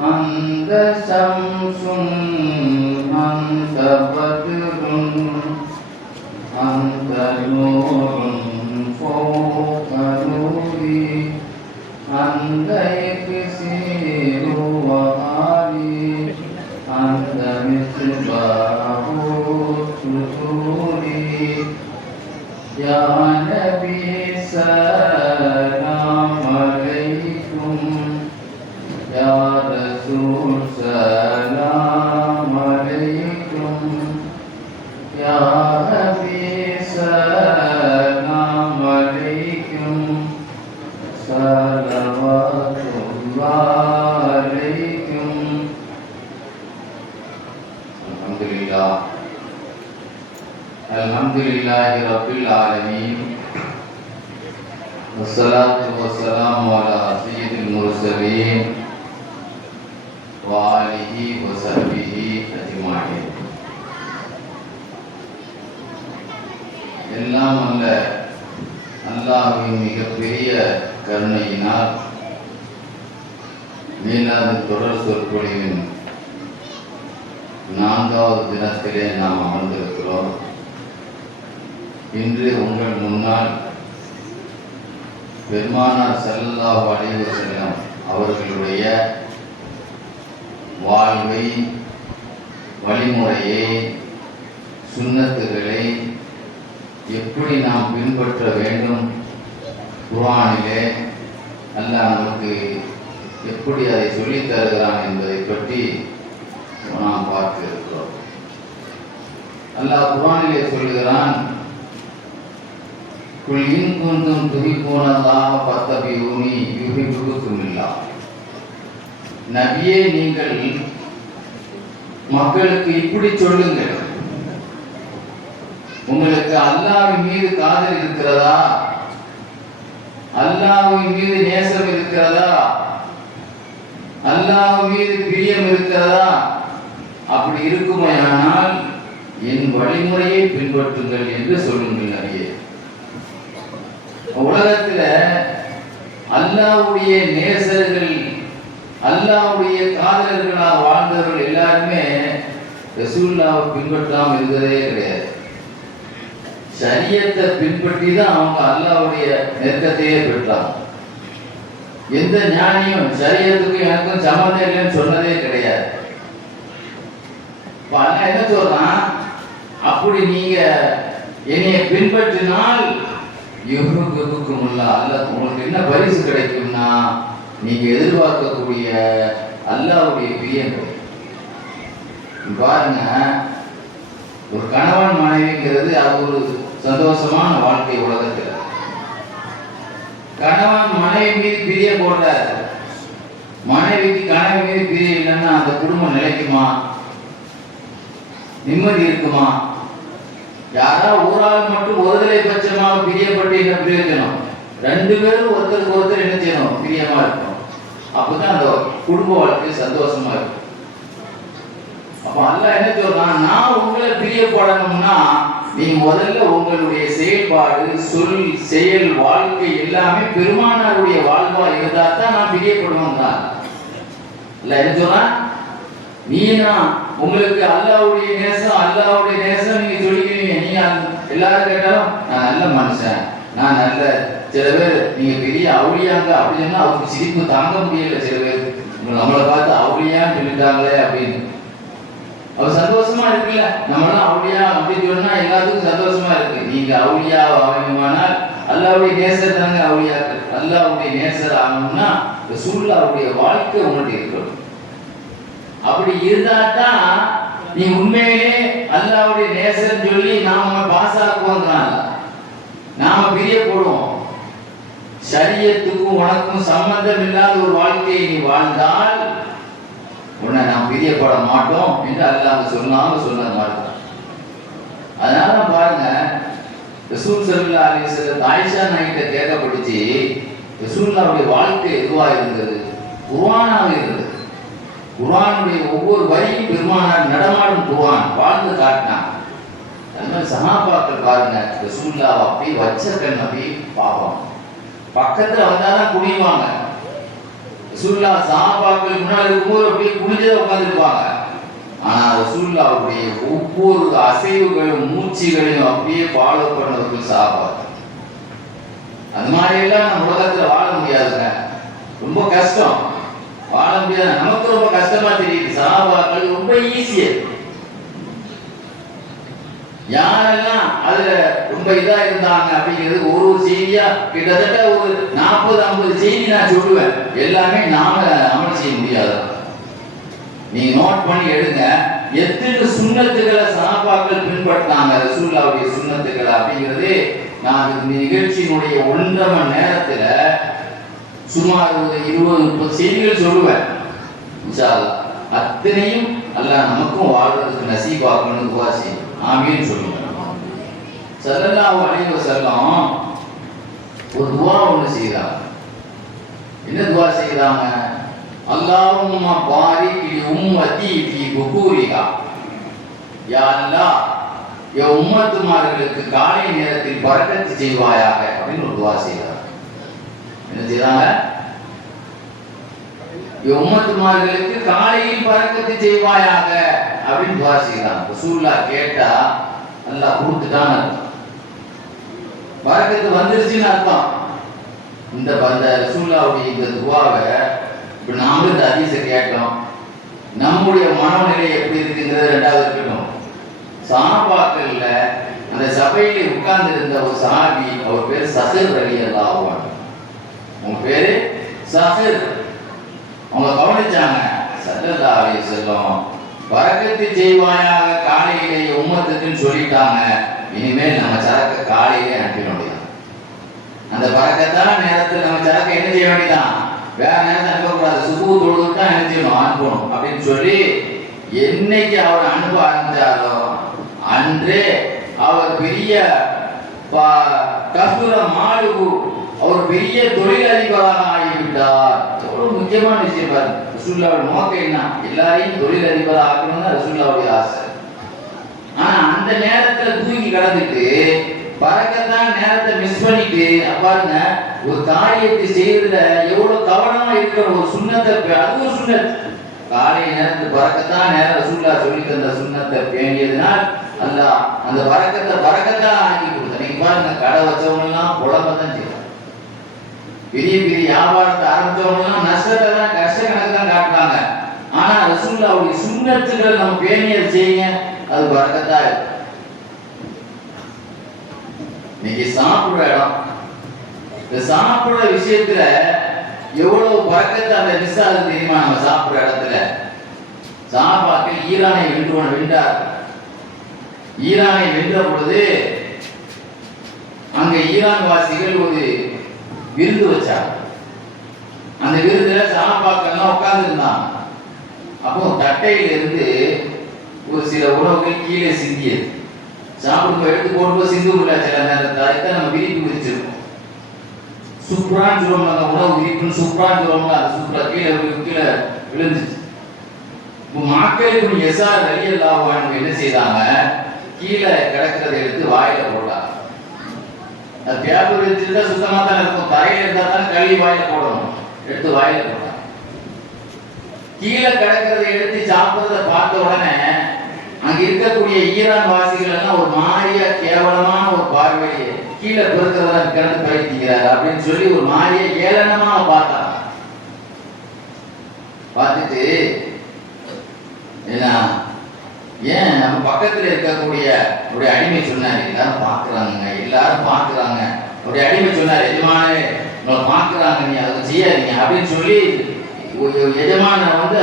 أنت شمس أنت بدر أنت نور فوق نوري أنت إكسير وآلي أنت مصباح سروري يا نبي سلام عليكم يا رسول سلام عليكم يا حبيب سلام عليكم صلوات الله عليكم. الحمد لله رب العالمين والصلاة والسلام على سيد المرسلين وآله وصحبه أجمعين. எல்லாம் அல்ல அல்லாஹ்வின் மிகப்பெரிய கருணையினால் மீலாது தொடர் சொற்பொழிவின் 4வது தினத்திலே நாம் அமர்ந்திருக்கிறோம். இன்று உங்கள் முன்னால் பெருமானார் ஸல்லல்லாஹு அலைஹி வஸல்லம் அவர்களுடைய வாழ்வை, வழிமுறையை, சுன்னத்துகளை எப்படி நாம் பின்பற்ற வேண்டும், குர்ஆனிலே அல்லாஹ் நமக்கு எப்படி அதை சொல்லித் தருகிறான் என்பதை பற்றி நாம் பார்க்க இருக்கிறோம். அல்லாஹ் குர்ஆனிலே சொல்லுகிறான், குல் இன் குன்தும் துஹிப்பூனல்லாஹ ஃபத்தபிஊனி யுஹிப்புக்குமுல்லாஹ். நபியே, நீங்கள் மக்களுக்கு இப்படி சொல்லுங்கள், உங்களுக்கு அல்லாஹ்வின் மீது காதல் இருக்கிறதா, அல்லாஹ்வின் மீது நேசம் இருக்கிறதா, அல்லாஹ்வின் மீது பிரியம் இருக்கிறதா? அப்படி இருக்குமானால் என் வழிமுறையை பின்பற்றுங்கள் என்று சொல்லுங்கள் நபியே. உலகத்துல அல்லாஹ்வுடைய நேசர்கள், அல்லாஹ்வுடைய காதலர்களாக வாழ்ந்தவர்கள் எல்லாருமே ரசூலுல்லாஹ்வை பின்பற்றாமல் இருந்ததே கிடையாது. ஷரியத்தை பின்பற்றி தான் அவங்க அல்லாஹ்வுடைய நெருக்கத்தையே பெற்றாங்க. எந்த ஞானியும் ஷரியத்துக்கும் எனக்கும் சம்மந்தம் இல்லைன்னு சொன்னதே கிடையாது. அல்லாஹ் என்ன சொல்றான், அப்படி நீங்க என்னைய பின்பற்றினால் யுஹிப்புக்குமுல்லாஹ், அல்லாஹ் உங்களுக்கு என்ன பரிசு கிடைக்கும்னா நீங்க எதிர்பார்க்கக்கூடிய அல்லாஹ்வுடைய பிரியம் கிடைக்கும். பாருங்க, ஒரு கணவன் மனைவிங்கிறது அது ஒரு சந்தோஷமான வாழ்க்கை. உலகத்தில் கணவன் மனைவி மீது பிரியம் போடுறாரு, மனைவிக்கு கணவன் மீது பிரியம் இல்லைன்னா அந்த குடும்பம் நிலைக்குமா, நிம்மதி இருக்குமா? யாரா ஒரு ஆள் மட்டும் ஒருதலை பட்சமாக பிரியப்பட்டு என்ன பிரயோஜனம்? ரெண்டு பேரும் ஒருத்தருக்கு ஒருத்தர் என்ன செய்யணும்? பிரியமா இருக்கணும். அப்பதான் அந்த குடும்ப வாழ்க்கை சந்தோஷமா இருக்கும். அப்ப அல்லாஹ் என்ன சொல்றான், நான் உங்களை பிரியப்படணும்னா நீங்க முதல்ல உங்களுடைய செயல்பாடு, சொல், செயல், வாழ்க்கை எல்லாமே பெருமானாருடைய வாழ்வா இருந்தா தான் நான் பிரியப்படுவேன் தான். இல்ல என்ன சொல்றா, நீனா உங்களுக்கு அல்லாஹ்வுடைய நேசம் நீங்க சொல்லிக்கிறீங்க. நீங்க எல்லாரும் கேட்டாலும் நான் நல்ல மனுஷன், நான் நல்ல, சில பேர் நீங்க பெரிய அவுளியாங்க அப்படி சொன்னா அவருக்கு சிரிப்பு தாங்க முடியல. சில பேர் நம்மளை பார்த்து அவுளியான்னு சொல்லிட்டாங்களே அப்படின்னு அவர் சந்தோஷமா இருக்குல்ல. நம்மளாம் அவுளியா அப்படின்னு சொன்னா எல்லாத்துக்கும் சந்தோஷமா இருக்கு. நீங்க அவுளியா ஆகணுமானால் அல்லாஹ்வுடைய நேசர் தாங்க அவுளியாக்கள். அல்லாஹ்வுடைய நேசர் ஆகணும்னா ரசூலுல்லாஹ்வுடைய வாழ்க்கை உங்கள்கிட்ட இருக்கணும். அப்படி இருந்தா தான் நீ உண்மையிலே அல்லாஹ்வுடைய நேசர் சொல்லி நாம பாஸ் ஆக்குவோங்கிறாங்க, நாம பிரியப்படுவோம். ஷரியத்துக்கும் உனக்கும் சம்பந்தம் இல்லாத ஒரு வாழ்க்கையை நீ வாழ்ந்தால் உன்னை நாம் பிரியப்பட மாட்டோம் என்று அல்லாஹ் சொன்ன மாதிரி. அதனால பாருங்க, ரசூல் ஸல்லல்லாஹு அலைஹி வஸல்லம் ஆயிஷா நாயிட்ட கேட்கப்பட்டுச்சு, ரசூலுல்லாஹ்வுடைய வாழ்க்கை எதுவா இருந்தது? குர்ஆனாக இருந்தது. குர்ஆனுடைய ஒவ்வொரு வரியும் பெருமானார் நடமாடும் குர்ஆன் வாழ்ந்து காட்டினான். அதனால சஹாபாக்கள் பாருங்க, ரசூலுல்லாஹ் அப்படியே வச்ச கண் அப்படியே பார்ப்பாங்க. பக்கத்துல வந்தாதான் குனிவாங்க. ரசூலுல்லாஹ் சஹாபாக்கள் முன்னாடி இருக்கும்போது அப்படியே குனிஞ்சே உட்கார்ந்திருப்பாங்க. ஆனா ரசூலுல்லாஹ்வுடைய ஒவ்வொரு அசைவுகளும் மூச்சுகளையும் அப்படியே ஃபாலோ பண்ணவர்கள் சஹாபாக்கள். அது மாதிரி எல்லாம் நம்ம உலகத்துல வாழ முடியாதுங்க, ரொம்ப கஷ்டம், வாழ முடியாது. நமக்கு ரொம்ப கஷ்டமா தெரியுது. சஹாபாக்கள் ரொம்ப ஈஸியா, யாரெல்லாம் அதுல ரொம்ப இதா இருந்தாங்க அப்படிங்கிறது ஒரு ஒரு செய்தியா கிட்டத்தட்ட ஒரு 40-50 செய்தி நான் சொல்லுவேன். எல்லாமே நாம அமல் செய்ய முடியாது. நீங்க நோட் பண்ணி எடுங்க, எத்தனை சுன்னத்துக்களை சஹாபாக்கள் பின்பற்றினாங்க, ரசூலுல்லாஹ்வுடைய சுன்னத்துக்களை அப்படிங்கிறது. நான் இந்த நிகழ்ச்சியினுடைய 1.5 மணி நேரத்துல சுமார் 20-30 செய்திகள் சொல்லுவேன். இன்ஷா அல்லாஹ் அத்தனையும் அல்லாஹ் நமக்கும் வாழ்றதுக்கு நசீபாக்கணும்னு துஆ செய்யுங்க. ஆமீன் சொல்லுங்க. ஸல்லல்லாஹு அலைஹி வஸல்லம் ஒரு துஆ ஒன்று செய்தாங்க. என்ன துஆ செய்தாங்க? அல்லாஹும்ம பாரிக் லி உம்மதி ஃபீ புகூரிஹா. யா அல்லாஹ், என் உம்மத்துமார்களுக்கு காலை நேரத்தில் பரக்கத்து செய்வாயாக அப்படின்னு ஒரு துஆ செய்தாங்க. என்ன செய்தாங்க? என் உம்மத்துமார்களுக்கு காலையில் பரக்கத்து செய்வாயாக அப்படின்னு துஆ செய்தாங்க. ரசூலுல்லாஹ் கேட்டா அல்லாஹ் கொடுத்துட்டான்னு அர்த்தம், பரக்கத்து வந்துருச்சுன்னு அர்த்தம். இந்த ரசூலுல்லாஹ்வுடைய இந்த துஆவை இப்ப நாமளும் இந்த ஹதீஸை கேட்டோம். நம்முடைய மனநிலை எப்படி இருக்குங்கிறது ரெண்டாவது இருக்கட்டும். சஹாபாக்கள்ல அந்த சபையில உட்கார்ந்து இருந்த ஒரு சஹாபி, அவர் பேர் ஸஹர் ரலியல்லாஹு அன்ஹு. அவங்க பேரு ஸஹர். அவங்க கவனிச்சாங்க, ஸல்லல்லாஹு அலைஹி வஸல்லம் பரக்கத்து செய்வாயாக காலையிலே உம்மத்துக்குன்னு சொல்லிட்டாங்க, இனிமேல் நம்ம சரக்கு காலையிலே அனுப்பிட வேண்டியதான். அந்த பரக்கத்தான நேரத்தில் நம்ம சரக்கு என்ன செய்ய வேண்டியதான், வேற நேரத்தை அனுப்பக்கூடாது, சுபு தொழுது தான் என்ன செய்யணும், அனுப்பணும் அப்படின்னு சொல்லி என்னைக்கு அவர் அனுப்ப ஆரம்பிச்சாரோ அன்றே அவர் பெரிய கஸ்தூர மாலுகு, அவர் பெரிய தொழிலதிபராக ஆகிவிட்டார். எவ்வளவு முக்கியமான விஷயம் பாருங்க. ரசூலுல்லாஹ்வுடைய நோக்கம் என்ன? எல்லாரையும் தொழிலதிபராக ஆக்கணும் தான் ரசூலுல்லாஹ்வுடைய ஆசை. ஆனா அந்த நேரத்துல தூங்கி கிடந்துட்டு பறக்கத்தான நேரத்தை மிஸ் பண்ணிட்டு பாருங்க, ஒரு காரியத்தை செய்யறதுல எவ்வளவு கவனமா இருக்கிற ஒரு சுண்ணத்தை, அது ஒரு சுண்ணத். காலை நேரத்தில் பறக்கத்தான் நேரம் ரசூலுல்லாஹ் சொல்லி தந்த சுண்ணத்தை பேணியதுனால் அல்லாஹ் அந்த பறக்கத்தா ஆக்கி கொடுத்த. நீங்க பாருங்க, கடை வச்சவங்க எல்லாம் புலம்பதான் செய்வாங்க, பெரிய பெரிய வியாபாரத்தை ஆரம்பிச்சவங்க எல்லாம் நஷ்டத்தை தான், கஷ்ட கணக்கு தான் காட்டுறாங்க. ஆனா ரசூலுல்லாஹ்வுடைய சுண்ணத்துக்களை நம்ம பேணியதை செய்யுங்க, அது பறக்கத்தா இருக்கு. இன்னைக்கு சாப்பிடுற இடம், இந்த சாப்பிடுற விஷயத்துல எவ்வளவு பறக்கத்தை அந்த மிஸ் ஆகுது தெரியுமா? நம்ம சாப்பிடுற இடத்துல சஹாபாக்கள் ஈரானை வென்றார். ஈரானை வென்ற பொழுது அங்க ஈரான் வாசிகள் ஒரு விருந்து வச்சாங்க. அந்த விருதுல சஹாபாக்கள்லாம் உட்கார்ந்து இருந்தாங்க. அப்போ தட்டையில இருந்து ஒரு சில உணவுகள் கீழே சிந்தியது. சாப்பிடும் எடுத்து போடும்போது சிந்து உள்ள சில நேரத்தை அதுதான் நம்ம விரிப்பு விரிச்சிருக்கோம். சூப்பரான்னு சொல்லுவாங்க, அந்த உணவு விரிப்புன்னு சூப்பரான்னு சொல்லுவாங்க. அது சூப்பரா கீழே விழுந்துச்சு. இப்போ மக்களுக்கு எஸ்ஆர் ரலியல்லாஹு அன்ஹு என்ன செய்தாங்க, கீழே கிடக்கிறத எடுத்து வாயில போட்டாங்க. அது பேப்பர் வச்சுருந்தா சுத்தமாக தான் இருக்கும், தரையில இருந்தால் தான் கழுவி வாயில போடணும். எடுத்து வாயில போட்டாங்க. கீழே கிடக்கிறத எடுத்து சாப்பிட்றத பார்த்த உடனே அங்க இருக்கக்கூடிய ஈரான் வாசிகள் எல்லாம் ஒரு மாறியா கேவலமான ஒரு பார்வையை, கீழே பொறுக்கிறதா கிடந்து பயிற்சிக்கிறார் அப்படின்னு சொல்லி ஒரு மாறிய ஏளனமா பார்த்தாங்க. பார்த்துட்டு ஏன் நம்ம பக்கத்துல இருக்கக்கூடிய ஒரு அடிமை சொன்னாரு, எல்லாரும் பாக்குறாங்க, எல்லாரும் பாக்குறாங்க. ஒரு அடிமை சொன்னாரு, எஜமானே உங்களை பாக்குறாங்க, நீ அதை செய்யாதீங்க அப்படின்னு சொல்லி எஜமான வந்து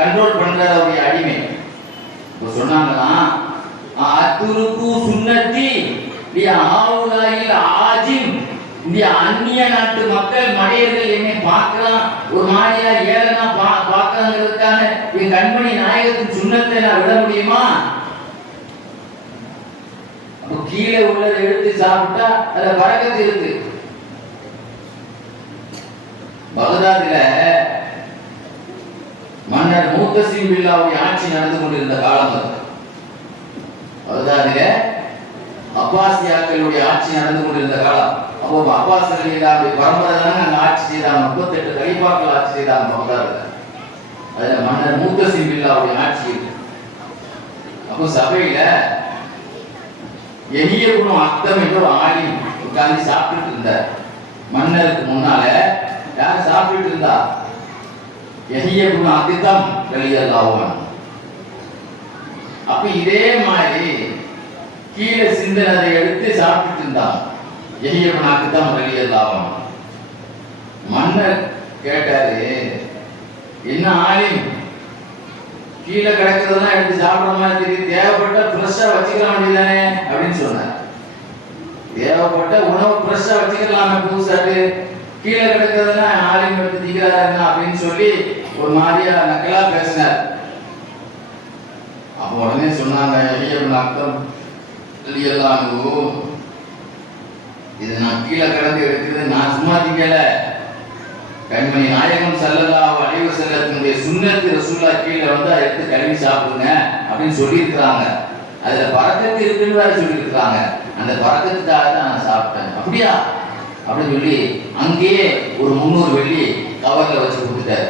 கண்ட்ரோல் பண்ற ஒரு அடிமை சொன்னாங்களாம், அத்துருக்கு சுன்னத்தி ஆவுலாயில் ஆஜிம், இந்த அந்நிய நாட்டு மக்கள் மடையர்கள் என்னை பார்க்கலாம், ஒரு மாதிரியா ஏழனா பார்க்கறதுக்கான என் கண்மணி நாயகத்தின் சுண்ணத்தை நான் விட முடியுமா? அப்போ கீழே உள்ளதை எடுத்து சாப்பிட்டா அதுல பரக்கத்து இருக்கு. பகதாதுல மன்னர் முத்தசிம் பில்லாவுடைய ஆட்சி நடந்து கொண்டிருந்த காலம் அது. பகதாதுல அப்பாசியாக்களுடைய ஆட்சி நடந்து கொண்டிருந்த காலம். அப்போ அப்பாஸ் ரலியல்லாஹு பரம்பரை தானே அங்கே ஆட்சி செய்தாங்க. 38 கலீஃபாக்கள் ஆட்சி செய்தாங்க பக்தாதுல. அதில் மன்னர் முத்தசிம் பில்லாவுடைய ஆட்சி இருக்கு. அப்போ சபையில எளிய குணம் அர்த்தம் என்ற ஒரு ஆலிம் உட்கார்ந்து சாப்பிட்டுட்டு இருந்தார். மன்னருக்கு முன்னால யார் சாப்பிட்டுட்டு இருந்தா? எளிய குணம் அர்த்தம் ரலியல்லாஹு அன்ஹு. அப்ப இதே மாதிரி கீழே சிந்தனதை எடுத்து சாப்பிட்டுட்டு இருந்தான். எளிய குணம் அர்த்தம் ரலியல்லாஹு அன்ஹு. மன்னர் கேட்டாரு, என்ன ஆலிம் கீழே கிடக்கிறதெல்லாம் எடுத்து சாப்பிட்ற மாதிரி தெரியும், தேவைப்பட்ட ஃப்ரெஷ்ஷா வச்சுக்கலாம் வேண்டியதானே அப்படின்னு சொன்னார். தேவைப்பட்ட உணவு ஃப்ரெஷ்ஷா வச்சுக்கலாமே, புதுசாட்டு கீழே கிடக்கிறதெல்லாம் ஆலிம் எடுத்து திக்கிறாருங்க அப்படின்னு சொல்லி ஒரு மாதிரியா நக்கலா பேசினார். அப்போ உடனே சொன்னாங்க, அர்த்தம் இது நான் கீழே கிடந்து எடுக்கிறது நான் சும்மா திங்கல, கண்மணி நாயகம் ஸல்லல்லாஹு அலைஹி வஸல்லத்தினுடைய சுன்னத்து ரசூலுல்லாஹ் கீழே வந்து அதை எடுத்து கழுவி சாப்பிடுங்க அப்படின்னு சொல்லியிருக்கிறாங்க. அதுல பரக்கத்து இருக்குன்னு வேற சொல்லியிருக்கிறாங்க. அந்த பரக்கத்துக்காக தான் நான் சாப்பிட்டேன். அப்படியா அப்படின்னு சொல்லி அங்கேயே ஒரு 300 வெள்ளி கவர்ல வச்சு கொடுத்துட்டாரு.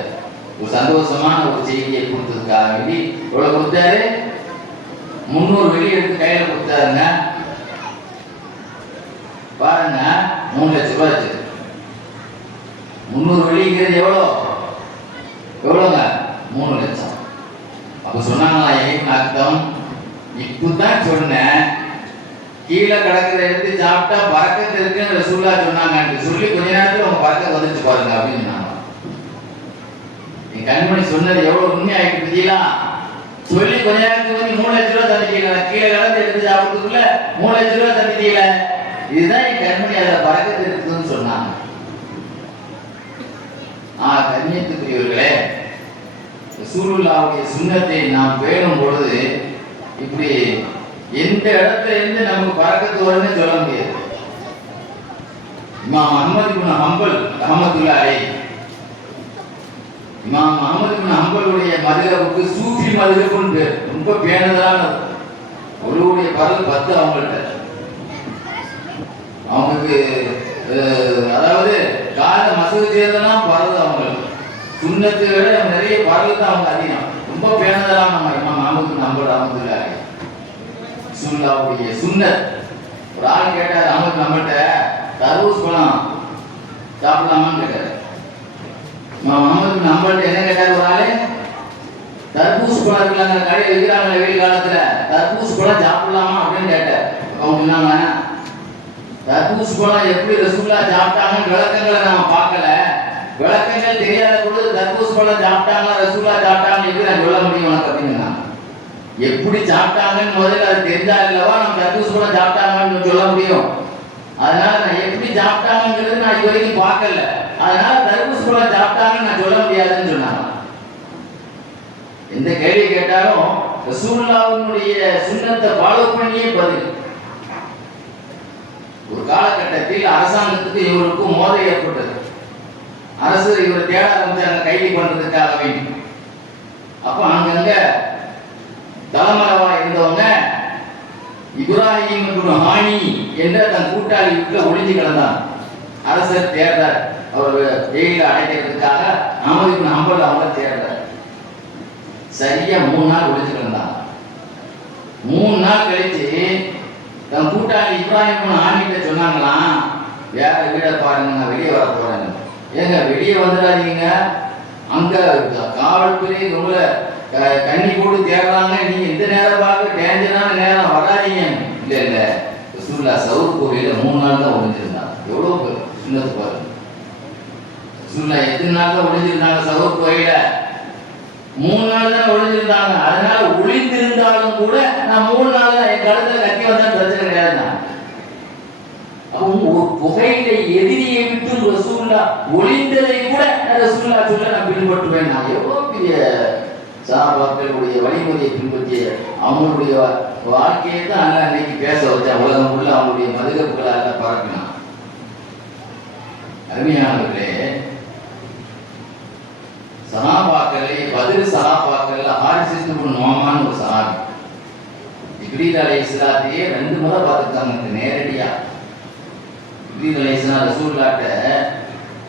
ஒரு சந்தோஷமான ஒரு செய்தியை கொடுத்ததுக்காக வேண்டி எவ்வளவு கொடுத்தாரு? 300 வெள்ளி எடுத்து கையில கொடுத்தாருங்க. பாருங்க, 3 லட்சம் ரூபாய் ஆச்சு. 300 வெள்ளிங்கிறது எவ்வளோங்க? 3 லட்சம். அப்ப சொன்னாங்களா எங்க அர்த்தம்? இப்பதான் சொன்னேன், கீழே கிடக்கிறத எடுத்து சாப்பிட்டா பறக்கத்து இருக்குன்னு ரசூலுல்லாஹ் சொன்னாங்க சொல்லி கொஞ்ச நேரத்துல உங்க பறக்கத்து வந்துச்சு பாருங்க அப்படின்னு சொன்னாங்க. என் கண்மணி சொன்னது எவ்வளவு உண்மையாயிட்டு பத்தியா? சொல்லி கொஞ்ச நேரத்துக்கு வந்து 3 லட்சம் ரூபாய் தந்துட்டீங்களா? கீழே கிடந்து எடுத்து சாப்பிட்டதுக்குள்ள 3 லட்சம் ரூபாய் தந்துட்டீங்களா? இதுதான் என் கண்மணி அதில் பறக்கத்து இருக்குதுன்னு சொன்னாங்க. கண்ணியத்துக்குரியவர்களே, ரசூலுல்லாஹ்வுடைய சுன்னத்தை நாம் பேணும் பொழுது இப்படி எந்த இடத்துல இருந்து நமக்கு பறக்கத்து வரும்னு சொல்ல முடியாது. இமாம் அஹ்மத் இப்னு ஹம்பல் ரஹ்மத்துல்லாஹி அலைஹி, இமாம் அஹ்மத் இப்னு ஹம்பலுடைய மதுஹபுக்கு சூஃபி மதுஹப்னு பேர். ரொம்ப பேணுதலானது. ஒருவருடைய பரல் 10 அவங்கள்ட்ட. அவங்களுக்கு அதாவது கால மசூதி செய்யறதுலாம் பரது அவங்களுக்கு. சுண்ணத்தை விட நிறைய பரல் தான் அவங்க அதிகம். ரொம்ப பேணுதலான நம்ம இமாம் அஹ்மத் இப்னு ஹம்பல் ரஹ்மத்துல்லாஹி அலைஹி. ரசூலுல்லாஹ்வுடைய சுன்னத். ஒரு ஆள் கேட்டார் அஹ்மத் நம்மகிட்ட, தர்பூஸ் பழம் சாப்பிடலாமான்னு கேட்டார். அஹ்மத் இப்னு ஹம்பல் என்ன கேட்டார்? ஒரு ஆளு, தர்பூஸ் பழம் இருக்கலாங்க கடையில் விற்கிறாங்களே வெயில் காலத்துல, தர்பூஸ் பழம் சாப்பிடலாமா அப்படின்னு கேட்டார். அவங்க சொன்னாங்க, தர்பூஸ் பழம் எப்படி ரசூலுல்லாஹ் சாப்பிட்டாங்கன்னு விளக்கங்களை நாம பார்க்கல. விளக்கங்கள் தெரியாத பொழுது தர்பூஸ் பழம் சாப்பிட்டாங்களா ரசூலுல்லாஹ் சாப்பிட்டாங்கன்னு எப்படி நான் சொல்ல முடியும் உனக்கு அப்படின்னு. எப்படி சாப்பிட்டாங்கன்னு முதல்ல அது தெரிஞ்சா இல்லவா நம்ம தர்பூஸ் பழம் சாப்பிட்டாங்கன்னு சொல்ல முடியும். அதனால நான் எப்படி சாப்பிட்டாங்கிறது நான் இது வரைக்கும் பார்க்கல. அதனால தர்பூஸ் பழம் சாப்பிட்டாங்கன்னு நான் சொல்ல முடியாதுன்னு சொன்னாங்க. எந்த கேள்வி கேட்டாலும் ரசூலுல்லாஹ்வுடைய சுன்னத்தை ஃபாலோ பண்ணியே பதில். ஒரு காலகட்டத்தில் அரசாங்கத்துக்கு இவருக்கும் மோதல் ஏற்பட்டது. அரசு இவரை தேட ஆரம்பிச்சாங்க கைது பண்றதுக்காக வேண்டி. அப்ப அங்கங்க தலைமறைவா இருந்தவங்க இப்ராஹிம் இப்னு ஹானி என்ற தன் கூட்டாளி வீட்டுல ஒளிஞ்சு கிடந்தார். அரசர் தேடுறார், அவர் ஜெயில அடைக்கிறதுக்காக அஹ்மத் இப்னு ஹம்பல் அவங்க தேடுறார். சரியா 3 நாள் ஒளிஞ்சு கிடந்தாங்க. 3 நாள் கழிச்சு தன் கூட்டாளி இப்ராஹிம் இப்னு ஹானிட்ட சொன்னாங்களாம், வேற வீட பாருங்க, நான் வெளியே வர போறேன். ஏங்க வெளியே வந்துடாதீங்க, அங்க காவல்துறை உங்களை கண்ணி போட்டு தேடுறாங்க, நீங்க இந்த நேரம் பார்க்க டேஞ்சரான நேரம் வராதீங்க. இல்ல இல்ல, ரசூலுல்லாஹ் சவுர் கோவில 3 நாள் தான் ஒளிஞ்சிருந்தாங்க. எவ்வளவு சுன்னத்து பாருங்க. ரசூலுல்லாஹ் எத்தனை நாள் தான் ஒளிஞ்சிருந்தாங்க சவுர் கோவில? 3 நாள் தான் ஒளிஞ்சிருந்தாங்க. அதனால ஒளிந்திருந்தாலும் கூட நான் 3 நாள் தான் என் கழுத்துல கத்தி வந்தா பிரச்சனை கிடையாது. ஒரு புகையிலை எதிரியை விட்டு ரசூலுல்லாஹ் ஒளிந்ததை கூட ரசூலுல்லாஹ் சொல்ல நான் பின்பற்றுவேன். நான் எவ்வளவு பெரிய சஹாபாக்களுடைய வழிமுறையை பின்பற்றிய அவங்களுடைய வாழ்க்கையை தான் அல்ல அன்னைக்கு பேச வச்சா உலகம் உள்ள அவங்களுடைய மதுகப்புகளாக பரப்பினான். அருமையானவர்களே, சஹாபாக்களை பதில் சஹாபாக்கள் ஹாரிஸ் இப்னு நுஅமான் ஒரு சஹாபி ஜிப்ரீல் அலைஹிஸ்ஸலாத்தையே 2 முறை பார்த்துட்டாங்க நேரடியா. ரசூலுல்லாஹ்ட்ட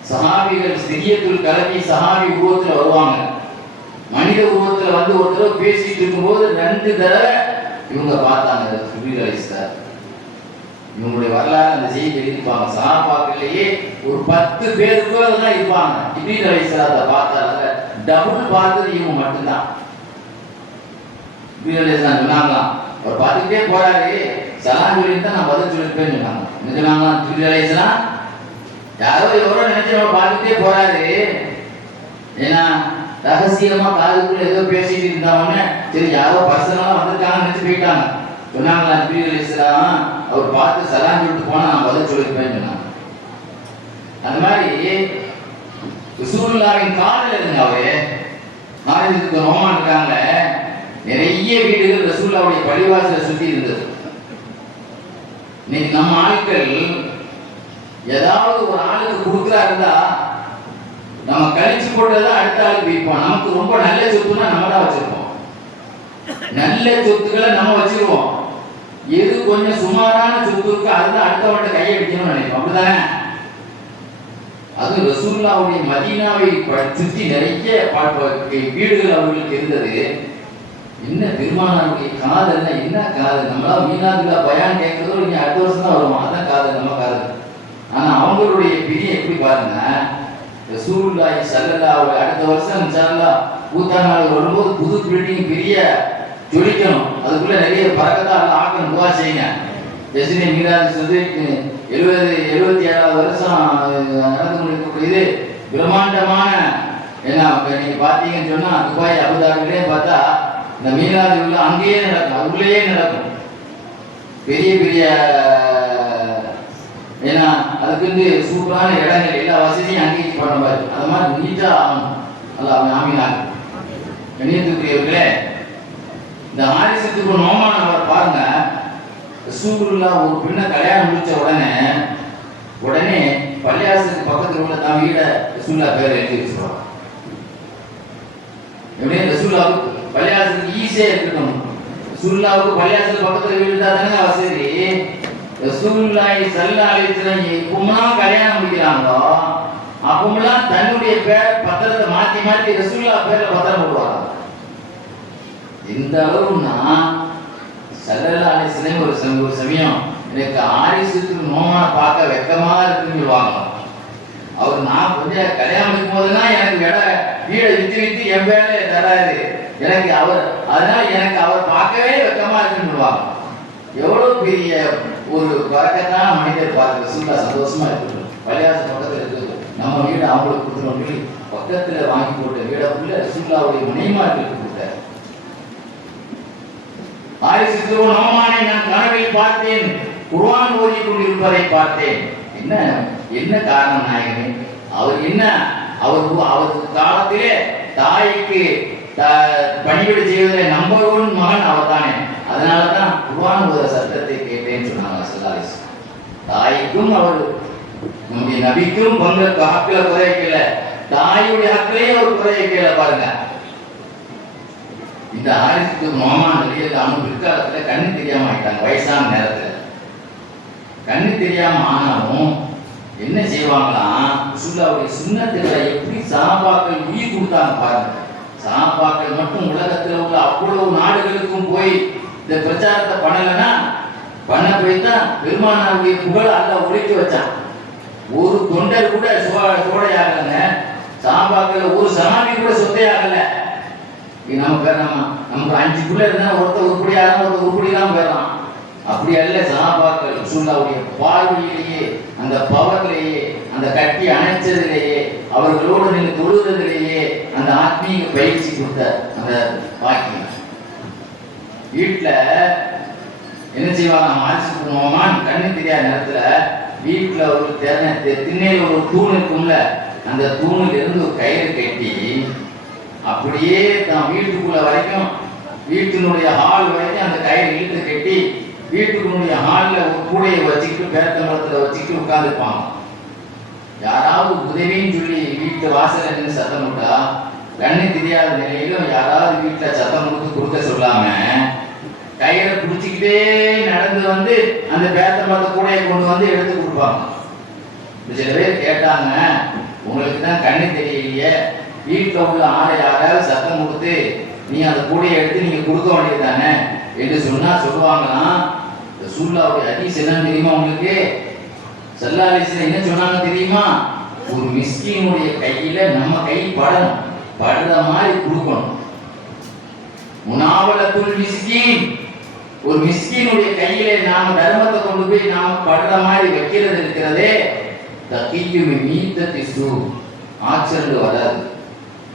சஹாபிகள் சிறியத்துள் கலக்கி சஹாபி உருவத்துல வருவாங்க. மனித உருவத்துல வந்து ஒரு தடவை பேசிட்டு இருக்கும்போது 2 தடவை இவங்க பார்த்தாங்க ஜிப்ரீல் அலைஹிஸ்ஸலாம். இவங்களுடைய வரலாறு அந்த செய்தி எழுதிப்பாங்க. சஹாபாக்களிலேயே ஒரு 10 பேருக்கு தான் இருப்பாங்க. ஜிப்ரீல் அலைஹிஸ்ஸலாத்தை பார்த்தாங்க, டபுள் பார்த்தது இவங்க மட்டும்தான். ஜிப்ரீல் அலைஹிஸ்ஸலாம் சொன்னாங்களாம், அவர் பார்த்துக்கிட்டே போறாரு, சலாம் சொல்லிட்டு தான் நான் பதில் சொல்லிருப்பேன்னு சொன்னாங்க. என்ன சொன்னாங்களாம் ஜிப்ரீல் அலைஹிஸ்ஸலாம், யாரோ எவரோ நினைச்சு நம்ம பார்த்துக்கிட்டே போறாரு, ஏன்னா ரகசியமா காதுக்குள்ள ஏதோ பேசிட்டு இருந்தாங்கன்னு சரி யாரோ பர்சனலா வந்திருக்காங்கன்னு நினைச்சு போயிட்டாங்க. சொன்னாங்களா ஜிப்ரீல் அலைஹிஸ்ஸலாம், அவர் பார்த்து சலாம் சொல்லிட்டு போனா நான் பதில் சொல்லிருப்பேன்னு சொன்னாங்க. அந்த மாதிரி ரசூலுல்லாஹ்வின் காதல் இருங்க. அவரு நாரிதுக்கு நோமான் இருக்காங்க, நிறைய வீடுகள் ரசூலுல்லாஹ்வுடைய பள்ளிவாசலை சுத்தி இருந்தது. இன்னைக்கு நம்ம ஆட்கள் ஏதாவது ஒரு ஆளுக்கு கொடுக்குறா இருந்தா நம்ம கழிச்சு போட்டதை அடுத்த ஆளுக்கு விற்போம். நமக்கு ரொம்ப நல்ல சொத்துனா நம்ம தான் வச்சிருப்போம், நல்ல சொத்துக்களை நம்ம வச்சிருவோம். எது கொஞ்சம் சுமாரான சொத்து இருக்கு அதுதான் அடுத்தவன்ட்ட கையடிக்கணும்னு நினைப்போம், அப்படிதானே? அது ரசூலுல்லாஹ்வுடைய மதீனாவை சுற்றி நிறைய வீடுகள் அவர்களுக்கு இருந்தது. என்ன பெருமானாருடைய காதல்னா என்ன காதல்? நம்மளா மீனாதுல்லா பயான் கேட்கறதோ இங்க அடுத்த வருஷம் தான் வருவோம், அதான் காதல், நம்ம காதல். ஆனா அவங்களுடைய பிரியம் எப்படி பாருங்க, ரசூலுல்லாஹி ஸல்லல்லாஹு அலைஹி அடுத்த வருஷம் இன்ஷாஅல்லாஹ் கூத்தாநாள் வரும்போது புது பில்டிங் பெரிய ஜொலிக்கணும், அதுக்குள்ள நிறைய பரக்கத்தா அல்லாஹ் ஆக்கணும், துஆ செய்யுங்க. ஜஸ்னே மீராஜ் சொல்லி 77வது வருஷம் நடந்து முடிக்கக்கூடியது பிரம்மாண்டமான. ஏன்னா நீங்க பாத்தீங்கன்னு சொன்னா துபாய் அபுதாபிலே பார்த்தா இந்த மீராஜ் உள்ள அங்கேயே நடக்கும், அதுக்குள்ளேயே நடக்கும், பெரிய பெரிய. ஏன்னா அதுக்கு வந்து சூப்பரான இடங்கள் எல்லா வசதியும் அங்கேயும் பண்ண மாதிரி அது மாதிரி நீட்டா ஆகணும். அல்லாஹ் ஆமீனாக. கண்ணியத்துக்குரியவர்களே, இந்த ஹாரிஸுக்கு நோமான் அவர் பாருங்க, ரசூலுல்லாஹ் ஒரு பெண்ணை கல்யாணம் முடிச்ச உடனே பள்ளியாசலுக்கு பக்கத்தில் உள்ள தான் வீட ரசூலுல்லாஹ் பேர் எழுதி வச்சிருவாங்க. எப்படியே ரசூலுல்லாஹ்வுக்கு பள்ளியாசலுக்கு ஈஸியா இருக்கணும். ரசூலுல்லாஹ்வுக்கு பள்ளியாசல் பக்கத்தில் வீடு இருந்தா தானே வசதி. ரசூலுல்லாஹி ஸல்லல்லாஹு அலைஹி வஸல்லம் எப்போலாம் கல்யாணம் முடிக்கிறாங்களோ அப்போலாம் தன்னுடைய பேர் பத்திரத்தை மாத்தி மாத்தி ரசூலுல்லாஹ் பேர்ல பத்திரம் போடுவாங்க. எந்த அளவுன்னா ஸல்லல்லாஹு அலைஹி வஸல்லம் ஒரு சமயம் எனக்கு ஹாரிஸுக்கு நோமான பார்க்க வெக்கமா இருக்குன்னு சொல்லுவாங்க. அவர் நான் கொஞ்சம் கல்யாணம் முடிக்கும் போதுதான் எனக்கு வீடை வித்து என் பேரை தராரு எனக்கு அவர், அதனால எனக்கு அவர் பார்க்கவே வெக்கமா இருக்குன்னு சொல்லுவாங்க. எவ்வளவு பெரிய ஒரு பரக்கத்தான மனிதர் பார்க்க ரசூலுல்லாஹ் சந்தோஷமா இருக்குது. பள்ளியாசல் பக்கத்தில் இருக்குது, நம்ம வீடு அவங்களுக்கு கொடுத்துருவோம் சொல்லி பக்கத்துல வாங்கி போட்ட வீடக்குள்ள ரசூலுல்லாஹ்வுடைய மனைவிமார்களுக்கு கொடுத்தார். ஹாரிஸுக்கு நோமானை நான் கனவில் பார்த்தேன், குர்ஆன் ஓதிக் கொண்டிருப்பதை பார்த்தேன். என்ன காரணம் நாயகமே? அவர் காலத்திலே தாய்க்கு பணிவிடை செய்வதில் நம்பர் 1 மகன் அவர் தானே. அதனாலதான் குர்ஆன் ஓத சத்தத்தை கேட்டேன்னு சொன்னாங்க ஸல்லல்லாஹு அலைஹி வஸல்லம். தாய்க்கும் அவர் நம்முடைய நபிக்கும் பங்கு ஹக்கில குறைக்கல, தாயுடைய ஹக்கிலையும் அவர் குறைக்கல. பாருங்க, இந்த ஹாரிஸுக்கு நோமான் வெளியேறாம பிற்காலத்துல கண்ணு தெரியாம ஆயிட்டாங்க. வயசான நேரத்துல கண்ணு தெரியாம ஆனாலும் என்ன செய்வாங்களாம், ரசூலுல்லாஹ்வுடைய சுன்னத்துகளை எப்படி சஹாபாக்கள் உயிர் கொடுத்தாங்க பாருங்க. சஹாபாக்கள் மட்டும் உலகத்தில் உள்ள அவ்வளவு நாடுகளுக்கும் போய் இந்த பிரச்சாரத்தை பண்ணலன்னா பண்ண போய்தான் பெருமானாருடைய புகழ் அல்லாஹ் ஒழிக்க வச்சான். ஒரு தொண்டர் கூட சோடையாகலங்க, சஹாபாக்கள் ஒரு சஹாபி கூட சொத்தையாகல. நமக்கு 5 புள்ள இருந்தா ஒருத்தர் உருப்படியாக ஒருத்தர் உருப்படிதான் போயிடலாம். அப்படி அல்ல, சஹாபாக்கள் ரசூலுல்லாஹ்வுடைய பார்வையிலேயே, அந்த பவர்லேயே, அந்த கட்டி அணைச்சதிலேயே, அவர்களோடு நின்று தொழுவதிலேயே அந்த ஆத்மீக பயிற்சி கொடுத்த அந்த பாக்கியம். வீட்டுல என்ன செய்வாங்க, ஹாரிஸுக்கு நோமான் கண்ணு தெரியாத நேரத்துல வீட்டுல ஒரு திண்ணையில ஒரு தூண் இருக்கும்ல, அந்த தூணில் இருந்து ஒரு கயிறு கட்டி அப்படியே தான் வீட்டுக்குள்ள வரைக்கும், வீட்டினுடைய ஹால் வரைக்கும் அந்த கயிறு இழுத்து கட்டி வீட்டுக்குடைய ஹால்ல ஒரு கூடையை வச்சுக்கிட்டு பேரத்தம்பளத்துல வச்சுக்கிட்டு உட்கார்ந்துருப்பாங்க. யாராவது உதவின்னு சொல்லி வீட்டு வாசல்ல நின்று சத்தம் விட்டா கண்ணு தெரியாத நிலையிலும் யாராவது வீட்டுல சத்தம் கொடுக்க சொல்லாம கயிறை பிடிச்சிக்கிட்டே நடந்து வந்து அந்த பேரத்தம்பளத்தை கூடையை கொண்டு வந்து எடுத்து கொடுப்பாங்க. சில பேர் கேட்டாங்க, உங்களுக்கு தான் கண்ணு தெரியலையே, வீட்டில் உள்ள ஆளை யாராவது சத்தம் கொடுத்து நீ அந்த கூடையை எடுத்து நீங்க கொடுக்க வேண்டியது தானே என்று சொன்னா சொல்லுவாங்களாம். ரசூலுல்லாஹ்வுடைய ஹதீஸ் என்னன்னு தெரியுமா உங்களுக்கு? ஸல்லல்லாஹு அலைஹி வஸல்லம் என்ன சொன்னாங்க தெரியுமா? ஒரு மிஸ்கீனுடைய கையில நம்ம கை படணும், படுற மாதிரி கொடுக்கணும். முனாவலத்துல் மிஸ்கீன், ஒரு மிஸ்கீனுடைய கையில நாம தர்மத்தை கொண்டு போய் நாம படுற மாதிரி வைக்கிறது இருக்கிறதே, தக்கியு மீத்தத்தி சூ, ஆக்சிடென்ட் வராது,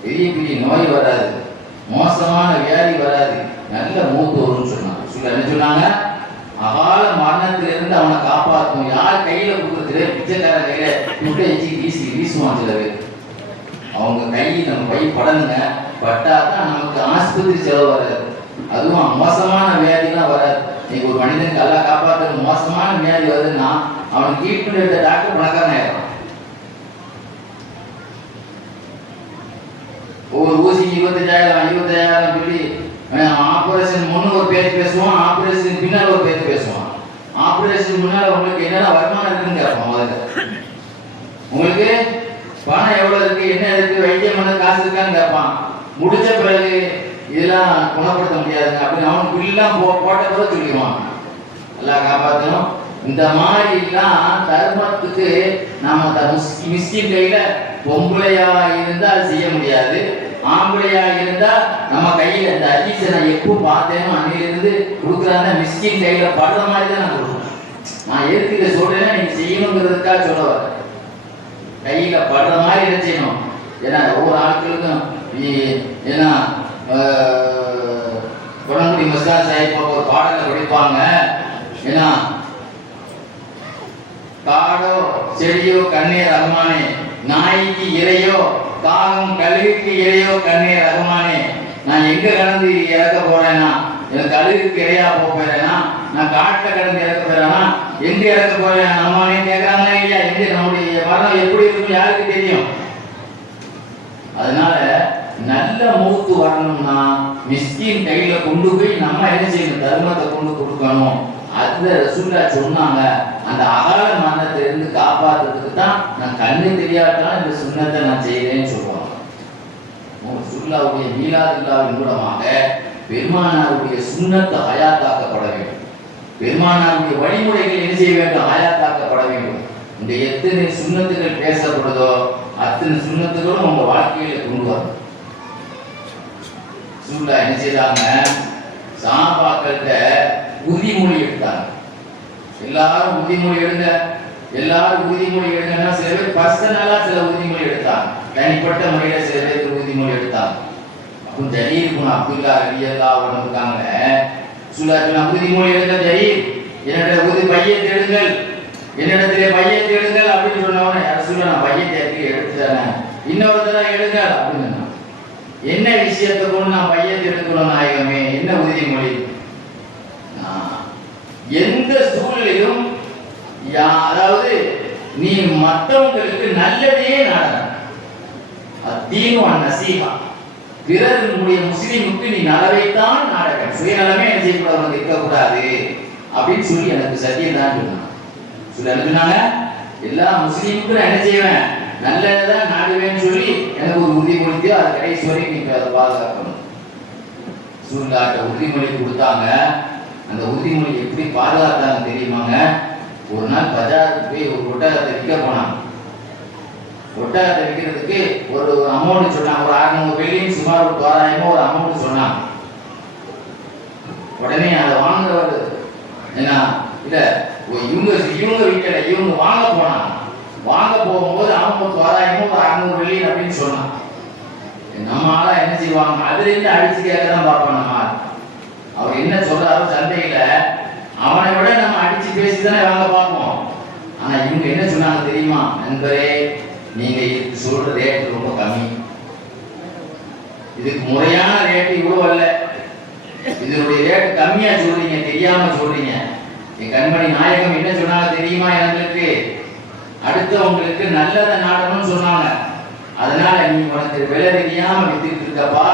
பெரிய பெரிய நோய் வராது, மோசமான வியாதி வராது, நல்ல மூத்து வரும்னு சொன்னாங்க. என்ன சொன்னாங்க? அகால மரணத்திலிருந்து அவனை காப்பாற்றும். யார் கையில கொடுக்குறது? பிச்சைக்கார கையில முட்டை வச்சு வீசுவான் சில பேர். அவங்க கை நம்ம கை படனுங்க, பட்டாதான் நமக்கு ஆஸ்பத்திரி செலவு வராது, அதுவும் மோசமான வியாதிலாம் வராது. நீங்க ஒரு மனிதனுக்கு எல்லாம் காப்பாற்ற மோசமான வியாதி வருதுன்னா அவனுக்கு ட்ரீட்மெண்ட் எடுத்த டாக்டர் பணக்காரன் ஆயிடும். ஒவ்வொரு ஊசிக்கு 25,000 சொல்லி ஆபரேஷன் முன்னு ஒரு பேர் பேசுவான், ஆபரேஷன் பின்னால் ஒரு பேர் பேசுவான். ஆபரேஷன் முன்னால உங்களுக்கு என்னென்ன வருமானம் இருக்குன்னு கேட்போம். முதல்ல உங்களுக்கு பணம் எவ்வளவு இருக்கு, என்ன இருக்கு, வைத்தியம் பண்ண காசு இருக்கான்னு கேட்பான். முடிச்ச பிறகு இதெல்லாம் குணப்படுத்த முடியாதுங்க அப்படின்னு அவனுக்கு பில்லாம் போட்ட பிறகு சொல்லிடுவான். நல்லா காப்பாற்றணும். இந்த மாதிரிலாம் தர்மத்துக்கு நாம மிஸ்கின் கையில பொம்பளையா இருந்தா அது செய்ய முடியாது, ஆம்பளையா இருந்தா நம்ம கையில இந்த ஹதீஸை நான் எப்போ பார்த்தேனோ அன்னிலிருந்து கொடுக்குறாங்க. மிஸ்கின் கையில படுற மாதிரி தான் நான் கொடுப்பேன். நான் எதுக்கு இதை சொல்றேன்னா நீங்க செய்யணுங்கிறதுக்காக சொல்ல வர. கையில படுற மாதிரி என்ன செய்யணும்? ஏன்னா ஒவ்வொரு ஆட்களுக்கும் ஏன்னா குணங்குடி மஸ்தான் சாஹிப் ஒரு பாடலை படிப்பாங்க. ஏன்னா காடோ செடியோ கண்ணே ரஹ்மானே, நாய்க்கு இறையோ காகம் கழுகுக்கு இறையோ கண்ணே ரஹ்மானே, நான் எங்க கடந்து இறக்க போறேன்னா, எனக்கு கழுகுக்கு இறையா போறேன்னா, நான் காட்டுல கடந்து இறக்க போறேன்னா எங்க இறக்க போறேன் நம்மானே கேட்கறாங்களா இல்லையா? எங்க நம்முடைய மரணம் எப்படி இருக்கும் யாருக்கு தெரியும்? அதனால நல்ல மூத்து வரணும்னா மிஸ்கின் கையில கொண்டு போய் நம்ம என்ன செய்யணும்? தர்மத்தை கொண்டு கொடுக்கணும். அதுல ரசூலுல்லாஹ் சொன்னாங்க. அந்த அகால மரணத்திலிருந்து காப்பாற்றுறதுக்கு தான் நான் கண்ணு தெரியாட்டாலும் இந்த சுன்னத்தை நான் செய்யறேன்னு சொல்லுவாங்க. ரசூலுல்லாஹ்வுடைய மீலாதுல்லாவின் மூலமாக பெருமானாருடைய சுன்னத்தை ஹயாத்தாக்கப்பட வேண்டும். பெருமானாருடைய வழிமுறைகள் என்ன செய்ய வேண்டும்? ஹயாத்தாக்கப்பட வேண்டும். இந்த எத்தனை சுன்னத்துகள் பேசப்படுதோ அத்தனை சுன்னத்துகளும் உங்க வாழ்க்கையில கொண்டு வரும். ரசூலுல்லாஹ் என்ன செய்தாங்க? சஹாபாக்கள்கிட்ட உறுதிமொழி எடுத்தாங்க. எல்லாரும் உறுதிமொழி எடுங்க, எல்லாரும் உறுதிமொழி எடுங்கன்னா சில பேர் பர்சனலா சில உறுதிமொழி எடுத்தாங்க, தனிப்பட்ட முறையில சில பேருக்கு உறுதிமொழி எடுத்தாங்க. அப்போ ஜரீர் குண அப்துல்லா ரலியல்லாஹு அன்ஹு இருக்காங்க. ரசூலுல்லாஹ் உறுதிமொழி எடுங்க, ஜரீர் என்னோட பையை தேடுங்கள், என்னிடத்திலே பையை தேடுங்கள் அப்படின்னு சொன்னவனே, ரசூலுல்லாஹ் நான் பையை தேடி எடுத்துட்டேன், இன்னொருத்தர எடுங்க அப்படின்னு. என்ன விஷயத்தை கொண்டு நான் பையை தேடுக்கணும் நாயகமே? என்ன உறுதிமொழி? எந்த சூழலிலும் அதாவது நீ மற்றவங்களுக்கு நல்லதையே நாடணும். அத்தீனும் நசீஹா, பிறருடைய முஸ்லிமுக்கு நீ நலவைத்தான் நாடகம், சுயநலமே என்ன செய்யக்கூடாது, இருக்கக்கூடாது அப்படின்னு சொல்லி எனக்கு சத்தியம் தான் சொன்னாங்க. சொன்னாங்க எல்லா முஸ்லீமுக்கும் நான் என்ன செய்வேன்? நல்லதான் நாடுவேன்னு சொல்லி எனக்கு ஒரு உறுதிமொழி, அது கடைசி வரைக்கும் நீங்க அதை பாதுகாக்கணும். ரசூலுல்லாஹ் உறுதிமொழி கொடுத்தாங்க. அந்த உறுதிமொழி எப்படி பாதுகாத்தாங்க தெரியுமாங்க? ஒரு நாள் பஜாருக்கு போய் ஒரு ஒட்டகத்தை விற்க போனாங்க. ஒட்டகத்தை விற்கிறதுக்கு ஒரு அமௌண்ட் சொன்னாங்க, ஒரு 600 வெள்ளியும் சுமார் ஒரு தோராயமா ஒரு அமௌண்ட் சொன்னாங்க. உடனே அதை வாங்குறவர் என்ன இல்ல இவங்க விற்கல, இவங்க வாங்க போனாங்க. வாங்க போகும்போது அவங்க தோராயமா ஒரு 600 வெள்ளி அப்படின்னு சொன்னாங்க. நம்ம ஆளா என்ன செய்வாங்க? அதுல இருந்து அடிச்சு கேட்கதான் பார்ப்போம். நம்ம அவர் என்ன சொல்றாரோ சந்தையில அவனை விட நம்ம அடிச்சு பேசிதானே வாங்க பார்ப்போம். ஆனா இவங்க என்ன சொன்னாங்க தெரியுமா? நண்பரே, நீங்க இதுக்கு சொல்ற ரேட் ரொம்ப கம்மி, இதுக்கு முறையான ரேட் இவ்வளவு அல்ல, இதனுடைய ரேட் கம்மியா சொல்றீங்க, தெரியாம சொல்றீங்க. என் கண்மணி நாயகம் என்ன சொன்னாங்க தெரியுமா? எங்களுக்கு அடுத்தவங்களுக்கு நல்லதை நாடணும்னு சொன்னாங்க. அதனால நீ உனக்கு விலை தெரியாம வித்துட்டு இருக்கப்பா,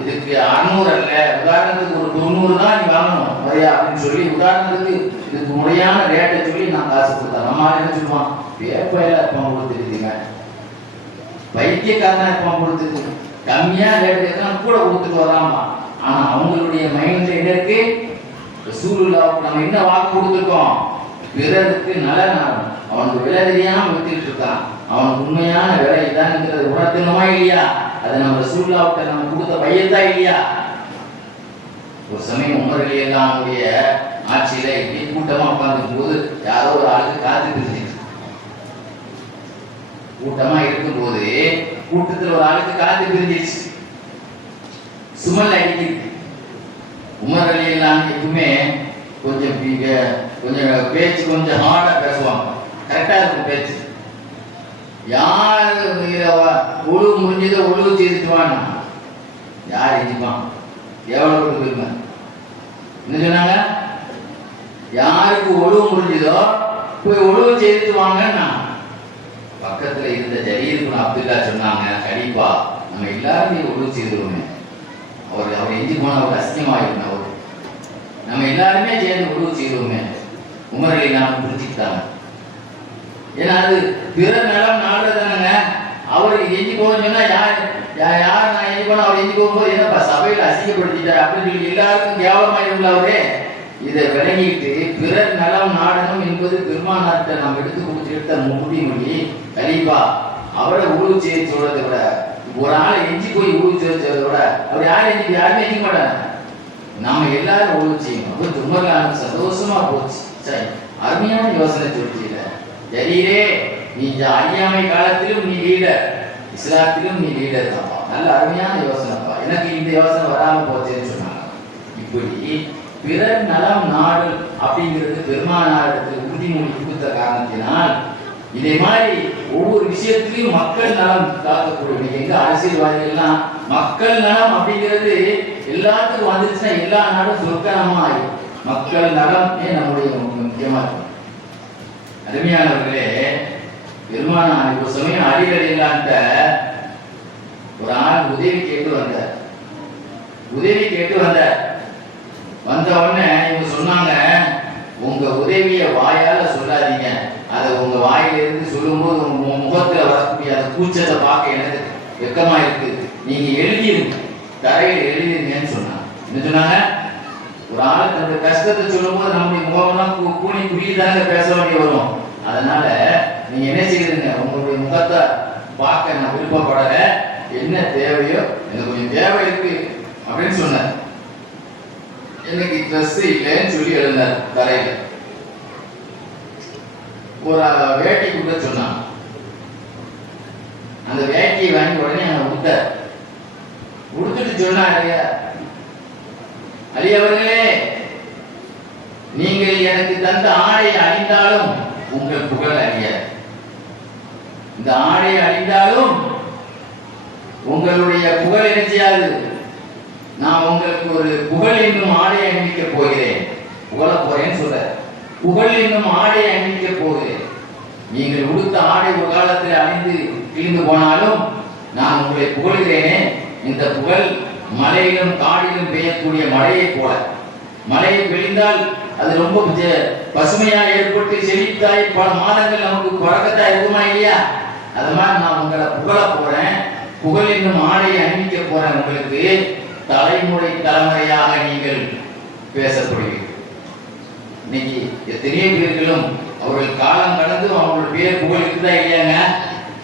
இதுக்கு 600 அல்ல, உதாரணத்துக்கு ஒரு 90 தான் நீ வாங்கணும் முறையா அப்படின்னு சொல்லி உதாரணத்துக்கு இதுக்கு முறையான ரேட்டை சொல்லி நான் காசு கொடுத்தேன். நம்ம என்ன சொல்லுவான்? பேப்பையில இருப்பான் கொடுத்துருக்குங்க, பைத்தியக்காரனா இருப்பான் கொடுத்துருக்கு, கம்மியா ரேட்டு கேட்கலாம் கூட கொடுத்துட்டு வராமா. ஆனா அவங்களுடைய மைண்ட்ல என்ன இருக்கு? ரசூலுல்லாஹ்வுக்கு நம்ம என்ன வாக்கு கொடுத்துருக்கோம்? பிறருக்கு நலன் ஆகும். அவனுக்கு விலை தெரியாம வித்துட்டு இருக்கான், அவனுக்கு உண்மையான விலை இதான்ங்கிறத உணர்த்தணுமா இல்லையா? அதை நம்ம ரசூலுல்லாஹ்வுக்கு நம்ம கொடுத்த பையத்தா இல்லையா? ஒரு சமயம் உமர் ரலியல்லாஹு ஆட்சியில இப்படி கூட்டமா உட்கார்ந்துக்கும் போது யாரோ ஒரு ஆளுக்கு காத்து பிரிஞ்சிச்சு. கூட்டமா இருக்கும் போது கூட்டத்தில் ஒரு ஆளுக்கு காத்து பிரிஞ்சிச்சு, சுமல் அடிக்குது. உமர் ரலியல்லாஹு எப்பவுமே கொஞ்சம் பேச்சு கொஞ்சம் ஹார்டா பேசுவாங்க, கரெக்டா இருக்கும் பேச்சு. யாரு ஒழுவு முடிஞ்சதோ ஒழுவு செய்துட்டுவான், யார் எஞ்சிப்பான்? எவ்வளவு கொடுத்துருங்க என்ன சொன்னாங்க? யாருக்கு ஒழுவு முடிஞ்சதோ போய் ஒழுவு செய்துட்டு வாங்கன்னா. பக்கத்துல இருந்த ஜரீர் அப்துல்லா சொன்னாங்க, கண்டிப்பா நம்ம எல்லாரும் ஒழுவு செய்துருவோமே, அவர் எஞ்சி போன ஒரு அசிங்கமாயிருந்தோம், அவர் நம்ம எல்லாருமே சேர்ந்து ஒழுவு செய்துருவோமே. உமரை நாம் புரிஞ்சுக்கிட்டாங்க. ஏன்னா அது பிற நலம் நாடுறதானங்க. அவர் எஞ்சி போகணும்னு சொன்னா யார் நான் எஞ்சி போனா அவர் எஞ்சி போகும்போது என்னப்பா சபையில அசிங்கப்படுத்திட்டார் அப்படின்னு சொல்லி எல்லாருக்கும் கேவலமாயிருந்தா அவரே. இதை விளங்கிட்டு பிறர் நலம் நாடணும் என்பது பெருமானார்ட்ட நாம் எடுத்து கொடுத்து முடிமொழி. கலீஃபா அவரை உழுவு செய்ய சொல்றதை விட, ஒரு ஆளை எஞ்சி போய் உழுவு செய்ய சொல்றதை விட, அவர் யாருமே எஞ்சிக்க மாட்டாங்க, நாம எல்லாரும் உழுவு செய்யணும். அப்போ தும்மலானுக்கு சந்தோஷமா போச்சு. சரி, அருமையான யோசனை சொல்லிச்சீங்க ஜரீரே, நீ அறியாமை காலத்திலும் நீ லீடர், இஸ்லாத்திலும் நீ லீடர் தான்ப்பா, நல்ல அருமையான யோசனைப்பா, எனக்கு இந்த யோசனை வராம போச்சேன்னு சொன்னாங்க. இப்படி பிறர் நலம் நாடு அப்படிங்கிறது பெருமானாரிடத்தில் உறுதிமொழி கொடுத்த காரணத்தினால் இதே மாதிரி ஒவ்வொரு விஷயத்திலையும் மக்கள் நலம் காக்கக்கூடிய எங்க அரசியல்வாதிகள்லாம் மக்கள் நலம் அப்படிங்கிறது எல்லாத்துக்கும் வந்துச்சுன்னா எல்லா நாடும் சொர்க்கமா ஆகும். மக்கள் நலம் நம்முடைய முக்கியமா இருக்கும். அருமையானவர்களே, பெருமானார் ஒரு சமயம் அடிக்கடியிலான்ட்ட ஒரு ஆள் உதவி கேட்டு வந்தார். வந்த உடனே இவங்க சொன்னாங்க, உங்க உதவிய வாயால சொல்லாதீங்க, அதை உங்க வாயிலிருந்து சொல்லும்போது உங்க முகத்துல வரக்கூடிய அந்த கூச்சத்தை பார்க்க எனக்கு வெக்கமா இருக்கு, நீங்க எழுதிருங்க, தரையில் எழுதிருங்கன்னு சொன்னாங்க. என்ன சொன்னாங்க? ஒரு ஆள் தன்னுடைய கஷ்டத்தை சொல்லும் போது நம்முடைய முகம்லாம் கூணி குறுகி தானே பேச வேண்டிய வரும். அதனால நீங்க என்ன செய்யுங்க, உங்களுடைய முகத்தை பார்க்க நான் விருப்பப்படல, என்ன தேவையோ எனக்கு கொஞ்சம் தேவை இருக்கு அப்படின்னு சொன்னார். எனக்கு ட்ரெஸ் இல்லைன்னு சொல்லி எழுந்தார் தரையில. ஒரு வேட்டி கொடுக்க சொன்னான். அந்த வேட்டியை வாங்கி உடனே உடுத்துட்டு சொன்னாரு, அலி அவர்களே, நீங்கள் எனக்கு தந்த ஆடை அழிந்தாலும் உங்கள் புகழ் அழியாது, இந்த ஆடை அழிந்தாலும் உங்களுடைய புகழ் என்ன செய்யாது, நான் உங்களுக்கு ஒரு புகழ் என்னும் ஆடை அணிவிக்க போகிறேன், புகழ போறேன்னு சொல்ற, புகழ் என்னும் ஆடை அணிவிக்க போகிறேன். நீங்கள் உடுத்த ஆடை ஒரு காலத்தில் அணிந்து கிழிந்து போனாலும் நான் உங்களை புகழ்கிறேனே, இந்த புகழ் மலையிலும் காடிலும் பெய்யக்கூடிய மழையை போல, மழையை பெய்ந்தால் அது ரொம்ப பசுமையா ஏற்பட்டு செழித்தாய் பல மாதங்கள் நமக்கு பழக்கத்தா இருக்குமா இல்லையா? அது மாதிரி நான் உங்களை புகழ போறேன், புகழ் என்னும் ஆடையை அணிவிக்க போறேன். உங்களுக்கு தலைமுறையாக நீங்கள் பேசப்படுவீர்கள். இன்னைக்கு எத்தனையோ பேர்களும் அவர்கள் காலம் கடந்து அவங்களோட பேர் புகழ் இருக்குதா இல்லையாங்க?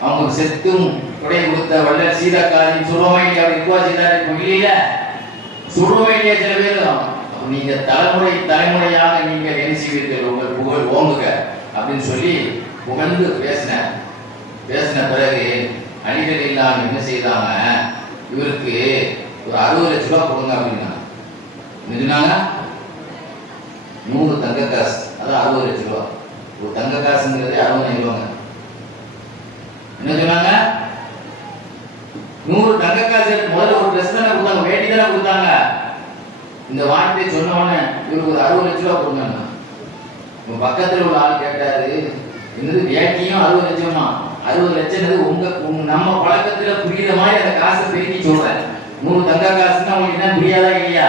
அவங்க செத்தும் கொடை கொடுத்த வள்ளல் சீதாக்காரின் சொல்லுவோமா இல்லையா? அவர் இருக்குவா சீதாரி இல்லையில சொல்லுவோமா இல்லையா? சில பேர் நீங்க தலைமுறையாக நீங்கள் என்ன செய்வீர்கள், உங்கள் புகழ் ஓங்குக அப்படின்னு சொல்லி புகழ்ந்து பேசின பிறகு அடிக்கடி இல்லாம என்ன செய்தாங்க, இவருக்கு ஒரு 60 லட்சம் ரூபாய் கொடுங்க அப்படின்னா. என்ன சொன்னாங்க? 100 தங்க காசு, அது 60 லட்சம் ரூபாய். ஒரு தங்க காசுங்கிறது 60,000 ரூபாங்க. என்ன சொன்னாங்க? 100 தங்க காசு. முதல்ல ஒரு ட்ரெஸ் தானே கொடுத்தாங்க, வேட்டி தானே கொடுத்தாங்க. இந்த வார்த்தையை சொன்ன உடனே இவருக்கு ஒரு 60 லட்சம் ரூபாய் கொடுங்க. பக்கத்தில் உள்ள ஆள் கேட்டாரு, என்னது வேட்டியும் 60 லட்சமா? 60 லட்சம் உங்க நம்ம பழக்கத்துல புரியுற மாதிரி அந்த காசை பெருக்கி சொல்றேன். 100 தங்க காசுன்னா உங்களுக்கு என்ன புரியாதா இல்லையா?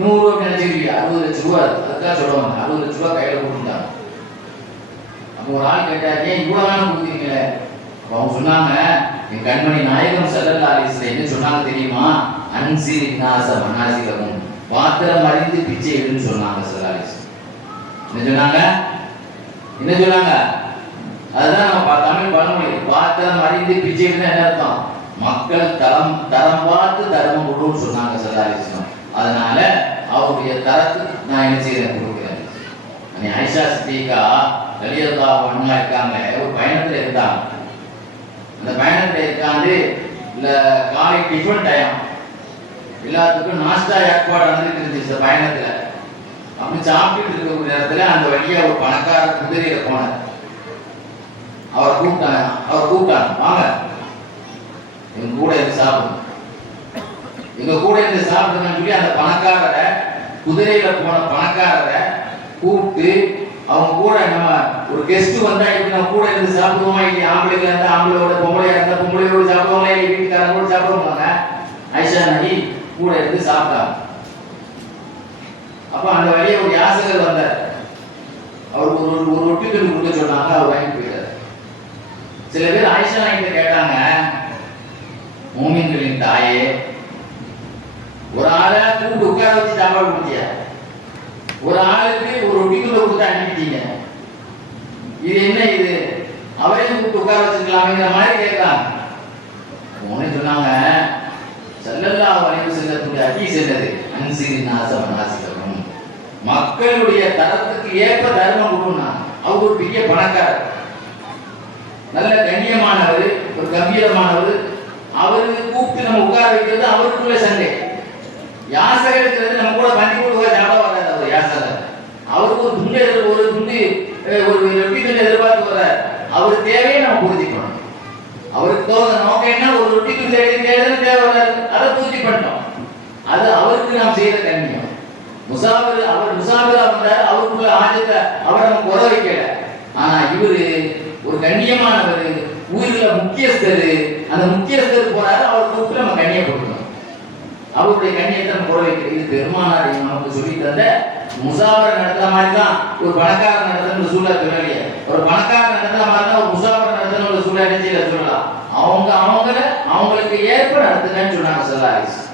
100 நினைச்சிருக்கீங்க, 60 லட்சம் ரூபாய். அதுக்காக சொல்லுவாங்க 60 லட்சம் ரூபாய் கையில கொடுத்துட்டாங்க. அப்ப ஒரு ஆள் கேட்டார், ஏன் இவ்வளோ நாள் கொடுத்தீங்களே? அவங்க சொன்னாங்க, என் கண்மணி நாயகம் ஸல்லல்லாஹு அலைஹி வஸல்லம் என்ன சொன்னாங்க தெரியுமா? அன்சிர் நாஸ மனாசிலஹும், பாத்திரம் அறிந்து பிச்சை எடுன்னு சொன்னாங்க ஸல்லல்லாஹு அலைஹி வஸல்லம். என்ன சொன்னாங்க? என்ன சொன்னாங்க? அதுதான் நம்ம தமிழ் பழமொழி, பாத்திரம் அறிந்து பிச்சை எடுன்னா என்ன அர்த்தம்? மக்கள் தரம் பார்த்து தர்மம் கொடுன்னு சொன்னாங்க ஸல்லல்லாஹு அலைஹி வஸல்லம். அதனால அவருடைய தரத்துக்கு நான் என்ன செய்யறேன், கொடுக்குறேன். ஆயிஷா சித்திகா ரலியல்லாஹு அன்ஹா இருக்காங்க, ஒரு பயணத்துல இருந்தாங்க. அந்த பயணத்துல இருக்காந்து காலை டிஃபன் டைம், எல்லாத்துக்கும் நாஸ்டா ஏற்பாடு நடந்துட்டு இருந்துச்சு இந்த பயணத்துல. அப்படி சாப்பிட்டு இருக்கிற நேரத்துல அந்த வழியா ஒரு பணக்கார குதிரையில போனார். அவர் கூப்பிட்டாங்க, வாங்க எங்க கூட இருந்து சாப்பிடுங்க, எங்க கூட இருந்து சாப்பிடுங்கன்னு சொல்லி அந்த பணக்காரரை, குதிரையில போன பணக்காரரை கூப்பிட்டு, அவங்க கூட நம்ம ஒரு கெஸ்ட் வந்தா இப்படி நம்ம கூட இருந்து சாப்பிடுவோமா இல்லையா? ஆம்பளைங்க இருந்தா ஆம்பளையோட, பொம்பளையா இருந்தா பொம்பளையோட சாப்பிடுவாங்களா இல்லை வீட்டுக்காரங்களோட சாப்பிடுவாங்க. ஐஷா நபி கூட இருந்து சாப்பிட்டாங்க. அப்ப அந்த வழியை ஒரு யாசகர் வந்தார். அவருக்கு ஒரு ரொட்டி துண்டு கொடுக்க சொன்னாங்க, அவர் வாங்கி போயிட்டார். சில பேர் ஆயிஷா கிட்ட கேட்டாங்க, மூமின்களின் தாயே, ஒரு ஆளை கூப்பிட்டு உட்கார வச்சு சாப்பாடு கொடுத்தியா? ஒரு ஆளுக்கு ஒரு ரொட்டி துண்டு கொடுத்து அனுப்பிட்டீங்க, இது என்ன இது? அவரையும் கூப்பிட்டு உட்கார வச்சுக்கலாம்ங்கிற மாதிரி கேட்கலாம். உடனே சொன்னாங்க, ஸல்லல்லாஹு அலைஹி வஸல்லத்துடைய ஹதீஸ் என்னது? அன்சிர் நாஸ மனாசிலஹும், மக்களுடைய தரத்துக்கு ஏற்ப தர்மம் கொடுன்னா. அவர் ஒரு பெரிய பணக்காரர், நல்ல கண்ணியமானவர், ஒரு கம்பீரமானவர். அவருக்கு கூப்பிட்டு நம்ம உட்கார வைக்கிறது அவருக்குள்ள சண்டை. யாசகர் இருக்கிறது நம்ம கூட பந்தி போட்டு சாப்பிட வராது. அவர் யாசகர், அவருக்கு ஒரு துண்டு ஒரு ரொட்டி துண்டு எதிர்பார்த்து வர்றார். அவர் தேவையை நம்ம பூர்த்தி பண்ணணும். அவருக்கு நோக்கம் என்ன? ஒரு ரொட்டி துண்டு தேவை வர்றாரு, அதை பூர்த்தி பண்ணோம். அது அவருக்கு நாம் செய்த கண்ணியம். அவர் முசாபிரா வந்தார், அவருக்குள்ள ஆஜத்தை அவரை நம்ம குறை வைக்கல. ஆனா இவரு ஒரு கண்ணியமானவர், ஊர்ல முக்கியஸ்தர். அந்த முக்கியஸ்தர் போறாரு, அவர் கூப்பிட்டு நம்ம கண்ணியப்படுத்தணும். அவருடைய கண்ணியத்தை நம்ம குறை வைக்கிறது. இது பெருமானார் நமக்கு சொல்லி தந்த முசாபரை நடத்துற மாதிரி தான் ஒரு பணக்காரர் நடத்துற சூழலை சொல்லலையே. ஒரு பணக்காரர் நடத்துற மாதிரி தான் ஒரு முசாபரை நடத்துற ஒரு சூழலை நினைச்சு சொல்லலாம். அவங்களுக்கு ஏற்ப நடத்துங்கன்னு சொன்னாங்க ஸல்லல்லாஹு அலைஹி வஸல்லம்.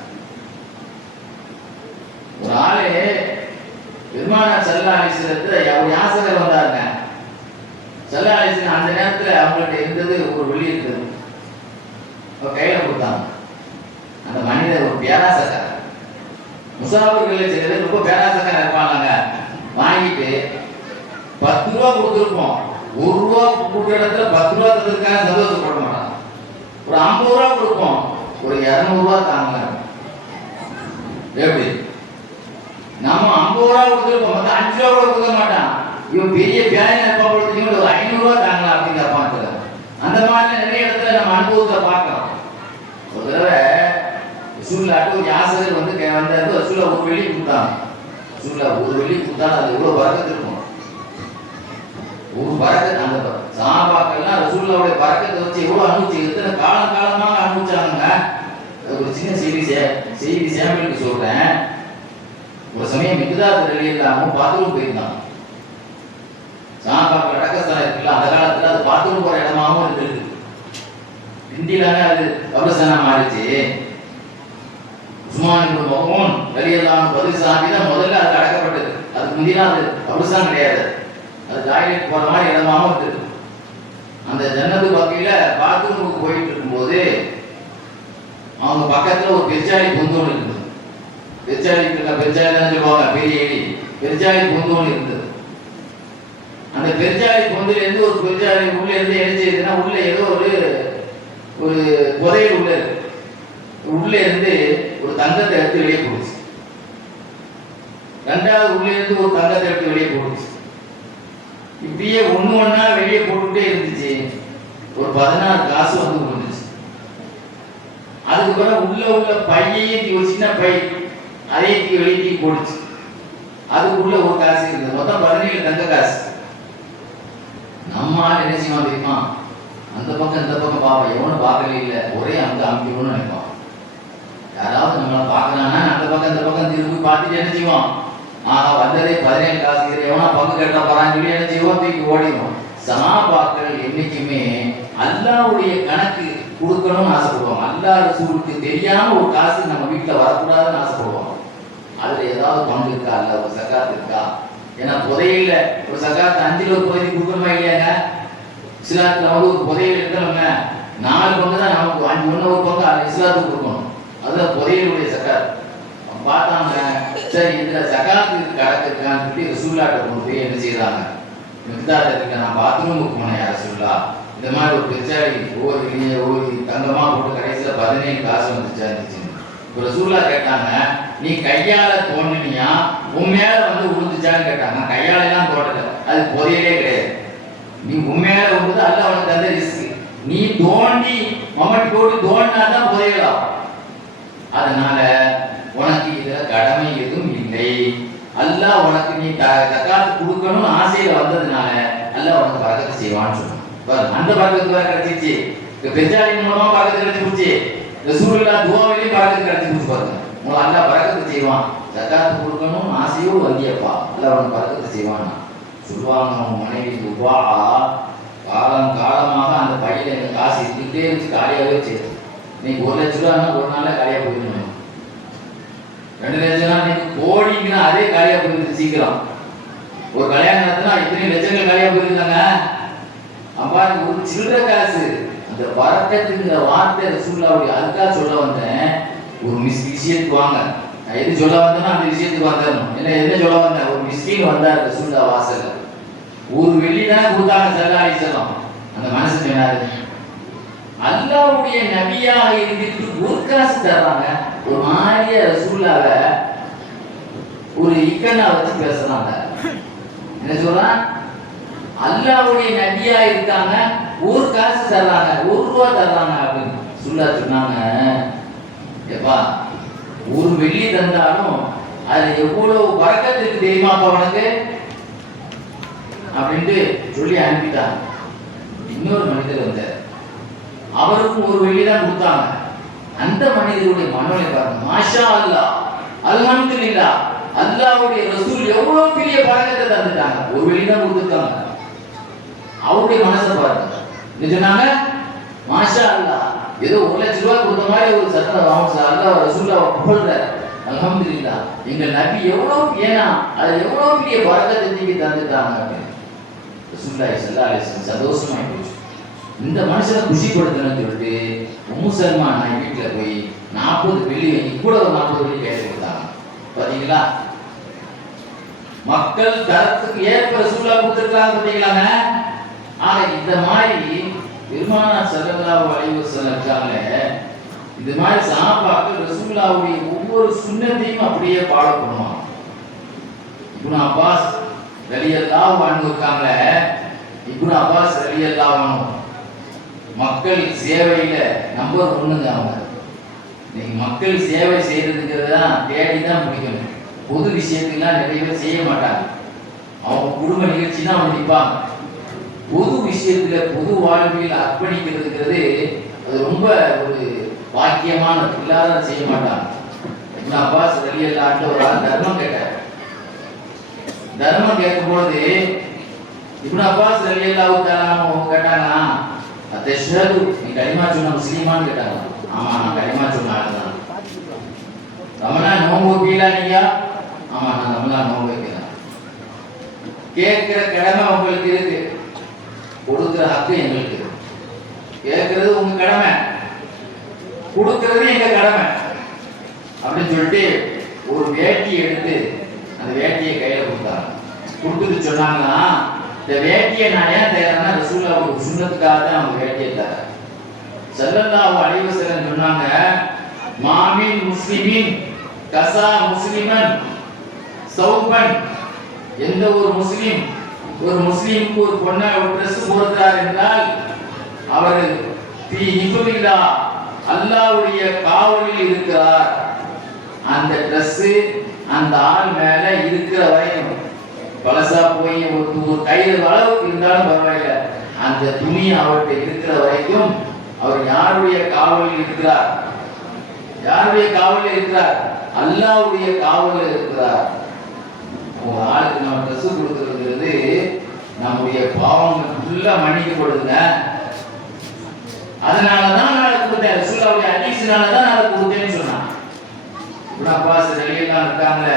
ஒரு ஆளு பெருமானார் ஸல்லல்லாஹு அலைஹி வஸல்லத்துல ஒரு யாசகர் வந்தாருங்க. ஸல்லல்லாஹு அலைஹி வஸல்லம் அந்த நேரத்துல அவங்கள்ட்ட இருந்தது ஒரு வெள்ளி இருக்குது, கையில கொடுத்தாங்க. அந்த மனிதர் ஒரு பேராசக்காரர். முசாஃபிர்கள் சில பேர் ரொம்ப பேராசக்காரர் இருப்பாங்க. வாங்கிட்டு 10 ரூபா கொடுத்துருப்போம், 1 ரூபா கொடுக்குற இடத்துல 10 ரூபா தந்ததுக்காக சந்தோஷப்பட மாட்டாங்க. ஒரு 50 ரூபா கொடுப்போம், ஒரு 200 ரூபா தாங்க. எப்படி நம்ம 50 ரூபா கொடுத்துருப்போம், 5 ரூபா கூட கொடுக்க மாட்டான். இவன் பெரிய பேரன் இருப்பா கொடுத்தீங்க, ஒரு 500 ரூபா தாங்களா அப்படின்னு கேட்பாங்க. அந்த மாதிரி நிறைய இடத்துல நம்ம அனுபவத்தை பார்க்கலாம். ஒரு தடவை ரசூலுல்லாஹ்க்கு ஒரு யாசகர் வந்தாரு. ரசூலுல்லாஹ் ஒரு வெள்ளி கொடுத்தாங்க. ரசூலுல்லாஹ் ஒரு வெள்ளி கொடுத்தா அது எவ்வளவு பரக்கத்து இருக்கும். ஒரு பரக்கத்து, அந்த சஹாபாக்கள்லாம் ரசூலுல்லாஹ்வுடைய பரக்கத்தை வச்சு எவ்வளவு அனுபவிச்சு, எத்தனை காலமாக அனுபவிச்சாங்க. ஒரு சின்ன செய்தி சேமிக்கு சொல்றேன். ஒரு சமயம் மிக்தாத் ரலியல்லாஹு பாத்ரூம் போயிருந்தாங்க. சஹாபாக்கள் அடக்கஸ்தலம் இருக்குல்ல, அந்த காலத்துல அது பாத்ரூம் போற இடமாவும் இருக்கு. இந்தியிலான அது கபரஸ்தானா மாறிச்சு. உஸ்மான் இப்னு மஃஊன் ரலியல்லாஹு பதில் சாஹாபி தான் முதல்ல அது அடக்கப்பட்டது. அதுக்கு முந்தினா அது கபரஸ்தான் கிடையாது, அது டாய்லெட் போற மாதிரி இடமாவும் இருக்கு. அந்த ஜன்னத்து பக்கையில பாத்ரூமுக்கு போயிட்டு இருக்கும்போது அவங்க பக்கத்துல ஒரு பெருச்சாளி பொந்தோடு இருந்தது. பெருச்சாளி தான் சொல்லுவாங்க, பெரிய எலி. பெருச்சாளி பொந்தோடு இருந்தது. அந்த பெருச்சாளி பொந்துல இருந்து ஒரு பெருச்சாளி உள்ள இருந்து எழுச்சிதுன்னா உள்ள ஏதோ ஒரு புதையல் உள்ள இருந்து ஒரு தங்கத்தை எடுத்து வெளியே போடுச்சு. ரெண்டாவது உள்ள இருந்து ஒரு தங்கத்தை எடுத்து வெளியே போடுச்சு. இப்படியே ஒண்ணா வெளியே போட்டுட்டே இருந்துச்சு. ஒரு 16 காசு விழுந்துச்சு. அதுக்கு பிறகு உள்ள பையையும் ஒரு சின்ன பை அதையும் வெளியே போடுச்சு. அதுக்குள்ள ஒரு காசு இருந்தது. மொத்தம் 17 தங்க காசு. நம்ம ஆள் என்ன செய்வான் தெரியுமா? அந்த பக்கம் இந்த பக்கம் பார்ப்போம், எவனும் பார்க்கவே இல்லை, ஒரே அங்க அமைக்கணும்னு நினைப்பான். யாராவது நம்மளை பார்க்கலான்னா அந்த பக்கம் இந்த பக்கம் திரும்பி பார்த்துட்டு என்ன செய்வோம்? வந்ததே 17 காசு, எவனா பங்கு கேட்டா போறான்னு சொல்லி என்ன செய்வோம்? தூக்கி ஓடிடுவோம். சஹாபாக்கள் என்னைக்குமே அல்லாஹ்வுடைய கணக்கு கொடுக்கணும்னு ஆசைப்படுவாங்க. அல்லாஹ் ரசூலுக்கு தெரியாம ஒரு காசு நம்ம வீட்டில் வரக்கூடாதுன்னு ஆசைப்படுவாங்க. அதுல ஏதாவது பங்கு இருக்கா, அல்ல ஒரு சக்காத்து இருக்கா? ஏன்னா புதையில ஒரு சக்காத்து 5ல் ஒரு பகுதி கொடுக்கணுமா இல்லையாங்க? இஸ்லாத்துல வந்து ஒரு புதையில இருக்கணுங்க, 4 பங்கு தான் நமக்கு, 1 ஒரு பங்கு இஸ்லாத்துக்கு கொடுக்கணும். அதுதான் புதையலுடைய சக்காத்து. பார்த்தாங்க, சரி இதுல சக்காத்து கணக்கு இருக்கான்னு சொல்லி ரசூலுல்லாஹ்ட்ட கொண்டு போய் என்ன செய்யறாங்க, மிக்தார்ல நான் பாத்ரூம் புக் பண்ணேன் யார் ரசூலுல்லாஹ், இந்த மாதிரி ஒரு பெருச்சாடி ஒவ்வொரு தங்கமா போட்டு கடைசியில் 17 காசு வந்துச்சா இருந்துச்சு. ரசூலுல்லாஹ் கேட்டாங்க, நீ கையால தோண்டினியா உன் மேல வந்து உழுந்துச்சான்னு கேட்டாங்க. கையால எல்லாம் தோண்டல, அது புதையலே கிடையாது. நீ உன் மேல உழுது அல்லாஹ் உனக்கு தந்த ரிஸ்க். நீ தோண்டி மம்மட்டி போட்டு தோண்டினா தான் புதையலாம். அதனால உனக்கு இதுல கடமை எதுவும் இல்லை. அல்லாஹ் உனக்கு நீ தக்காத்து கொடுக்கணும்னு ஆசையில வந்ததுனால அல்லாஹ் உனக்கு பரக்கத்து செய்வான்னு சொன்னான். அந்த பரக்கத்து வேற கிடைச்சிச்சு, பெருச்சாலின் மூலமா பரக்கத்து கிடைச்சி போச்சு. ரசூலுல்லாஹ் துஆவிலே பரக்கத்து கிடைச்சி போச்சு. பாருங்க, உங்களை அல்லாஹ் பரக்கத்து செய்வான். ஜகாத் கொடுக்கணும்னு ஆசையோடு வந்தியப்பா, அல்லாஹ் உனக்கு பரக்கத்து செய்வான் சொல்லுவாங்க. அவங்க மனைவி துபா காலமாக அந்த பையில இந்த காசு இருந்துகிட்டே இருந்துச்சு, காலியாகவே செய்யுது. நீங்க 1 லட்ச ரூபான்னா ஒரு நாள்ல காலியா போயிடணும். 2 லட்சம்னா நீங்க கோடிங்கன்னா அதே காலியா போயிடுது சீக்கிரம். ஒரு கல்யாணம் நடத்தினா இத்தனை லட்சங்கள் காலியா போயிருந்தாங்க. அப்பா ஒரு சில்லற காசு. அந்த பரக்கத்துங்கிற வார்த்தை ரசூலுல்லாஹ்வுடைய அதுக்காக சொல்ல வந்தேன். ஒரு விஷயத்துக்கு வாங்க, நான் எது சொல்ல வந்தேன்னா அந்த விஷயத்துக்கு வந்துடணும். என்ன சொல்ல வந்தேன், ஒரு மிஸ்கின் வந்தார் ரசூலுல்லாஹ் வாசல்ல, ஒரு வெள்ளி தான் கொடுத்தாங்க ஸல்லல்லாஹு அலைஹி வஸல்லம். அந்த மனுஷன் சொன்னாரு, அல்லாஹ்வுடைய நபியாக இருந்துட்டு ஒரு காசு தர்றாங்க. ஒரு மாதிரியா ரசூலுல்லாஹ்வை ஒரு இக்கனா வச்சு பேசுறாங்க. என்ன சொல்றான், அல்லாஹ்வுடைய நபியா இருக்காங்க, ஒரு காசு தர்றாங்க, 1 ரூபா தர்றாங்க அப்படின்னு ரசூலுல்லாஹ் சொன்னாங்க. ஏப்பா, ஒரு வெள்ளி தந்தாலும் அது எவ்வளவு பரக்கத்து இருக்கு தெரியுமாப்பா உனக்கு அப்படின்ட்டு சொல்லி அனுப்பிட்டாங்க. இன்னொரு மனிதர் வந்தார், அவருக்கும் ஒரு வெள்ளி தான் கொடுத்தாங்க. அந்த மனிதருடைய மனநிலை பாருங்க, மாஷா அல்லாஹ் அல்ஹம்துலில்லாஹ், அல்லாஹ்வுடைய ரசூல் எவ்வளவு பெரிய பரக்கத்தை தந்துட்டாங்க, ஒரு வெள்ளி தான் கொடுத்துட்டாங்க. அவருடைய மனசை பாருங்க, என்ன சொன்னாங்க, மாஷா அல்லாஹ், ஏதோ 1 லட்ச ரூபாய் கொடுத்த மாதிரி ஒரு சட்டம் அல்லாஹ் ரசூலுல்லாஹ் புகழ்றார். அல்ஹம்துலில்லாஹ், எங்க நபி எவ்வளவு, ஏன்னா அது எவ்வளவு பெரிய பரக்கத்தை நீங்க தந்துட்டாங்க அப்படின்னு ரசூலுல்லாஹி ஸல்லல்லாஹு அலைஹி வஸல்லம் சந்தோஷமாயி போச்சு. இந்த மனுஷனை குஷிப்படுத்தணும்னு சொல்லிட்டு உம்மு சல்மா நான் வீட்டில் போய் 40 வெள்ளி வாங்கி கூட ஒரு 40 வெள்ளி கேட்டு கொடுத்தாங்க. பாத்தீங்களா, மக்கள் தரத்துக்கு ஏற்ப ரசூலுல்லாஹ் கொடுத்துருக்காங்க. பாத்தீங்களாங்க. ஆக இந்த மாதிரி பெருமானார் ஸல்லல்லாஹு அலைஹி வஸல்லம் இருக்காங்களே, இந்த மாதிரி சஹாபாக்கள் ரசூலுல்லாஹ்வுடைய ஒவ்வொரு சுன்னத்தையும் அப்படியே ஃபாலோ பண்ணுவாங்க. இப்னு அப்பாஸ் ரலியல்லாஹு அன்ஹு இருக்காங்களே, இப்னு அப்பாஸ் ரலியல்லாஹு அன்ஹு மக்கள் சேவையில நம்பர் 1ங்க அவங்க. நீங்க மக்கள் சேவை செய்யறதுங்கிறது தான் தேடி தான் பிடிக்கணும். பொது விஷயத்துலாம் நிறைய பேர் செய்ய மாட்டாங்க. அவங்க குடும்ப நிகழ்ச்சி தான் அவங்க நிற்பாங்க. பொது விஷயத்துல பொது வாழ்வில் அர்ப்பணிக்கிறதுங்கிறது அது ரொம்ப ஒரு பாக்கியமான, எல்லாரும் செய்ய மாட்டாங்க. இப்னு அப்பாஸ் ரலியல்லாஹு அன்ஹு ஒரு தர்மம் கேட்டார். தர்மம் கேட்கும்போது இப்னு அப்பாஸ் ரலியல்லாஹு தஆலா அவங்க கேட்டாங்க, அத்தஷ்ஹது, நீ கலிமா சொன்ன முஸ்லிமான்னு கேட்டாங்க. ஆமா, நான் கலிமா சொன்ன ஆளுதான். ரமலான் நோன்பு வைப்பீங்களா நீங்க? ஆமா, நான் ரமலான் நோன்பு வைக்கிறேன். கேட்கிற கடமை உங்களுக்கு இருக்கு, கொடுக்கிற ஹக்கு எங்களுக்கு. கேட்கறது உங்க கடமை, கொடுக்கிறது எங்க கடமை அப்படின்னு சொல்லிட்டு ஒரு வேட்டியை எடுத்து அந்த வேட்டியை கையில கொடுத்தாங்க. கொடுத்துட்டு சொன்னாங்கன்னா, இந்த வேட்டியை நான் ஏன் தரேன்னா ரசூலுல்லாஹ் ஒரு சுன்னத்துக்காக தான் அவங்க வேட்டியை தரேன். ஸல்லல்லாஹு அலைஹி வஸல்லம் சொன்னாங்க, மாமின் முஸ்லிமின் கஸா முஸ்லிமன் சௌபன், எந்த ஒரு முஸ்லிம் ஒரு முஸ்லிமுக்கு ஒரு பொண்ணை ஒரு ட்ரெஸ் போடுறார் என்றால் அவர் ஃபீ ஹிஃப்லில்லாஹ், அல்லாஹ்வுடைய காவலில் இருக்கிறார். அந்த ட்ரெஸ் அந்த ஆள் மேல இருக்கிற வரைக்கும், பழசா போய் ஒரு கையில் அளவுக்கு இருந்தாலும் பரவாயில்ல, அந்த துணி அவர்கிட்ட இருக்கிற வரைக்கும் அவர் யாருடைய காவலில் இருக்கிறார்? யாருடைய காவலில் இருக்கிறார்? அல்லாஹ்வுடைய காவலில் இருக்கிறார். ஒரு ஆளுக்கு நம்ம ட்ரெஸ் கொடுக்கிறது நம்முடைய பாவங்கள் ஃபுல்லா மன்னிக்கப்படுதுங்க. அதனாலதான் நான் கொடுத்தேன், ரசூலுல்லாஹ்வுடைய ஹதீஸ்னாலதான் நான் கொடுத்தேன்னு சொன்னான். இப்னு அப்பாஸ் ரலியல்லாஹு அன்ஹு இருக்காங்க,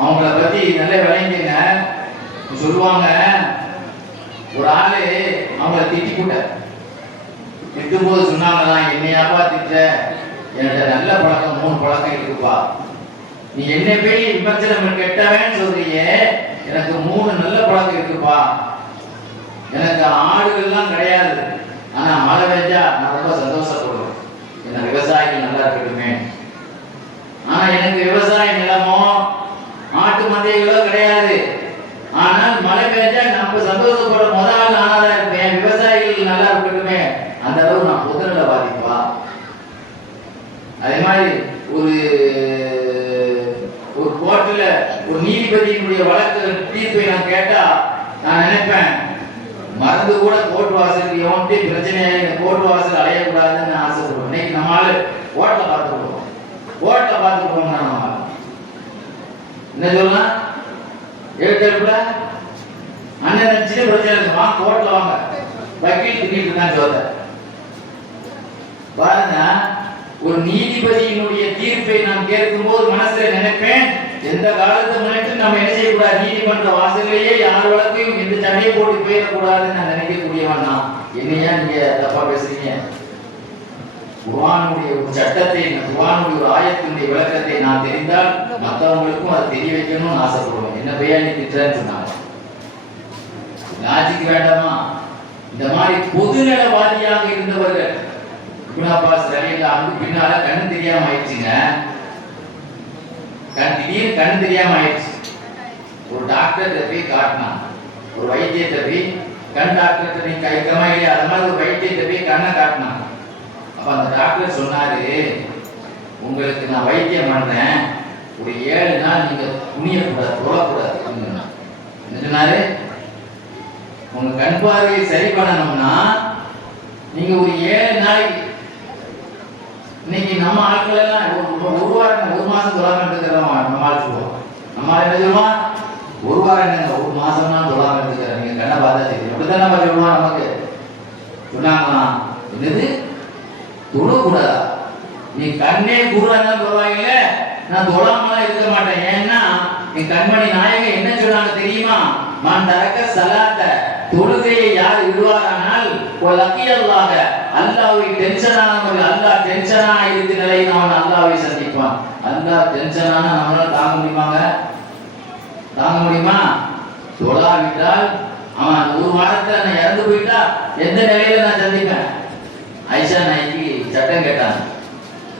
அவங்கள பத்தி நல்ல விளங்கிங்க. சொல்லுவாங்க, ஒரு ஆளு அவங்கள திட்டி போட்டார். திட்டும்போது சொன்னாங்களாம், என்னையாப்பா திட்ட, என்கிட்ட நல்ல பழக்கம் 3 பழக்கம் இருக்குப்பா, நீ என்ன போய் விமர்சனம் கெட்டவன்னு சொல்றியே, எனக்கு 3 நல்ல பழக்கம் இருக்குப்பா. எனக்கு ஆடுகள்லாம் கிடையாது, ஆனா மழை பெஞ்சா நான் ரொம்ப சந்தோஷப்படுவேன், என்ன விவசாயிகள் நல்லா இருக்கட்டுமே. ஆனா எனக்கு விவசாய நிலமோ ஆட்டு மந்தைகளோ கிடையாது, ஆனால் மழை பெஞ்சா நம்ம சந்தோஷப்படுற முதல் நாளாக இருப்பேன், விவசாயிகள் நல்லா இருக்கட்டுமே. அந்த அளவு நான் பொதுநல பாதிப்பா. அதே மாதிரி ஒரு கோர்ட்ல ஒரு நீதிபதியினுடைய வழக்கு தீர்ப்பை நான் கேட்டா நான் நினைப்பேன், மறந்து கூட கோர்ட் வாசலுக்கு எவன்ட்டு பிரச்சனையை கோர்ட் வாசல் அலையக்கூடாதுன்னு நான் ஆசைப்படுவேன். இன்னைக்கு நம்மளால கோர்ட்ல பார்த்துருக்கோம், கோர்ட்ல பார்த்துருக்கோம். நம்ம என்ன சொல்லலாம், எழுத்தெடுப்புல அண்ணன் நினைச்சு பிரச்சனை இருக்குமா, கோர்ட்ல வாங்க, வக்கீல் திட்டிட்டு இருக்கான் சோத. பாருங்க, ஒரு நீதிபதியினுடைய தீர்ப்பை நான் கேட்கும் போது மனசுல நினைப்பேன், எந்த காலத்தை முன்னிட்டு நம்ம என்ன செய்யக்கூடாது, நீதிமன்ற வாசலையே யார் வழக்கையும் எந்த சண்டையை போட்டு போயிடக்கூடாதுன்னு நான் நினைக்கக்கூடியவன். நான் என்னையா நீங்க தப்பா பேசுறீங்க, குர்ஆனுடைய ஒரு சட்டத்தை, குர்ஆனுடைய ஒரு ஆயத்தினுடைய விளக்கத்தை நான் தெரிந்தால் மற்றவங்களுக்கும் அதை தெரிய வைக்கணும்னு ஆசைப்படுவேன். என்ன பையா நீ திட்டுறேன்னு சொன்னாங்க, லாஜிக் வேண்டாமா? இந்த மாதிரி பொதுநலவாதியாக இருந்தவர்கள் இப்னு அப்பாஸ் ரலியல்லாஹு அன்ஹு பின்னால கண்ணு தெரியாம ஆயிடுச்சுங்க. திடீர்னு கண் தெரியாம ஆயிடுச்சு. ஒரு டாக்டர்கிட்ட போய் காட்டினான், ஒரு வைத்தியத்தை போய், கண் டாக்டர்கிட்ட நீ கைக்கமா இல்லையா, அது மாதிரி ஒரு வைத்தியத்தை போய் கண்ணை காட்டினான். அப்ப அந்த டாக்டர் சொன்னாரு, உங்களுக்கு நான் வைத்தியம் பண்றேன், ஒரு 7 நாள் நீங்க துணியக்கூடாது, தொழக்கூடாது. என்ன சொன்னாரு, உங்க கண் பார்வையை சரி பண்ணணும்னா நீங்க ஒரு 7 நாளைக்கு, இன்னைக்கு நம்ம ஆட்கள் எல்லாம் ஒரு வாரம் 1 மாசம் தொழாம இருக்கிறோம். நம்ம ஆள் சொல்லுவோம், நம்ம என்ன சொல்லுவோம், 1 வாரம் என்னங்க 1 மாசம் தான் தொழாம இருக்கிறோம், நீங்க கண்ணை பார்த்தா தெரியும். அப்படித்தான் நம்ம சொல்லுவோம். நமக்கு சொன்னாங்களா, என்னது தொழக்கூடாதா, நீ கண்ணே குருடாதான் பரவாயில்ல, நான் தொழாமலாம் இருக்க மாட்டேன். ஏன்னா என் கண்மணி நாயகன் என்ன சொன்னாங்க தெரியுமா, மான் தரக்க சலாத்த, தொழுகையை யார் விடுவாரானால் லக்கியல்லாஹ, அல்லாஹ்வை டென்ஷனானவர்கள், அல்லாஹ் டென்ஷனா இருக்கு நிலையில் அவன் அல்லாஹ்வை சந்திப்பான். அல்லாஹ் டென்ஷனான நம்மளால தாங்க முடியுமாங்க, தாங்க முடியுமா? தொழாவிட்டால் அவன் 1 வாரத்துல நான் இறந்து போயிட்டா எந்த நிலையில நான் சந்திப்பேன்? ஐஷா நாய்க்கு சட்டம் கேட்டாங்க,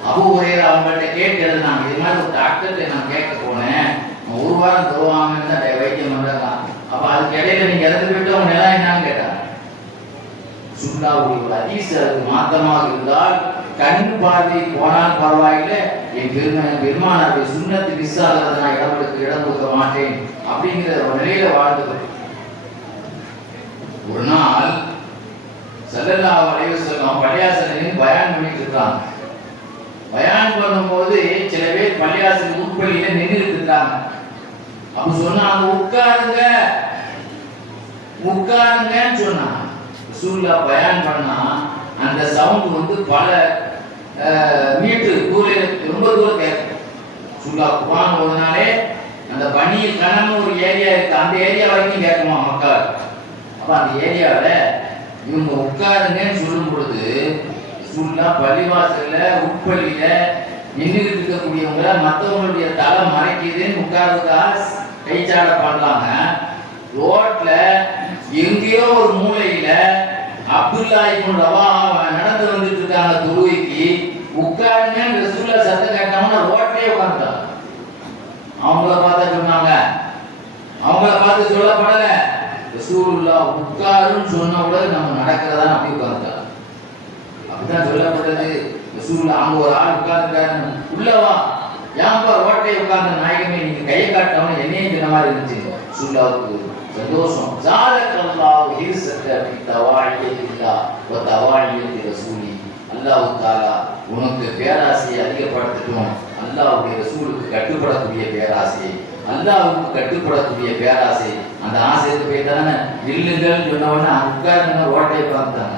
அபூ ஹுரைரா அவங்கள்ட்ட கேட்டு எழுதினாங்க, இது மாதிரி ஒரு டாக்டர்கிட்ட நான் கேட்க போனேன், 1 வாரம் தொழுவாம இருந்தா வைத்தியம் பண்றாங்க, அப்ப அதுக்கு இடையில நீங்க இறந்து போயிட்டு அவங்க நிலம் என்னன்னு கேட்டாங்க. சுல்லாவுடைய ஒரு ஹதீஸ் அதுக்கு மாத்தமாக இருந்தால், கண் பார்வை போனால் பரவாயில்லை, என் பெருமானாருடைய சுன்னத்து மிஸ் ஆகிறத நான் இடம் கொடுக்க மாட்டேன் அப்படிங்கிற ஒரு நிலையில வாழ்ந்தது. ஒரு நாள் ஸல்லல்லாஹு அலைஹி வஸல்லம் பள்ளியாசலில் பயான் பண்ணிட்டு இருக்காங்க. பயான் பண்ணும்போது சில பேர் பள்ளியாசல் உட்பள்ளியில நின்றுட்டு இருக்காங்க. அப்ப சொன்னாங்க, உட்காருங்க உட்காருங்கன்னு சொன்னாங்க. ரசூலுல்லாஹ் பயான் பண்ணா அந்த சவுண்ட் பல மீட்டர் ரொம்ப தூரம் கேட்கும். ரசூலுல்லாஹ் குர்ஆன் ஓதுனாலே அந்த பனியில் கணம் ஒரு ஏரியா இருக்கு, அந்த ஏரியா வரைக்கும் கேட்குமா மக்கள். அப்ப அந்த ஏரியாவில இவங்க உட்காருங்கன்னு சொல்லும் பொழுது ரசூலுல்லாஹ் பள்ளிவாசல்ல உட்பள்ளியில நின்றுட்டு இருக்கக்கூடியவங்க மற்றவங்களுடைய தலை மறைக்குதுன்னு உட்கார்றதுக்கா கைச்சாட பண்ணலாங்க. ரோட்ல எங்கேயோ ஒரு மூலையில அப்துல்லா இப்னு ரவாஹா நடந்து வந்துட்டு இருக்காங்க தொழுகைக்கு, உட்காருங்க ரசூலுல்லாஹ் சத்தம் கேட்டாங்கன்னா ரோட்லயே உட்கார்ந்தாங்க. அவங்கள பார்த்தா சொன்னாங்க, அவங்கள பார்த்து சொல்லப்படல, ரசூலுல்லாஹ் உட்காருன்னு சொன்ன உடனே நம்ம நடக்கிறதா அப்படி உட்கார்ந்தாங்க. அப்படிதான் சொல்லப்பட்டது. ரசூலுல்லாஹ் அங்க ஒரு ஆள் உட்கார்ந்துட்டாரு, உள்ளவா ஏன்பா ரோட்லயே உட்கார்ந்த நாயகமே நீங்க கையை காட்டவன என்னையும் சொன்ன மாதிரி இருந்துச்சு. ரசூலுல்லாஹ்வுக்கு சந்தோஷம். ஜாலக்கல்லாஹு ஹிர்ஸக ஃபி தவாயியத்தில்லாஹ் வ தவாயியத்தி ரசூலி, அல்லாஹ் தஆலா உனக்கு பேராசையை அதிகப்படுத்தட்டும், அல்லாஹ்வுடைய ரசூலுக்கு கட்டுப்படக்கூடிய பேராசையை அல்லாஹ்வுக்கு கட்டுப்படக்கூடிய பேராசை. அந்த ஆசைக்கு போய் தானே நில்லுங்கள்னு சொன்ன உடனே உட்காருங்க ஓட்டையை பார்த்தாங்க.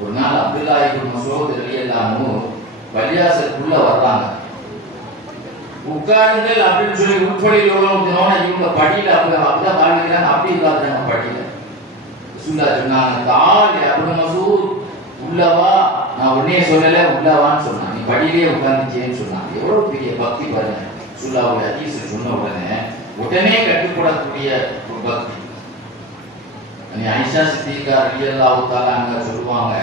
ஒரு நாள் அப்துல்லா இப்னு மஸ்ஊத் ரலியல்லாஹு அன்ஹு பள்ளியாசலுக்குள்ள வர்றாங்க. உட்காருங்கள் அப்படின்னு சொல்லி உட்படியில் உள்ளவங்க இவங்க படியில அப்படிதான் காமிக்கிறாங்க. அப்படி இருக்காங்க படியில. ரசூலுல்லாஹ் சொன்னாங்க, தால் இப்னு மஸ்ஊத் உள்ளவா, நான் உடனே சொல்லல உள்ளவான்னு சொன்னான். நீ படியிலே உட்கார்ந்துச்சேன்னு சொன்னாங்க. எவ்வளவு பெரிய பக்தி பாருங்க. ரசூலுல்லாஹ் ஹதீஸ் சொன்ன உடனே கட்டுப்படக்கூடிய ஒரு பக்தி. ஆயிஷா சித்திகா ரலியல்லாஹு தஆலா அன்ஹா சொல்லுவாங்க,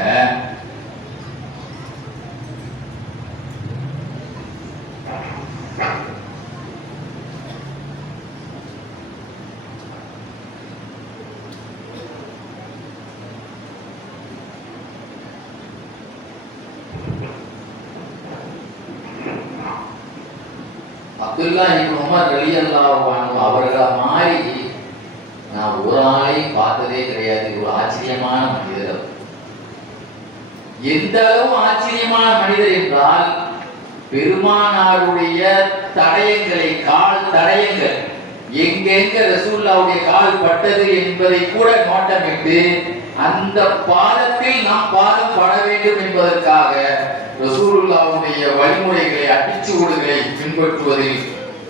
அப்துல்லா இப்னு உமர் ரலியல்லாஹு அன்ஹு அவர்கள மாதிரி நான் ஒரு ஆளை பார்த்ததே கிடையாது. ஒரு ஆச்சரியமான மனிதர். எந்த அளவு ஆச்சரியமான மனிதர் என்றால், பெருமானாருடைய தடயங்களை, கால் தடயங்கள் எங்கெங்க ரசூலுல்லாஹ்வுடைய கால் பட்டது என்பதை கூட நோட்டமிட்டு அந்த பாதத்தில் நாம் பாதம் பட வேண்டும் என்பதற்காக ரசூலுல்லாஹ்வுடைய வழிமுறைகளை, அடிச்சுவடுகளை பின்பற்றுவதில்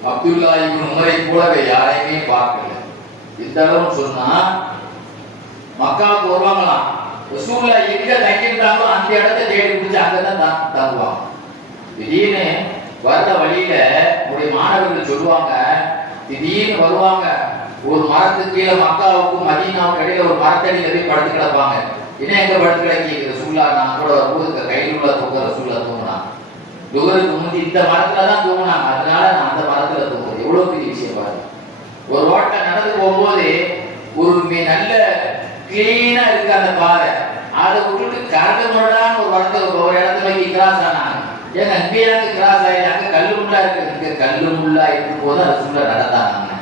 அப்துல்லா இப்னு உமரை போலவே யாரையுமே பார்க்கல. இந்த அளவு சொன்னா மக்காவுக்கு வருவாங்களாம். ரசூலுல்லாஹ் எங்க தங்கிட்டாங்களோ அந்த இடத்தை தேடி பிடிச்சி அங்கதான் தங்குவாங்க. திடீர்னு வர்ற வழியில உடைய மாணவர்கள் சொல்லுவாங்க, திடீர்னு வருவாங்க, ஒரு மரத்துக்கு கீழே மக்காவுக்கும் மதீனாவுக்கும் இடையில ஒரு மரத்தடியில போய் படுத்து கிடப்பாங்க. என்ன எங்க படுத்து கிடக்கி ரசூலுல்லாஹ் நான் கூட வரும்போது கையில் உள்ள தூக்க ரசூலுல்லாஹ் தூங்கினான். துவருக்கு முந்தி இந்த மரத்துல தான் தூங்கினாங்க, அதனால நான் அந்த மரத்துல தூங்குறேன். எவ்வளவு பெரிய விஷயம் பாருங்க. ஒரு ரோட்ல நடந்து போகும்போது ஒரு நல்ல கிளீனா இருக்கு அந்த பாதை, அதை விட்டுட்டு கரடு முரடான ஒரு இடத்துல கிராஸ் ஆனாங்க. ஏங்க அங்கேயாங்க கிராஸ் ஆகி அங்க கல்லு முள்ளா இருக்கு, இங்க கல்லு முள்ளா இருக்கும் போது அது சுள்ள நடந்தாங்க.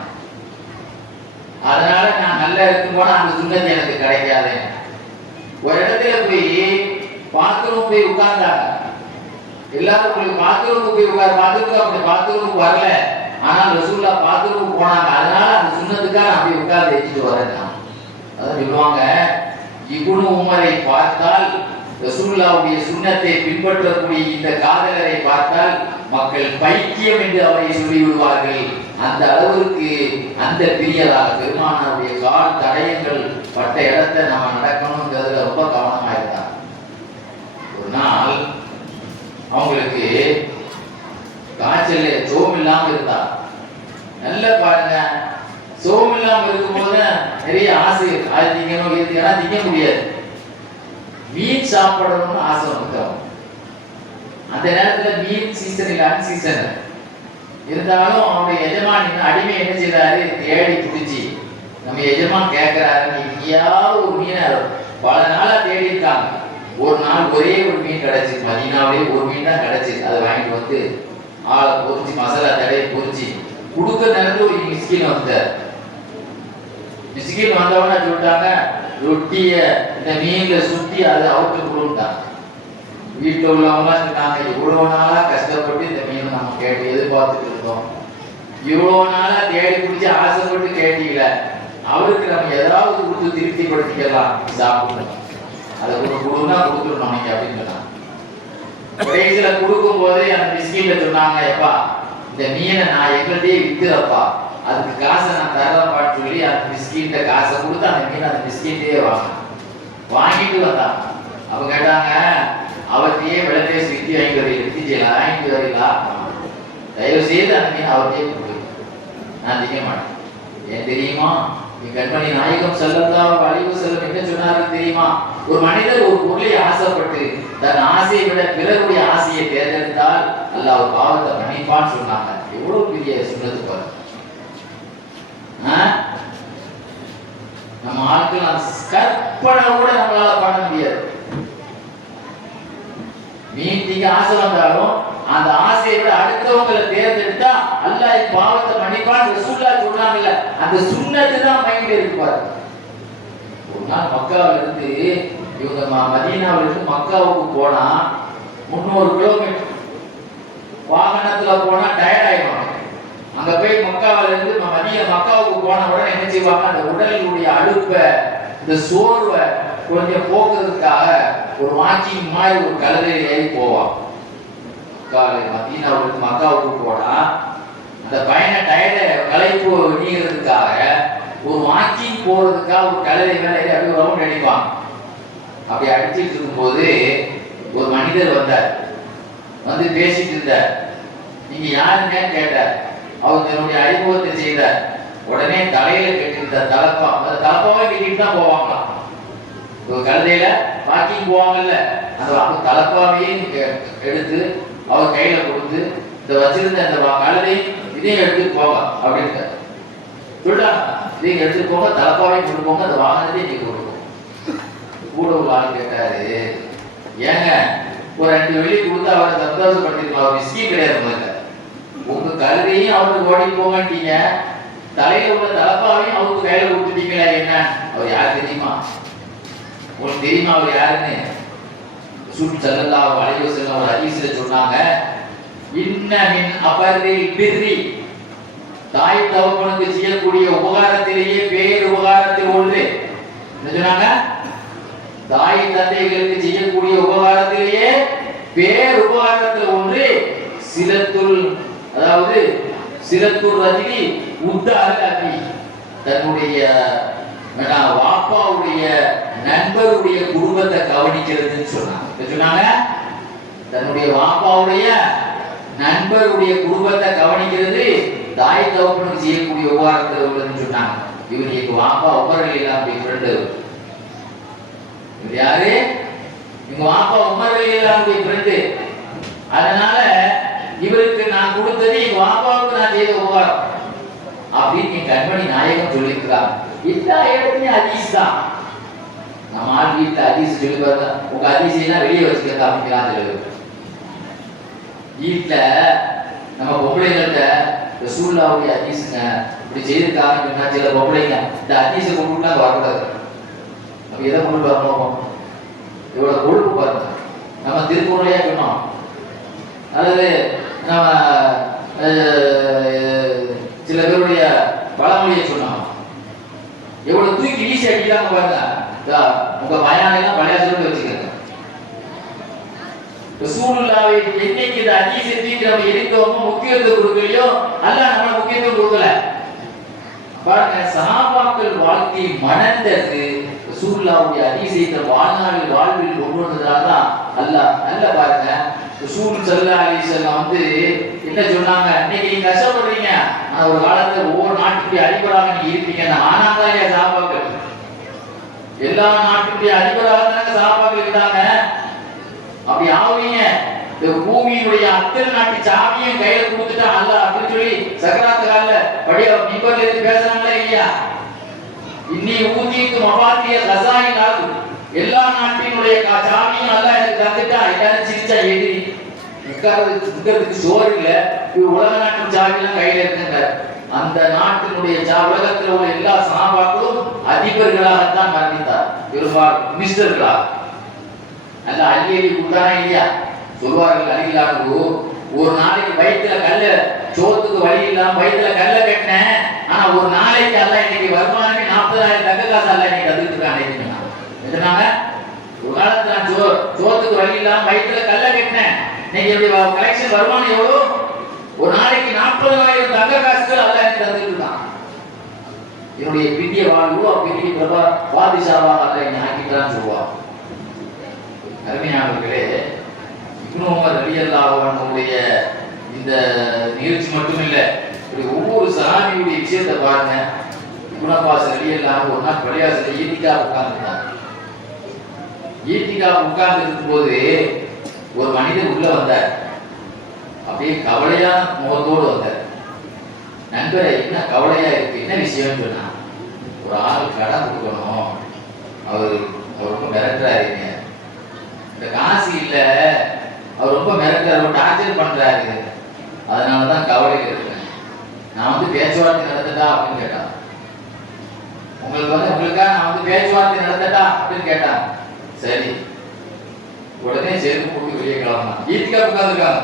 அதனால நான் நல்லா இருக்கும் போனா அந்த சுண்ணத்து எனக்கு கிடைக்காது. ஒரு இடத்துல போய் பாத்ரூம் போய் உட்கார்ந்தாங்க. எல்லாரும் உங்களுக்கு பாத்ரூமுக்கு போய் உட்கார், பாத்ரூமுக்கு வரல, ஆனால் ரசூலுல்லாஹ் பாத்ரூமுக்கு போனாங்க. அதனால அந்த சுண்ணத்துக்காக நான் போய் உட்கார்ந்து வச்சுட்டு வரேன். அதான் சொல்லுவாங்க, இப்னு உமரை பார்த்தால், ரசூலுல்லாஹ்வுடைய சுன்னத்தை பின்பற்றக்கூடிய இந்த காதலரை பார்த்தால் மக்கள் பைத்தியம் என்று அவரை சொல்லி விடுவார்கள். அந்த அளவிற்கு அந்த பிரியராக பெருமானாருடைய கால் தடயங்கள் பட்ட இடத்தை நம்ம நடக்கணுங்கிறதுல ரொம்ப கவனமா இருந்தாங்க. ஒரு நாள் அவங்களுக்கு காய்ச்சல் சோம் இல்லாம இருந்தா, நல்ல பாருங்க, சோம் இல்லாம இருக்கும்போது நிறைய ஆசை அது திங்கணும், இது திங்க முடியாது. மீன் சாப்பிடணும்னு ஆசை வந்துட்டாங்க. அந்த நேரத்துல மீன் சீசன் இல்லை, அன்சீசன் இருந்தாலும் அவனுடைய எஜமான் அடிமை என்ன செய்யறாரு, தேடி பிடிச்சி நம்ம எஜமான் கேட்கிறாரு, எங்கேயாவது ஒரு மீனை பல நாளா தேடி இருக்காங்க. ஒரு நாள் ஒரே ஒரு மீன் கிடைச்சி, மதீனாவே ஒரு மீன் தான் கிடைச்சி. அதை வாங்கிட்டு வந்து ஆளை பொறிச்சு மசாலா தடையை பொறிச்சு கொடுக்க நேரத்தில் ஒரு மிஸ்கின் வந்தார். மிஸ்கின் வந்தவன சொல்லிட்டாங்க, ரொட்டிய இந்த மீன்ல சுத்தி அதை அவுட்டு கொடுத்தாங்க. வீட்டில் உள்ளவங்க சொன்னாங்க, இவ்வளவு நாளா கஷ்டப்பட்டு இந்த மீன் நம்ம கேட்டு எதிர்பார்த்துட்டு இருந்தோம், இவ்வளவு நாளா தேடி பிடிச்சி ஆசைப்பட்டு கேட்டீங்கள, அவருக்கு நம்ம ஏதாவது கொடுத்து திருப்திப்படுத்திக்கலாம், சாப்பிடணும், அதை கொடுன்னா கொடுத்துடணும் நீங்க அப்படின்னு சொன்னாங்க. கடைசியில கொடுக்கும் போதே அந்த மிஸ்கின்ல சொன்னாங்க, எப்பா இந்த மீனை நான் எங்கள்கிட்டயே விற்கிறப்பா, அதுக்கு காசை நான் தரப்பான்னு சொல்லி அந்த மிஸ்கின்ட்ட காசை கொடுத்து அந்த மீன் அந்த மிஸ்கின்ட்டே வாங்கிட்டு வந்தான். அப்ப கேட்டாங்க, அவர்கிட்டயே விலை பேசி வித்தி வாங்கிட்டு வரீங்களா, தயவு செய்து அந்த மீன் அவர்கிட்டயே கொடுத்து, நான் திங்க மாட்டேன். ஏன் தெரியுமா, கண்மணி நாயகம் ஸல்லல்லாஹு அலைஹி வஸல்லம் என்ன சொன்னார்கள் தெரியுமா, ஒரு மனிதர் ஒரு பொருளை ஆசைப்பட்டு தன் ஆசையை விட பிறருடைய ஆசையை தேர்ந்தெடுத்தால் அல்லாஹ் ஒரு பாவத்தை மன்னிப்பான்னு சொன்னாங்க. எவ்வளவு பெரிய சுன்னத்து பாருங்க. நம்ம ஆட்கள் கற்பனை கூட நம்மளால பண்ண முடியாது. மீட்டிங்க ஆசை வந்தாலும் அந்த ஆசையை விட அடுத்தவங்களை தேர்ந்தெடுத்தா அல்லாஹ் பாவத்தை மன்னிப்பான் ரசூலுல்லாஹ் சொன்னாங்கல்ல, அந்த சுன்னத்து தான் மைண்ட்ல இருப்பாரு. ஒரு நாள் மக்காவில இருந்து இவங்க மதீனாவில இருந்து மக்காவுக்கு போனா 300 கிலோமீட்டர் வாகனத்துல போனா டயர்ட் ஆயிடுவாங்க. இந்த சோர்வை கொஞ்சம் போக்குறதுக்காக ஒரு வாக்கிங் மாதிரி ஒரு கழுதையில ஏறி போவான். மதீனாவுக்கு மக்காவுக்கு போனா அந்த பயண டயர்ட களைப்பு நீங்கிறதுக்காக ஒரு வாக்கிங் போறதுக்காக ஒரு கழுதை மேல ஏறி அப்படியே ரவுண்ட் அடிப்பான். அப்படி அடிச்சுட்டு இருக்கும்போது ஒரு மனிதர் வந்தார், வந்து பேசிட்டு இருந்தார். நீங்க யாருன்னு கேட்டார். அவர் தன்னுடைய அறிமுகத்தை செய்தார். உடனே தலையில கட்டிருந்த தலப்பா, அந்த தலப்பாவே கட்டிட்டு தான் போவாங்களாம். ஒரு கழுதையில வாக்கிங் போவாங்கல்ல, அந்த தலப்பாவையும் எடுத்து அவர் கையில கொடுத்து இந்த வச்சிருந்த அந்த கழுதை இதையும் எடுத்துட்டு போங்க அப்படின்னு சொல்றாங்க. இதையும் எடுத்துட்டு போங்க, தலப்பாவையும் கொண்டு போங்க, அந்த வாகனத்தையும் நீங்க கொடுக்கும். கூட ஒரு ஆள் கேட்டாரு, ஏங்க ஒரு 2 வெள்ளி கொடுத்து அவரை சந்தோஷப்படுத்திருக்கலாம், அவர் விஸ்கி கிடையாது முதல்ல. உங்க கழுதையும் அவருக்கு ஓடி போங்கட்டீங்க, தலையில உள்ள தலப்பாவையும் அவருக்கு கையில கொடுத்துட்டீங்களா? என்ன அவர் யார் தெரியுமா? உங்களுக்கு தெரியுமா அவர் யாருன்னு? ஸல்லல்லாஹு அலைஹி வஸல்லம் ஒரு ஹதீஸ்ல சொன்னாங்க, இன்ன மின் அபரில் பிர்ரி, தாய் தகப்பனுக்கு செய்யக்கூடிய உபகாரத்திலேயே பேர் உபகாரத்தில் ஒன்று. என்ன சொன்னாங்க? தாய் தந்தைகளுக்கு செய்யக்கூடிய உபகாரத்திலேயே பேர் உபகாரத்தில் ஒன்று சிலத்துல், அதாவது சிலத்துல் ரஜினி உத்தால் அபி, தன்னுடைய வாப்பாவுடைய நண்பருடைய குடும்பத்தை கவனிக்கிறதுன்னு சொன்னாங்க. சொன்னாங்க தன்னுடைய வாப்பாவுடைய நண்பருடைய குடும்பத்தை கவனிக்கிறது தாய் தகப்பனுக்கு செய்யக்கூடிய உபகாரத்தில் உள்ளதுன்னு சொன்னாங்க. இவர் எங்க வாப்பா உமர் அலியல்லாஹு அப்படி ஃப்ரெண்டு. இவர் யாரு? எங்க வாப்பா உமர் அலியல்லாஹு அப்படி ஃப்ரெண்டு. அதனால இவருக்கு நான் கொடுத்தது எங்க வாப்பாவுக்கு நான் செய்த உபகாரம் அப்படின்னு என் கண்மணி நாயகம் சொல்லியிருக்கிறார். எல்லா இடத்துலயும் ஹதீஸ் தான். நம்ம ஆள் வீட்டுல ஹதீஸ் சொல்லி பார்த்தா, உங்க ஹதீஸைனா வெளியே வச்சுக்கிறதா அப்படிங்கிறான் சொல்லுது. வீட்டுல நம்ம பொம்பளைங்கள்ட்ட ரசூலுல்லாஹ்வுடைய ஹதீஸுங்க இப்படி செய்திருக்காங்கன்னு சொன்னா சில பொம்பளைங்க இந்த ஹதீஸை கொண்டுட்டா வரக்கூடாது. அப்ப எதை கொண்டு வரணும்? இவ்வளவு கொழுப்பு பாருங்க. நம்ம திருக்குறளையா சொன்னோம், அதாவது நம்ம சில பேருடைய பழமொழியை சொன்னோம். எவ்வளவு தூக்கி வீசி அடிக்கிறாங்க பாருங்க. உங்க பயானெல்லாம் பழைய சொல்லி வச்சுக்கிறேன். ரசூலுல்லாஹ்வை என்னைக்கு இந்த ஹதீஸுக்கு நம்ம எடுத்தோமோ முக்கியத்துவம் கொடுக்கலையோ அல்லாஹ் நம்ம முக்கியத்துவம் கொடுக்கல. பாருங்க, சஹாபாக்கள் வாழ்க்கை மணந்தது ரசூலுல்லாஹ்வுடைய ஹதீஸை தன் வாழ்வில் கொண்டு வந்ததால தான் அல்லாஹ். நல்ல பாருங்க, ரசூல் ஸல்லல்லாஹு அலைஹி வஸல்லம் வந்து என்ன சொன்னாங்க? இன்னைக்கு நீங்க கஷ்டப்படுறீங்க, ஆனா ஒரு காலத்துல ஒவ்வொரு நாட்டுக்கு அதிபராக நீங்க இருப்பீங்க. ஆனாங்க இல்லையா சஹாபாக்கள்? எல்லா நாட்டுடைய அதிபராக தானே சஹாபாக்கள் இருந்தாங்க. அப்படி ஆவீங்க, இந்த பூமியினுடைய அத்தனை நாட்டு சாவியும் கையில கொடுத்துட்டா அல்லாஹ் அப்படின்னு சொல்லி சக்கராத்து கால படியா மிம்பர்ல இருந்து பேசுறாங்களா இல்லையா? இன்னி ஊதிக்கு மபாத்திய கசாயின் ஆகு, எல்லா நாட்டினுடைய சாவியும் அல்லாஹ் எனக்கு தந்துட்டா எல்லாரும் சிரிச்சா எதிரி உட்கார்றதுக்கு சோறு இல்ல, உலக நாட்டு சாவியெல்லாம் கையில இருக்குங்க. அந்த நாட்டினுடைய உலகத்தில் உள்ள எல்லா சஹாபாக்களும் அதிபர்களாகத்தான் மரணித்தார், பெரும்பாலும் மினிஸ்டர்களாக. நல்ல அள்ளி கொடுத்தானே இல்லையா? சொல்வார்கள் அலிலானு, ஒரு நாளைக்கு வயிற்றுல கல்ல, சோத்துக்கு வழி இல்லாம வயிற்றுல கல்ல கட்டினேன், ஆனா ஒரு நாளைக்கு அல்ல இன்னைக்கு வருமானமே 40,000 தங்க காசு அல்ல இன்னைக்கு தந்துட்டு இருக்காங்க. ஒரு காலத்துல நான் சோத்துக்கு வழி இல்லாம வயிற்றுல கல்ல கட்டினேன், இன்னைக்கு கலெக்ஷன் வருமானம் எவ்வளவு? ஒரு நாளைக்கு 40,000 தங்க காசுகள் அல்ல எனக்கு தந்துட்டு இருக்கான். என்னுடைய பிந்திய வாழ்வு பெரிய பிரபா பாதிஷாவாக அல்ல என்னை ஆக்கிட்டான்னு சொல்லுவான். அருமையானவர்களே, இப்னு உமர் ரலியல்லாஹு அன்ஹுடைய இந்த நிகழ்ச்சி மட்டுமில்லை, இப்படி ஒவ்வொரு சஹாபியுடைய விஷயத்தை பாருங்க. இப்னு அப்பாஸ் ரலியல்லாஹு ஒரு நாள் பள்ளிவாசல்ல ஈத்திகாஃப் உட்கார்ந்துட்டாங்க. ஈத்திகாஃப் உட்கார்ந்து இருக்கும்போது ஒரு மனிதர் உள்ள வந்தார். அப்படியே கவலையான முகத்தோடு வந்தார். நண்பரை, என்ன கவலையா இருக்கு, என்ன விஷயம்னு சொன்னா, ஒரு ஆள் கடன் கொடுக்கணும், அவர் ரொம்ப மிரட்டுறாருங்க, இந்த காசு இல்ல, அவர் ரொம்ப மிரட்டுறாரு, டார்ச்சர் பண்றாரு, அதனாலதான் கவலையில் இருக்கேன். நான் வந்து பேச்சுவார்த்தை நடத்தட்டா அப்படின்னு கேட்டான். உங்களுக்காக நான் வந்து பேச்சுவார்த்தை நடத்தட்டா அப்படின்னு கேட்டான். சரி, உடனே செருப்பு போட்டு வெளியே கிளம்பலாம். ஈத்திகாஃப் உட்கார்ந்துருக்காங்க,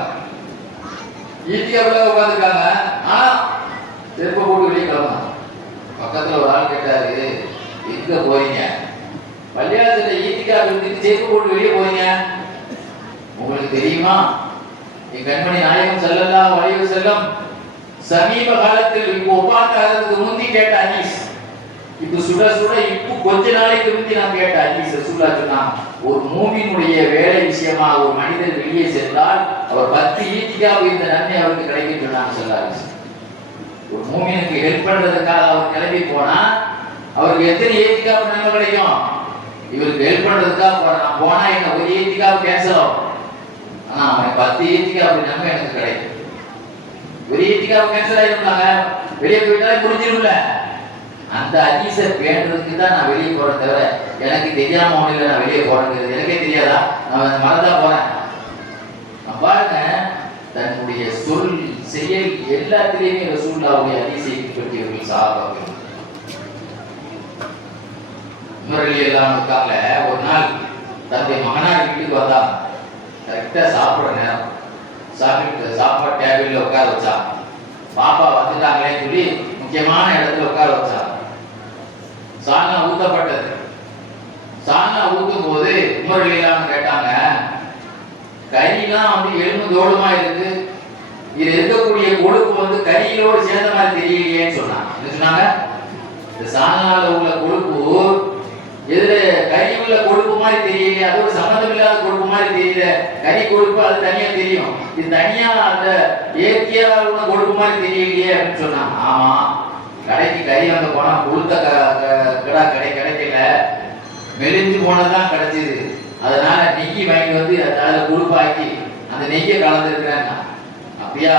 ஈத்திகாஃப்ல உட்கார்ந்துருக்காங்க, ஆனா செருப்பு போட்டு வெளியே கிளம்பலாம். பக்கத்துல ஒரு ஆள் கேட்டாரு, எங்க போறீங்க? பள்ளியாசல ஈத்திக்காக இருந்துட்டு செருப்பு போட்டு வெளியே போறீங்க. உங்களுக்கு தெரியுமா, என் கண்மணி நாயகம் ஸல்லல்லாஹு அலைஹி வஸல்லம் சமீப காலத்தில் இப்போ ஒப்பாத்தாகிறதுக்கு முந்தி கேட்ட ஹதீஸ், இப்போ சுட சுட இப்போ கொஞ்ச நாளைக்கு முந்தி நான் கேட்ட ஹதீஸ் ரசூலுல்லாஹ் சொன்னாங்க, ஒரு மூமினுடைய வேலை விஷயமா ஒரு மனிதர் வெளியே சென்றால் அவர் 10 ஈத்திக்காக இந்த நன்மை அவருக்கு கிடைக்கும் சொன்னாங்க ஸல்லல்லாஹு அலைஹி வஸல்லம். ஒரு மூமினுக்கு ஹெல்ப் பண்றதுக்காக அவர் கிளம்பி போனா அவருக்கு எத்தனை ஈத்திக்காக நன்மை கிடைக்கும்? இவருக்கு ஹெல்ப் பண்றதுக்காக நான் போனா என்ன ஒரு ஈத்திக்காக கேன்சல் ஆகும், ஆனா அவன் 10 ஈத்திக்காக நன்மை எனக்கு கிடைக்கும். ஒரு ஈத்திக்காக கேன்சல் ஆயிருந்தாங்க, வெளியே போயிட்டாலே முடிஞ்சிரும்ல. அந்த ஹதீஸை பேணுறதுக்கு தான் நான் வெளியே போறேன், தவிர எனக்கு தெரியாம ஒண்ணு நான் வெளியே போறேங்கிறது எனக்கே தெரியாதா, நான் மறந்தா போறேன். நான் பாருங்க, தன்னுடைய சொல் செயல் எல்லாத்திலையுமே ரசூலுல்லாஹ்வுடைய ஹதீஸை பின்பற்றியவர்கள் சஹாபாக்கள். எல்லாம் இருக்காங்க. ஒரு நாள் தன்னுடைய மகனார் வீட்டுக்கு வந்தாங்க. கரெக்டா சாப்பிட்ற நேரம், சாப்பாடு டேபிள்ல உட்கார வச்சா. பாப்பா வந்துட்டாங்களே சொல்லி முக்கியமான இடத்துல உட்கார வச்சா. சால்னா ஊத்தப்பட்டது. சால்னா ஊத்தும் போது உமர் கேட்டாங்க, கறிலாம் வந்து எலும்பு தோளுமா இருக்கு, இது இருக்கக்கூடிய கொழுப்பு வந்து கறியோடு சேர்ந்த மாதிரி தெரியலையேன்னு சொன்னாங்க. என்ன சொன்னாங்க? இந்த சால்னால உள்ள கொழுப்பு எதுல கறி உள்ள கொழுப்பு மாதிரி தெரியலையே, அது ஒரு சம்மந்தம் இல்லாத கொழுப்பு மாதிரி தெரியல. கறி கொழுப்பு அது தனியா தெரியும், இது தனியா அந்த இயற்கையா உள்ள கொழுப்பு மாதிரி தெரியலையே அப்படின்னு சொன்னாங்க. ஆமா, கடைக்கு கறி வந்து போனா கொழுத்த கிடா கிடைக்கல, மெலிஞ்சு போனதான் கிடைச்சது. அதனால நெய்யை வாங்கி வந்து அதில் கொழுப்பாக்கி அந்த நெய்யை கலந்துருக்கிறாங்க. அப்படியா?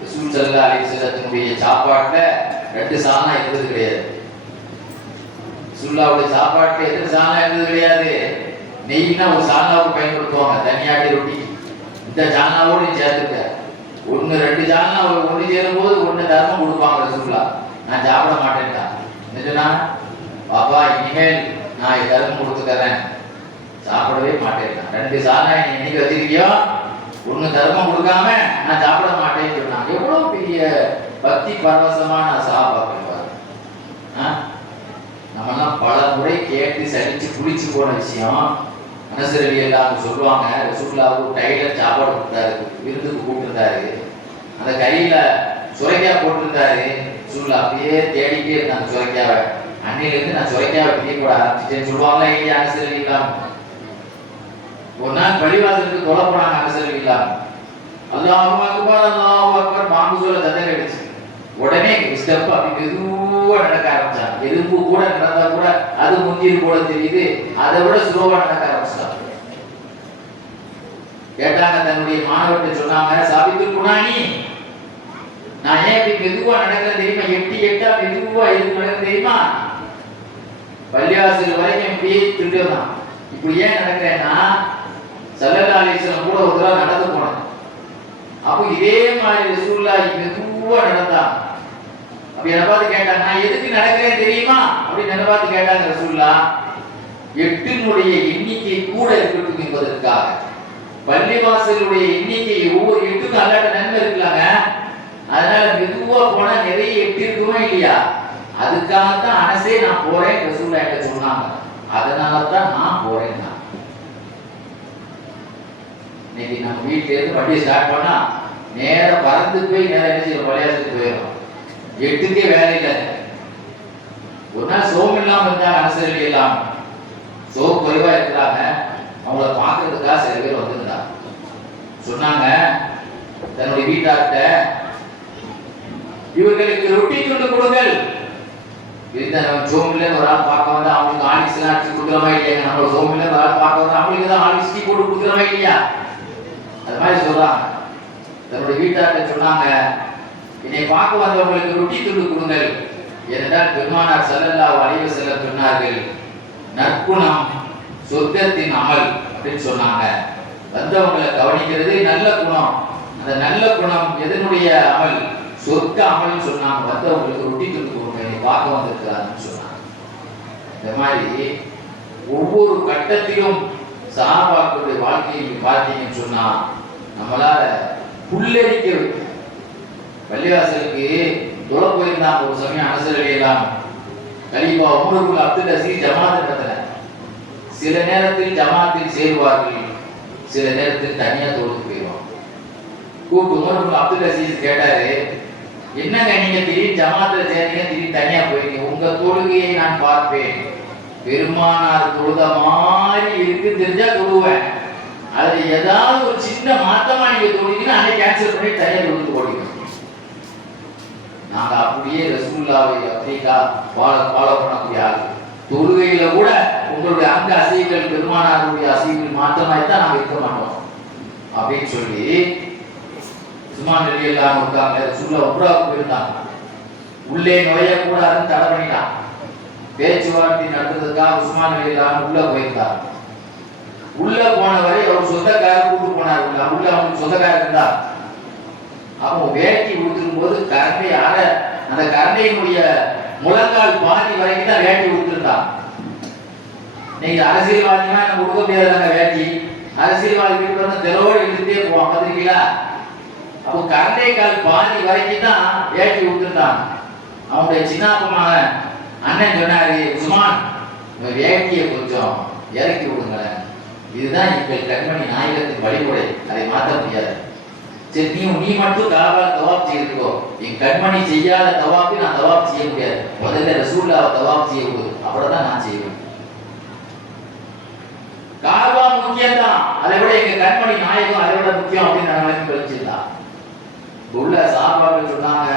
ரசூல் ஸல்லல்லாஹு அலைஹி வஸல்லத்தினுடைய சாப்பாட்டுல 2 சால்னா இருந்தது கிடையாது. ரசூலுல்லாஹ்வுடைய சாப்பாட்டுல எத்தனை சால்னா இருந்தது கிடையாது. நெய்னா ஒரு சால்னாவுக்கு பயன்படுத்துவாங்க, தனியாட்டி ரொட்டி. இந்த சால்னாவோடு சேர்த்துக்க 1-2 சால்னா ஒன்று சேரும் போது 1 தர்மம் கொடுப்பாங்க ரசூலுல்லாஹ். நான் சாப்பிட மாட்டேன்டா. என்னன்னா, பாப்பா இனிமேல் நான் தர்மம் கொடுத்துக்கிறேன், சாப்பிடவே மாட்டேன். 2 சால்னா இன்னைக்கு வச்சிருக்கியோ, 1 தர்மம் கொடுக்காம நான் சாப்பிட மாட்டேன்னு சொன்னாங்க. எவ்வளவு பெரிய பக்தி பரவசமான சஹாபாக்கள். நம்மெல்லாம் பல முறை கேட்டு சலிச்சு புளிச்சு போன விஷயம். அனஸ் ரலியல்லாஹு சொல்லுவாங்க, ரசூலுல்லாஹ் டைலர் சாப்பாடு கொடுத்தாரு, விருந்துக்கு கூப்பிட்டுருந்தாரு. அந்த கையில சுரைக்காய் போட்டிருந்தாரு. ரசூலுல்லாஹ் அப்படியே தேடிட்டே இருந்தாங்க சுரைக்காவை. அன்னையிலிருந்து நான் சுரைக்காவை பிடிக்க கூட ஆரம்பிச்சிட்டேன்னு சொல்லுவாங்களா இல்லையா அனஸ் ரலியல்லாஹு. ஒரு நாள் பள்ளிவாசலுக்கு தொலை போனாங்க அனஸ் ரலியல்லாஹு. அல்லாஹு அக்பர் அல்லாஹு அக்பர் பாங்கு சொல்ல சத்தம் கேட்டுச்சு. உடனே ஸ்டெப் அப்படி மெதுவா நடக்க ஆரம்பிச்சாங்க. எறும்பு கூட நடந்தா கூட அது முந்தியில் போல தெரியுது, அதை விட ஸ்லோவா நடக்க ஆரம்பிச்சாங்க. கேட்டாங்க, தன்னுடைய மாணவர்கிட்ட சொன்னாங்க, சாபித்துல் குனானி, நான் ஏன் இப்படி மெதுவா நடக்கிறேன் தெரியுமா? எட்டா மெதுவா எதுக்கு நடக்கிறேன் தெரியுமா? பள்ளிவாசல் வரைக்கும் இப்படியே திருடுதான். இப்படி ஏன் நடக்கிறேன்னா, ஸல்லல்லாஹு அலைஹி வஸல்லம் கூட ஒரு தடவை நடந்து போனேன். அப்போ இதே மாதிரி ரசூலுல்லாஹ் மெதுவா நடந்தாங்க. அப்படி என்ன பார்த்து கேட்டாங்க, நான் எதுக்கு நடக்கிறேன் தெரியுமா அப்படின்னு என்ன பார்த்து கேட்டாங்க ரசூலுல்லாஹ். 8னுடைய எண்ணிக்கை கூட இருக்கட்டும் என்பதற்காக. பள்ளிவாசலுடைய எண்ணிக்கை ஒவ்வொரு 8க்கும் அல்லாட்ட நன்மை இருக்கலாங்க. அதனால மெதுவா போனா நிறைய 8 இருக்குமா இல்லையா, அதுக்காகத்தான் அனசே நான் போறேன் ரசூலுல்லாஹ் கிட்ட சொன்னாங்க. அதனாலதான் நான் போறேன். இன்னைக்கு நம்ம வீட்டுல இருந்து வண்டியை ஸ்டார்ட் பண்ணா நேரம் பறந்து போய் நேரம் என்ன செய்யணும், பள்ளியாசலுக்கு போயிடும். 8க்கே வேலை இல்லை. ஒரு நாள் சோம் இல்லாம இருந்தாங்க அனஸ் ரலியல்லாஹு. சோம் குறைவா இருக்கிறாங்க, அவங்கள பார்க்கறதுக்காக சில பேர் வந்திருந்தாங்க. சொன்னாங்க தன்னுடைய வீட்டார்கிட்ட, இவர்களுக்கு ரொட்டி துண்டு கொடுங்கள். சோமில ஒரு ஆள் பார்க்க வந்தா அவங்களுக்கு ஆலிஸ் எல்லாம் அடிச்சு கொடுக்குறமா இல்லையா? நம்ம சோமில ஒரு ஆள் பார்க்க வந்தா அவங்களுக்கு தான் ஆலிஸ் டீ போட்டு கொடுக்குறமா இல்லையா? அது மாதிரி சொல்றாங்க. தன்னுடைய வீட்டார்கிட்ட சொன்னாங்க, என்னை பார்க்க வந்தவங்களுக்கு ரொட்டி துண்டு கொடுங்கள். ஏனென்றால் பெருமானார் ஸல்லல்லாஹு அலைஹி வஸல்லம் சொன்னார்கள், நற்குணம் சொர்க்கத்தின் அமல் அப்படின்னு சொன்னாங்க. வந்தவங்களை கவனிக்கிறது நல்ல குணம். அந்த நல்ல குணம் எதனுடைய அமல்? சொர்க்க அமல்னு சொன்னாங்க. வந்தவங்களுக்கு ரொட்டி துண்டு கொடுங்க, என்னை பார்க்க வந்திருக்கிறாங்கன்னு சொன்னாங்க. இந்த மாதிரி ஒவ்வொரு கட்டத்திலும் சஹாபாக்களுடைய வாழ்க்கையை பார்த்தீங்கன்னு சொன்னா நம்மளால புல்லரிக்க வைக்கும். பள்ளிவாசலுக்கு தொலை போயிருந்தாங்க ஒரு சமயம் அனஸ் ரலியல்லாஹு. கலீஃபா உமர் இப்னு அப்துல் அசீஸ் ஜமாத் நடத்தின. சில நேரத்தில் ஜமாத்தில் சேருவார்கள், சில நேரத்தில் தனியா தொழுது போயிடுவாங்க. கூப்பிட்டு உமர் அப்துல் அசீஸ் கேட்டாரு, என்னங்க நீங்க திடீர்னு ஜமாத்துல சேர்ந்தீங்க, திடீர்னு தனியா போயிருக்கீங்க, உங்க தொழுகையை நான் பார்ப்பேன், பெருமானார் தொழுத மாதிரி இருக்கு தெரிஞ்சா தொழுவேன், அது ஏதாவது ஒரு சின்ன மாத்தமா நீங்க தொழுவீங்கன்னா அன்னைக்கு கேன்சல் பண்ணி தனியா தொழுது போடுவீங்க. நாங்க அப்படியே ரசூலுல்லாஹை அப்படிக்கா ஃபாலோ பண்ணக்கூடிய ஆள். தொழுகையில கூட உங்களுடைய அங்க அசைவுகள் பெருமானாருடைய அசைவுகள் மாற்றமாய் தான் நாங்க இருக்க மாட்டோம் அப்படின்னு சொல்லி உஸ்மான் ரலியல்லாஹு அன்ஹு இருக்காங்க. ரசூலுல்லாஹ் உம்ராவுக்கு போயிருந்தாங்க, உள்ளே நுழையக்கூடாதுன்னு தடை பண்ணிட்டான். பேச்சுவார்த்தை நடத்துறதுக்காக உஸ்மான் ரலியல்லாஹு அன்ஹு உள்ள போயிருந்தார். உள்ள போனவரை அவர் சொந்தக்காரர் கூட்டு போனார். உள்ள அவனுக்கு சொந்தக்காரர் இருந்தா அவன் வேட்டி உடுத்தும் போது கரண்டை அந்த கரண்டையினுடைய முழங்கால் பாதி வரைக்கும் தான் வேட்டி உடுத்திருந்தான். நீங்க அரசியல்வாதிமா நம்ம உடுக்க முடியாதாங்க வேட்டி, அரசியல்வாதி வீட்டு வந்து தெருவோடு எடுத்துட்டே போவான் பார்த்துருக்கீங்களா? அப்போ கரண்டை கால் பாதி வரைக்கும் தான் வேட்டி உடுத்திருந்தான். அவனுடைய சின்னாப்பமாக அண்ணன் சொன்னாரு, உஸ்மான் வேட்டியை கொஞ்சம் இறக்கி விடுங்களேன், இதுதான் எங்கள் கண்மணி நாயகத்தின் வழிமுறை, அதை மாற்ற முடியாது. சரி நீ மட்டும் காபால தவாப் செய்திருக்கோ, என் கண்மணி செய்யாத தவாப்பை நான் தவாப் செய்ய முடியாது, முதல்ல ரசூலுல்லாஹ் தவாப் செய்ய போகுது, அப்புறம் நான் செய்வேன். காபா முக்கியம் தான், அதை விட எங்க கண்மணி நாயகம் அதை விட முக்கியம் அப்படின்னு நான் கழிச்சிருந்தா. உள்ள சாபாக்கள் சொன்னாங்க,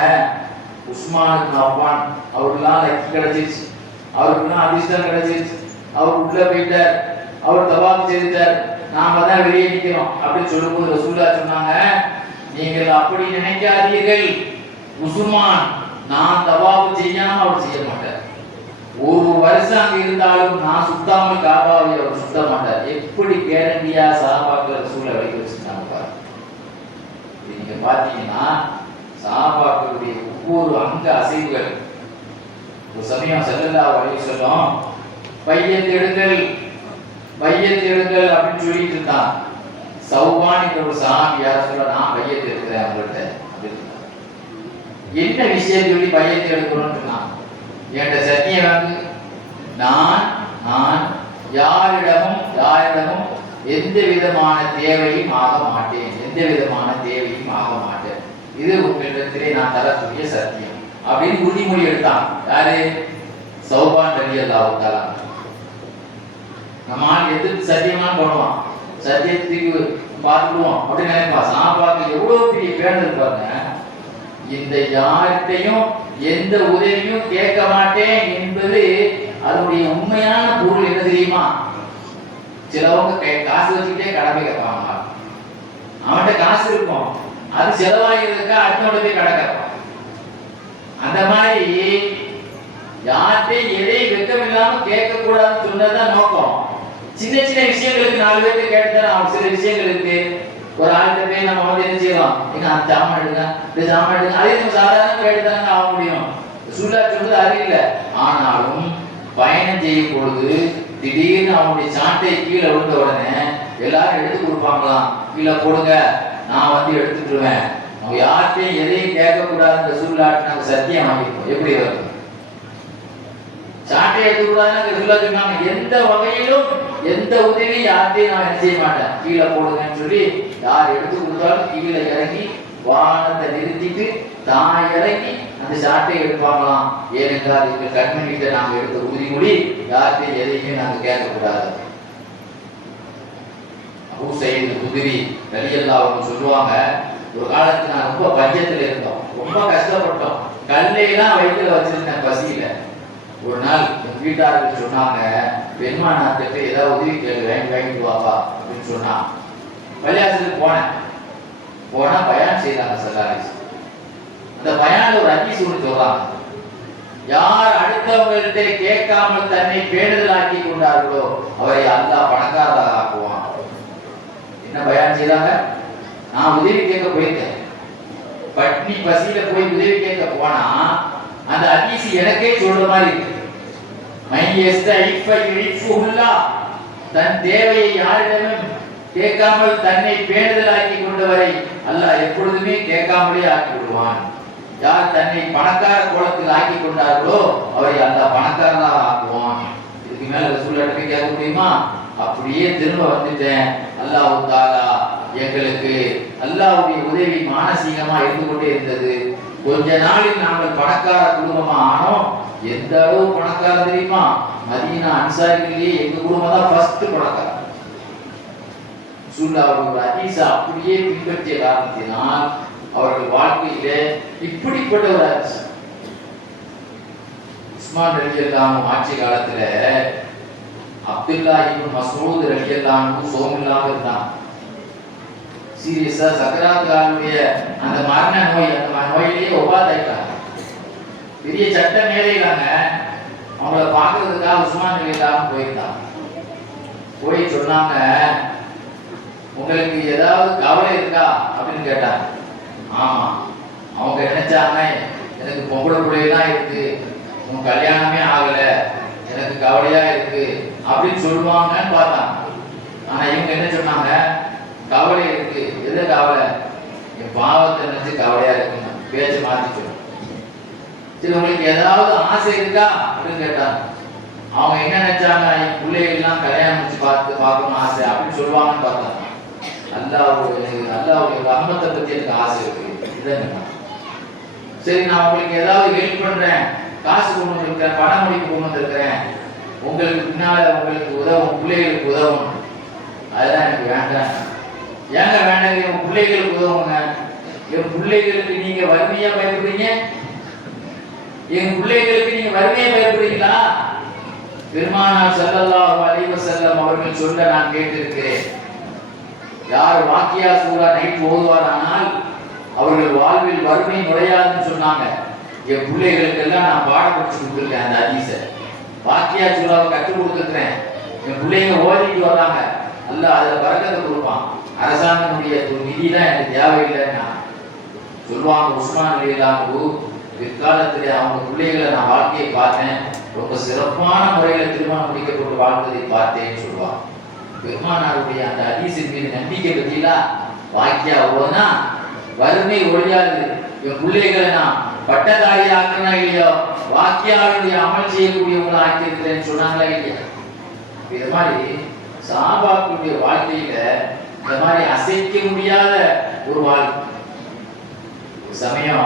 உஸ்மான் அஃபான் அவருக்குலாம் லக்கி கிடைச்சிருச்சு, அவருக்குலாம் அதிர்ஷ்டம் கிடைச்சிருச்சு, அவர் உள்ள போயிட்டார், அவர் தவாப் செய்தார், நாம தான் வெளியே நிற்கிறோம் அப்படின்னு சொல்லும்போது ரசூலுல்லாஹ் சொன்னாங்க, நீங்கள் அப்படி நினைக்காதீர்கள், உஸ்மான் நான் தவாப் செய்யாம அவர் செய்ய மாட்டார், ஒரு வருஷம் அங்க இருந்தாலும் நான் சுத்தாமல் காபாவை அவர் சுத்த மாட்டார். எப்படி கேரண்டியா சஹாபாக்கள் ரசூலை வைக்க வச்சிருக்காங்க பாருங்க. நீங்க பாத்தீங்கன்னா சஹாபாக்களுடைய ஒவ்வொரு அங்க அசைவுகள், ஒரு சமயம் ஸல்லல்லாஹு அலைஹி வஸல்லம் பையத்தை எடுங்கள் அப்படின்னு சொல்லிட்டு இருந்தான். சௌபான் என்ற ஒரு சஹாபி யார் சொல்ல, நான் பையத்தை எடுக்கிறேன் அவங்கள்ட்ட அப்படின்னு. என்ன விஷயம் சொல்லி பையத்தை எடுக்கணும்னு சொன்னான். என்கிட்ட சத்தியம் வாங்கு, நான் யாரிடமும் எந்த விதமான தேவையும் ஆக மாட்டேன், இது உங்களிடத்திலே நான் தரக்கூடிய சத்தியம் அப்படின்னு உறுதிமொழி எடுத்தான். யாரு? சௌபான் ரலியல்லாஹு தஆலா. நம்ம எதிர்த்து சத்தியமானு பண்ணுவான், சத்தியத்துக்கு பார்த்துடுவோம் அப்படின்னு நினைப்பான். சாப்பாக்கு எவ்வளவு பெரிய பேர் இருப்பாங்க, இந்த யார்கிட்டையும் எந்த உதவியும் கேட்க மாட்டேன் என்பது அதனுடைய உண்மையான பொருள் என்ன தெரியுமா? சிலவங்க காசு வச்சுக்கிட்டே கடமை கேட்பாங்க, அவன்கிட்ட காசு இருக்கும், அது செலவாகிறதுக்கா அடுத்தவங்க போய் கடை கேட்பான். அந்த மாதிரி யார்கிட்டையும் எதையும் வெக்கமில்லாம கேட்க கூடாதுன்னு சொன்னதுதான் நோக்கம். சின்ன சின்ன விஷயங்களுக்கு 4 பேருக்கு கேட்டுதான் அவங்க சில விஷயங்களுக்கு ஒரு ஆள்கிட்ட போய் நம்ம வந்து என்ன செய்யலாம், எங்க அந்த ஜாமான் எடுங்க, இந்த ஜாமான் எடுங்க, அதே நம்ம சாதாரண கேட்டுதாங்க ஆக முடியும். சூழலா சொல்றது அறிவில்லை. ஆனாலும் பயணம் செய்யும் பொழுது திடீர்னு அவனுடைய சாட்டை கீழே விழுந்த உடனே எல்லாரும் எடுத்து கொடுப்பாங்களாம், கீழே போடுங்க நான் வந்து எடுத்துட்டுருவேன். அவங்க யார்கிட்டையும் எதையும் கேட்கக்கூடாதுன்ற சூழ்நாட்டு நாங்கள் சத்தியம் வாங்கிருக்கோம். எப்படி வரும்? சாட்டை எடுத்துக்கூடாதுன்னு சொல்ல சொன்னாங்க, எந்த வகையிலும் எந்த உதவியும் யார்கிட்டையும் நான் என்ன செய்ய மாட்டேன், கீழே போடுங்கன்னு சொல்லி யார் எடுத்து கொடுத்தாலும் கீழே இறங்கி வாகனத்தை நிறுத்திட்டு தான் இறங்கி அந்த சாட்டை எடுப்பாங்களாம். ஏனென்றால் எங்க கண்மணிகிட்ட நாங்கள் எடுத்த உறுதிமொழி, யார்கிட்டையும் எதையுமே நாங்கள் கேட்கக்கூடாது. அபூ சயீத் குத்ரி ரலியல்லாஹு அன்ஹு சொல்லுவாங்க, ஒரு காலத்துல நான் ரொம்ப பஞ்சத்துல இருந்தோம், ரொம்ப கஷ்டப்பட்டோம், கல்லையெல்லாம் வயிற்றுல வச்சிருந்தேன் பசியில. ஒரு நாள் என் வீட்டார்கள் சொன்னாங்க, பெருமானார்கிட்ட ஏதாவது உதவி கேள்வி வாங்கிட்டு வாப்பா அப்படின்னு சொன்னா, பள்ளியாசலுக்கு போனா பயான் செய்யறாங்க சல்லாரி. அந்த பயான்ல ஒரு ஹதீஸ் ஒன்று சொல்றாங்க, யார் அடுத்தவங்கள்ட்ட கேட்காமல் தன்னை பேணுதலாக்கி கொண்டார்களோ அவரை அல்லாஹ் பணக்காரராக ஆக்குவான். என்ன பயான் செய்யறாங்க? நான் உதவி கேட்க போயிருக்கேன், பட்னி பசியில போய் உதவி கேட்க போனா அந்த ஹதீஸ் எனக்கே சொல்ற மாதிரி இருக்கு. தன் தேவையை யாரிடமும் கேட்காமல் தன்னை பேணுதலாக்கி கொண்டவரை அல்லாஹ் எப்பொழுதுமே கேட்காமலே ஆக்கி விடுவான். யார் தன்னை பணக்கார கோலத்தில் ஆக்கி கொண்டார்களோ அவரை அல்லாஹ் பணக்காரனாக ஆக்குவான். இதுக்கு மேல ரசூலுல்லாஹ் போய் கேட்க முடியுமா? அப்படியே திரும்ப வந்துட்டேன். அல்லாஹ் தஆலா எங்களுக்கு அல்லாஹ்வுடைய உதவி மானசீகமா இருந்து கொண்டே இருந்தது. கொஞ்ச நாளில் நாங்கள் பணக்கார குடும்பமா ஆனோம். எந்த அளவு பணக்கார தெரியுமா? மதீனா அன்சாரிகளிலேயே எங்க குடும்பம் தான் ஃபர்ஸ்ட் பணக்கார. ரசூலுல்லாஹ்வுடைய ஹதீஸை அப்படியே பின்பற்றிய காரணத்தினால் அவர்கள் வாழ்க்கையிலே இப்படிப்பட்ட ஒரு ஹதீஸ். உஸ்மான் ரலியல்லாஹு அன்ஹு ஆட்சி காலத்துல அப்துல்லா இப்னு மஸ்ஊத் ரலியல்லாஹு அன்ஹு சோமில்லாம இருந்தான். சீரியஸா சக்கராத் காலுடைய அந்த மரண நோய், அந்த நோயிலேயே ஒபாதாயிட்டாங்க. பெரிய சட்ட மேலையிலாங்க அவங்கள பார்க்கறதுக்காக உஸ்மான் ரலியல்லாஹு அன்ஹு போயிருந்தாங்க. போய் சொன்னாங்க, உங்களுக்கு ஏதாவது கவலை இருக்கா அப்படின்னு கேட்டாங்க. ஆமா. அவங்க நினைச்சாங்க, எனக்கு பொம்பளை பிள்ளைலாம் இருக்கு, உங்க கல்யாணமே ஆகல, எனக்கு கவலையா இருக்கு அப்படின்னு சொல்லுவாங்கன்னு பார்த்தாங்க. ஆனா இவங்க என்ன சொன்னாங்க, கவலை இருக்கு. எது கவலை? என் பாவத்தை நினைச்சு கவலையா இருக்குங்க. பேச்ச மாத்தி சொல்லுங்க. சரி, உங்களுக்கு ஏதாவது ஆசை இருக்கா அப்படின்னு கேட்டாங்க. அவங்க என்ன நினைச்சாங்க, என் பிள்ளைகள்லாம் கல்யாணம் முடிச்சு பார்க்கணும் ஆசை அப்படின்னு சொல்லுவாங்கன்னு பார்த்தாங்க. அல்லாஹ்வுடைய ரஹ்மத்தை பத்தி எனக்கு ஆசை இருக்கு. இதான் சரி, நான் உங்களுக்கு ஏதாவது ஹெல்ப் பண்றேன், காசு கொண்டு வந்திருக்கிறேன், பணம் முடிக்க கொண்டு வந்திருக்கிறேன், உங்களுக்கு பின்னால உங்களுக்கு உதவும், பிள்ளைகளுக்கு உதவும். அதெல்லாம் எனக்கு வேண்டாம். ஏங்க வேண்டாங்க? என் பிள்ளைகளுக்கு உதவுங்க. என் பிள்ளைகளுக்கு நீங்க வறுமையா பயப்படுறீங்க? என் பிள்ளைகளுக்கு நீங்க வறுமையா பயப்படுறீங்களா? பெருமானார் ஸல்லல்லாஹு அலைஹி வஸல்லம் அவர்கள் சொல்ல நான் கேட்டிருக்கிறேன். யார் வாக்கியா சூரா நைட் ஓதுவாரானால் அவர்கள் வாழ்வில் வறுமை நுழையாதுன்னு சொன்னாங்க. என் பிள்ளைகளுக்கெல்லாம் நான் பாடம் படிச்சு கொடுத்துருக்கேன். அந்த ஹதீஸை வாக்கியா சூறாவை கற்றுக் கொடுத்துருக்கிறேன். என் பிள்ளைங்க ஓதிட்டு வர்றாங்க. அல்லாஹ் அதில் பரக்கத்தை கொடுப்பான். அரசாங்கத்துடைய நிதிலாம் எனக்கு தேவையில்லைன்னா சொல்லுவாங்க. உஸ்மான் ரலியல்லாஹு அன்ஹு பிற்காலத்திலே அவங்க பிள்ளைகளை நான் வாழ்க்கையை பார்த்தேன், ரொம்ப சிறப்பான முறையில் திருமணம் முடிக்கப்பட்டு வாழ்ந்ததை பார்த்தேன்னு சொல்லுவாங்க. பெருமானாருடைய அந்த ஹதீஸின் மீது நம்பிக்கை பற்றிலாம் வாக்கியா ஓதுனா வறுமை ஒழியாது. என் பிள்ளைகளை நான் பட்டதாரி ஆக்கினா இல்லையோ, வாக்கியாவுடைய அமல் செய்யக்கூடியவங்களை ஆக்கியிருக்கிறேன்னு சொன்னாங்களா இல்லையா? இது மாதிரி சஹாபாக்களுடைய வாழ்க்கையில இந்த மாதிரி அசைக்க முடியாத ஒரு வாழ்க்கை. சமயம்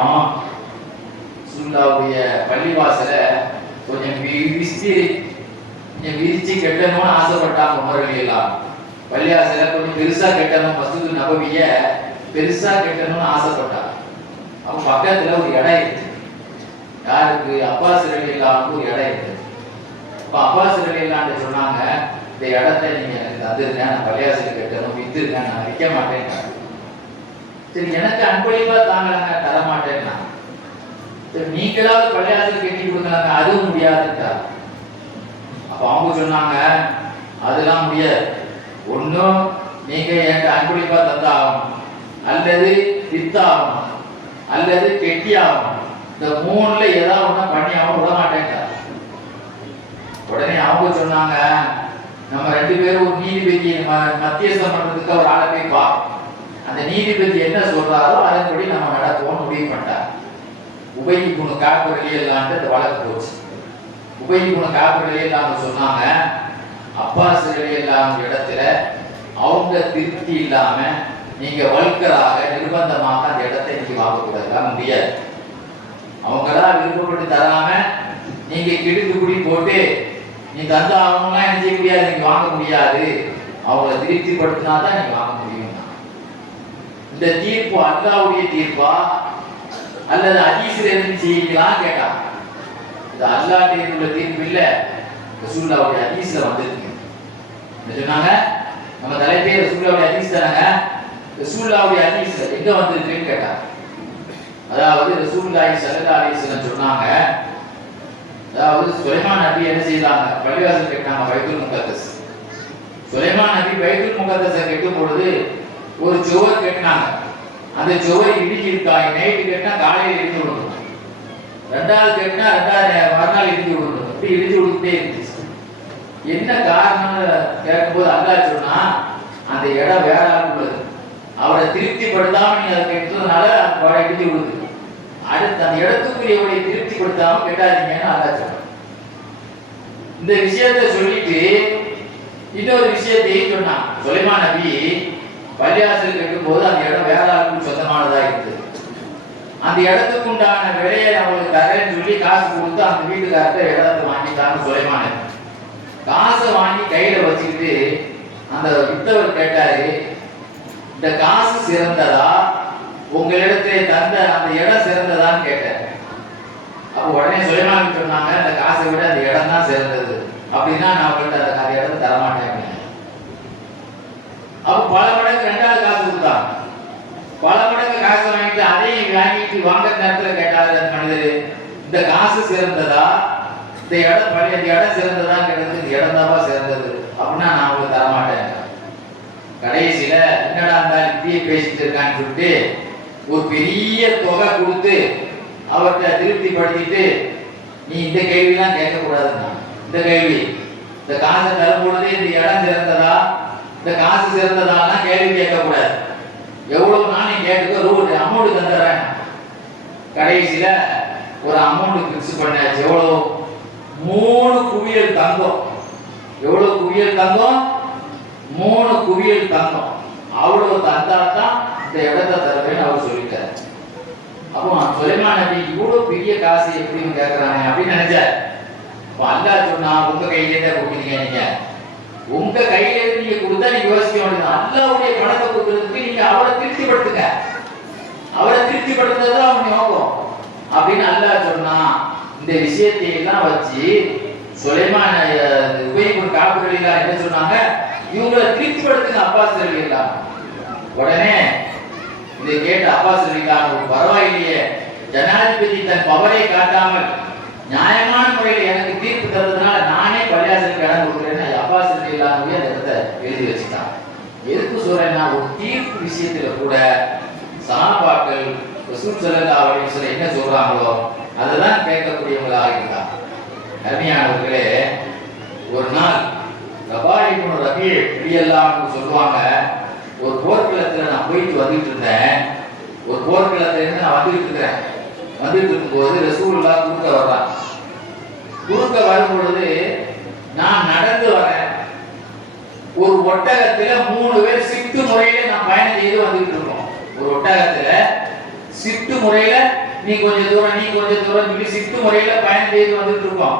ரசூலுல்லாஹ்வுடைய பள்ளிவாசல கொஞ்சம் விரிச்சு கட்டணும்னு ஆசைப்பட்டாங்க. உமர்கள் எல்லாம் பள்ளிவாசல கொஞ்சம் பெருசா கட்டணும், மஸ்ஜிது நபவிய பெருசா கட்டணும்னு ஆசைப்பட்டாங்க. அப்ப பக்கத்துல ஒரு இடம் இருக்கு. யாருக்கு? அப்பாஸ் ரலியல்லாஹு அன்ஹு ஒரு இடம் இருக்கு. அப்ப அப்பாஸ் ரலியல்லாஹு அன்ஹு சொன்னாங்க, இந்த இடத்த நீங்க எனக்கு தந்துருங்க, நான் பள்ளிவாசல கட்டணும், வித்துருங்க, நான் விற்க மாட்டேன். சரி, எனக்கு அன்பளிப்பா தாங்கலாங்க, தர மாட்டேன்னா. சரி, நீங்களாவது பள்ளிவாசல் கட்டி கொடுக்கலாங்க, அதுவும் முடியாதுன்றாங்க. அப்ப அவங்க சொன்னாங்க, அதெல்லாம் முடியாது. ஒன்னும் நீங்க என்கிட்ட அன்பளிப்பா தந்தாகும், அல்லது வித்தாகும், அல்லது கெட்டியாகும். இந்த மூணுல ஏதாவது ஒண்ணா பண்ணி அவன் விட மாட்டேங்க. உடனே அவங்க சொன்னாங்க, நம்ம ரெண்டு பேரும் ஒரு நீதிபதியை மத்தியஸ்தம் பண்றதுக்கு ஒரு ஆளை போய் பார்ப்போம். அந்த நீதிபதி என்ன சொல்றாரோ அதன்படி நம்ம நடப்போம்னு முடிவு பண்ணிட்டாங்க. உபய் இப்னு கஅப் ரலியல்லாஹு அன்ஹு அந்த வழக்கு போச்சு. உபய் இப்னு கஅப் ரலியல்லாஹு அன்ஹு சொன்னாங்க, அப்பாஸ் ரலியல்லாஹு அன்ஹு இடத்துல அவங்க திருப்தி இல்லாம நீங்க வல்கராக நிர்பந்தமாக அந்த இடத்தை நீங்க வாங்கக்கூடாது, முடியாது. அவங்களா விருப்பப்பட்டு தராம நீங்க கிடுக்குடி போட்டு நீ தந்த அவங்களாம் என்ன செய்ய முடியாது, நீங்க வாங்க முடியாது. அவங்கள திருப்திப்படுத்தினா தான் நீங்க வாங்க முடியும். இந்த தீர்ப்பு அல்லாஹ்வுடைய தீர்ப்பா அல்லது ஹதீஸ்ல இருந்து செய்யலாம் கேட்டாங்க. இது அல்லாஹ்வுடைய உள்ள தீர்ப்பு இல்ல, ரசூலுல்லாஹ்வுடைய ஹதீஸ்ல வந்திருக்கு. என்ன சொன்னாங்க? நம்ம தலைப்பே ரசூலுல்லாஹ்வுடைய ஹதீஸ் தானங்க. ரசூலுல்லாஹ்வுடைய ஹதீஸ் எங்க வந்திருக்குன்னு கேட்டாங்க. அதாவது ரசூலுல்லாஹி ஸல்லல்லாஹு அலைஹி வஸல்லம் சொன்னாங்க, அதாவது சுலைமான் நபி என்ன செய்தாங்க, பள்ளிவாசல் கட்டினாங்க, பைத்துல் முகத்தஸ். சுலைமான் நபி பைத்துல் முகத்தஸை கட்டும் பொழுது ஒரு சுவர் கட்டினாங்க. அந்த சுவர் இடிஞ்சிருக்காங்க. நைட்டு கட்டினா காலையில் இடிஞ்சு விடணும், ரெண்டாவது கட்டினா ரெண்டாவது மறுநாள் இடிஞ்சு விடணும். இப்படி இடிஞ்சு விட்டுட்டே இருந்துச்சு. என்ன காரணம்னு கேட்கும்போது அல்லாஹ் சொன்னா, அந்த இடம் வேற ஆள் உள்ளது, அவரை திருப்திப்படுத்தாம நீங்க அதை கெட்டதுனால அந்த இடிஞ்சு விடுது. அடுத்து அந்த இடத்துக்குரியவரை திருப்திப்படுத்தாம கெட்டாதீங்கன்னு அல்லாஹ் சொல்றான். இந்த விஷயத்தை சொல்லிட்டு இன்னொரு விஷயத்தையும் சொன்னான். சுலைமான் நபி பள்ளியாசல் கட்டும் போது அந்த இடம் வேற ஆளுக்கு சொந்தமானதா இருக்குது. அந்த இடத்துக்கு உண்டான விலையை அவங்களுக்கு தரேன்னு சொல்லி காசு கொடுத்து அந்த வீட்டுக்காரத்தை இடத்தை வாங்கிட்டாங்க சுலைமான் நபி. காசை வாங்கி கையில வச்சுக்கிட்டு அந்த வித்தவர் கேட்டாரு, இந்த காசு சிறந்ததா உங்களிடத்திலே தந்த அந்த இடம் சிறந்ததான்னு கேட்டார். அப்போ உடனே சுலைமான் சொன்னாங்க, அந்த காசை விட அந்த இடம் தான் சிறந்தது, அப்படின்னா நான் உங்கள்கிட்ட அந்த இடத்தை தரமாட்டேன் அப்படின்னு. அப்போ பல மடங்கு ரெண்டாவது காசு கொடுத்தாங்க. பல மடங்கு காசு வாங்கிட்டு அதையும் வாங்கிட்டு வாங்குற நேரத்தில் கேட்டாரு அந்த மனிதர், இந்த காசு சிறந்ததா இந்த இடம் பழைய இந்த இடம் சிறந்ததான் கேட்டது, இந்த இடம் தான்ப்பா சிறந்தது அப்படின்னா நான் உங்களுக்கு தரமாட்டேன். கடைசியில என்னடா இருந்தாலும் இப்படியே பேசிட்டு இருக்கான்னு சொல்லிட்டு ஒரு பெரிய தொகை கொடுத்து அவர்கிட்ட திருப்தி படுத்திட்டு, நீ இந்த கேள்விலாம் கேட்கக்கூடாதுன்னா, இந்த கேள்வி இந்த காசை தரும் பொழுது இந்த இடம் சிறந்ததா இந்த காசு சிறந்ததான்னா கேள்வி கேட்கக்கூடாது. எவ்வளவு நான் நீ கேட்டுக்க, ரூல் அமௌண்ட் தந்துடுறேன். கடைசியில ஒரு அமௌண்ட் பிக்ஸ் பண்ணாச்சு. எவ்வளவு? 3 குவியல் தங்கம். எவ்வளவு குவியல் தங்கம்? 3 குவியல் தங்கம். அவ்வளவு தந்தாதான் இந்த இடத்தை தருவேன்னு அவர் சொல்லிட்டார். அப்போ சுலைமான் நபி இவ்வளவு பெரிய காசு எப்படின்னு கேட்கறாங்க அப்படின்னு நினைச்சார். அப்ப அல்லாஹ் சொன்னா, உங்க கையிலே தான் கொடுக்குறீங்க, நீங்க உங்க கையில இருந்து நீங்க கொடுத்தா நீங்க யோசிக்க வேண்டியது. அல்லாஹ்வுடைய பணத்தை கொடுக்கறதுக்கு நீங்க அவரை திருப்திப்படுத்துங்க, அவரை திருப்திப்படுத்துறது அவன் யோகம் அப்படின்னு அல்லாஹ் சொன்னா. இந்த விஷயத்தை எல்லாம் வச்சு சுலைமான் உபயோகம் காப்புகளெல்லாம் என்ன சொன்னாங்க, இவங்களை திருப்திப்படுத்துங்க அப்பாஸ் ரலியல்லாஹு. உடனே இதை கேட்ட அப்பாஸ் ரலியல்லாஹு, பரவாயில்லையே, ஜனாதிபதி தன் பவரை காட்டாமல் நியாயமான முறையில் எனக்கு தீர்ப்பு தந்ததுனால நானே பள்ளியாசலுக்கு இடம் கொடுக்குறேன்னு அப்பாஸ் ரலியல்லாஹு அந்த இடத்தை எழுதி வச்சுட்டான். எதுக்கு சொல்றேன்னா, ஒரு தீர்ப்பு விஷயத்துல கூட சஹாபாக்கள் ரசூல் ஸல்லல்லாஹு அலைஹி வஸல்லம் என்ன சொல்றாங்களோ அதெல்லாம் கேட்கக்கூடியவங்களாக இருந்தாங்க. அருமையானவர்களே, ஒரு நாள் ரபாய் இப்னு ரபீ ரலியல்லாஹு சொல்லுவாங்க, ஒரு போர்க்களத்தில் நான் போயிட்டு வந்துட்டு இருந்தேன். ஒரு போர்க்களத்துல இருந்து நான் வந்துட்டு இருக்கும்போது ரசூலுல்லாஹ் குறுக்க வர்றாங்க. குறுக்க வரும் பொழுது நான் நடந்து வரேன். ஒரு ஒட்டகத்துல 3 பேர் சிட்டு முறையில நான் பயணம் செய்து வந்துட்டு இருக்கோம். ஒரு ஒட்டகத்துல சிட்டு முறையில நீ கொஞ்சம் தூரம் நீ கொஞ்சம் தூரம் சொல்லி சிட்டு முறையில பயணம் செய்து வந்துட்டு இருக்கோம்.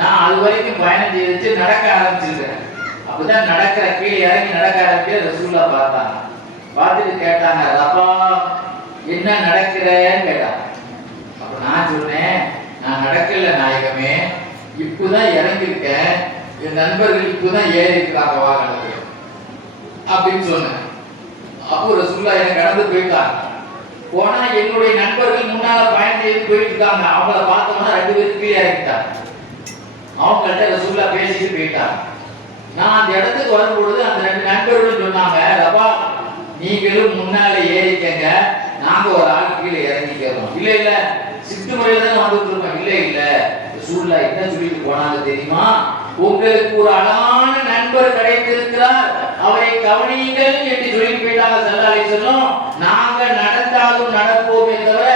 நான் அது வரைக்கும் பயணம் செய்து நடக்க ஆரம்பிச்சிருக்கேன். அப்பதான் நடக்கிற கீழே இறங்கி நடக்க ஆரம்பிச்சு ரசூலுல்லாஹ் பார்த்தாங்க. பார்த்துட்டு கேட்டாங்க, ரபா என்ன நடக்கிறேன்னு கேட்டாங்க. அப்ப நான் சொன்னேன், நான் நடக்கல நாயகமே, இப்பதான் இறங்கியிருக்கேன், என் நண்பர்கள் இப்பதான் ஏறி இருக்கிறாங்க வாகனத்துல அப்படின்னு சொன்னேன். அப்போ ரசூலுல்லாஹ் என்ன கடந்து போயிட்டாங்க. போனா என்னுடைய நண்பர்கள் முன்னால பயணம் செய்து போயிட்டு இருக்காங்க. அவங்கள பார்த்தோம்னா 2 பேரும் கீழே இறங்கிட்டாங்க. அவங்கள்ட்ட ரசூலுல்லாஹ் பேசிட்டு போயிட்டாங்க. நான் அந்த இடத்துக்கு வரும்பொழுது அந்த 2 நண்பர்களும் சொன்னாங்க, ரபா நீங்களும் முன்னால ஏறிக்கங்க, நாங்க ஒரு ஆள் கீழே இறங்கிக்கிறோம். இல்ல இல்ல சிட்டு முறையில தான் வந்துட்டு இருக்கோம். இல்ல இல்ல ரசூலுல்லாஹ் என்ன சொல்லிட்டு போனாங்க தெரியுமா, உங்களுக்கு ஒரு அழகான நண்பர் கிடைத்திருக்கிறார், அவரை கவனியுங்கள் என்று சொல்லி போயிட்டாங்க ஸல்லல்லாஹு அலைஹி வஸல்லம். நாங்க நடந்தாலும் நடப்போமே தவிர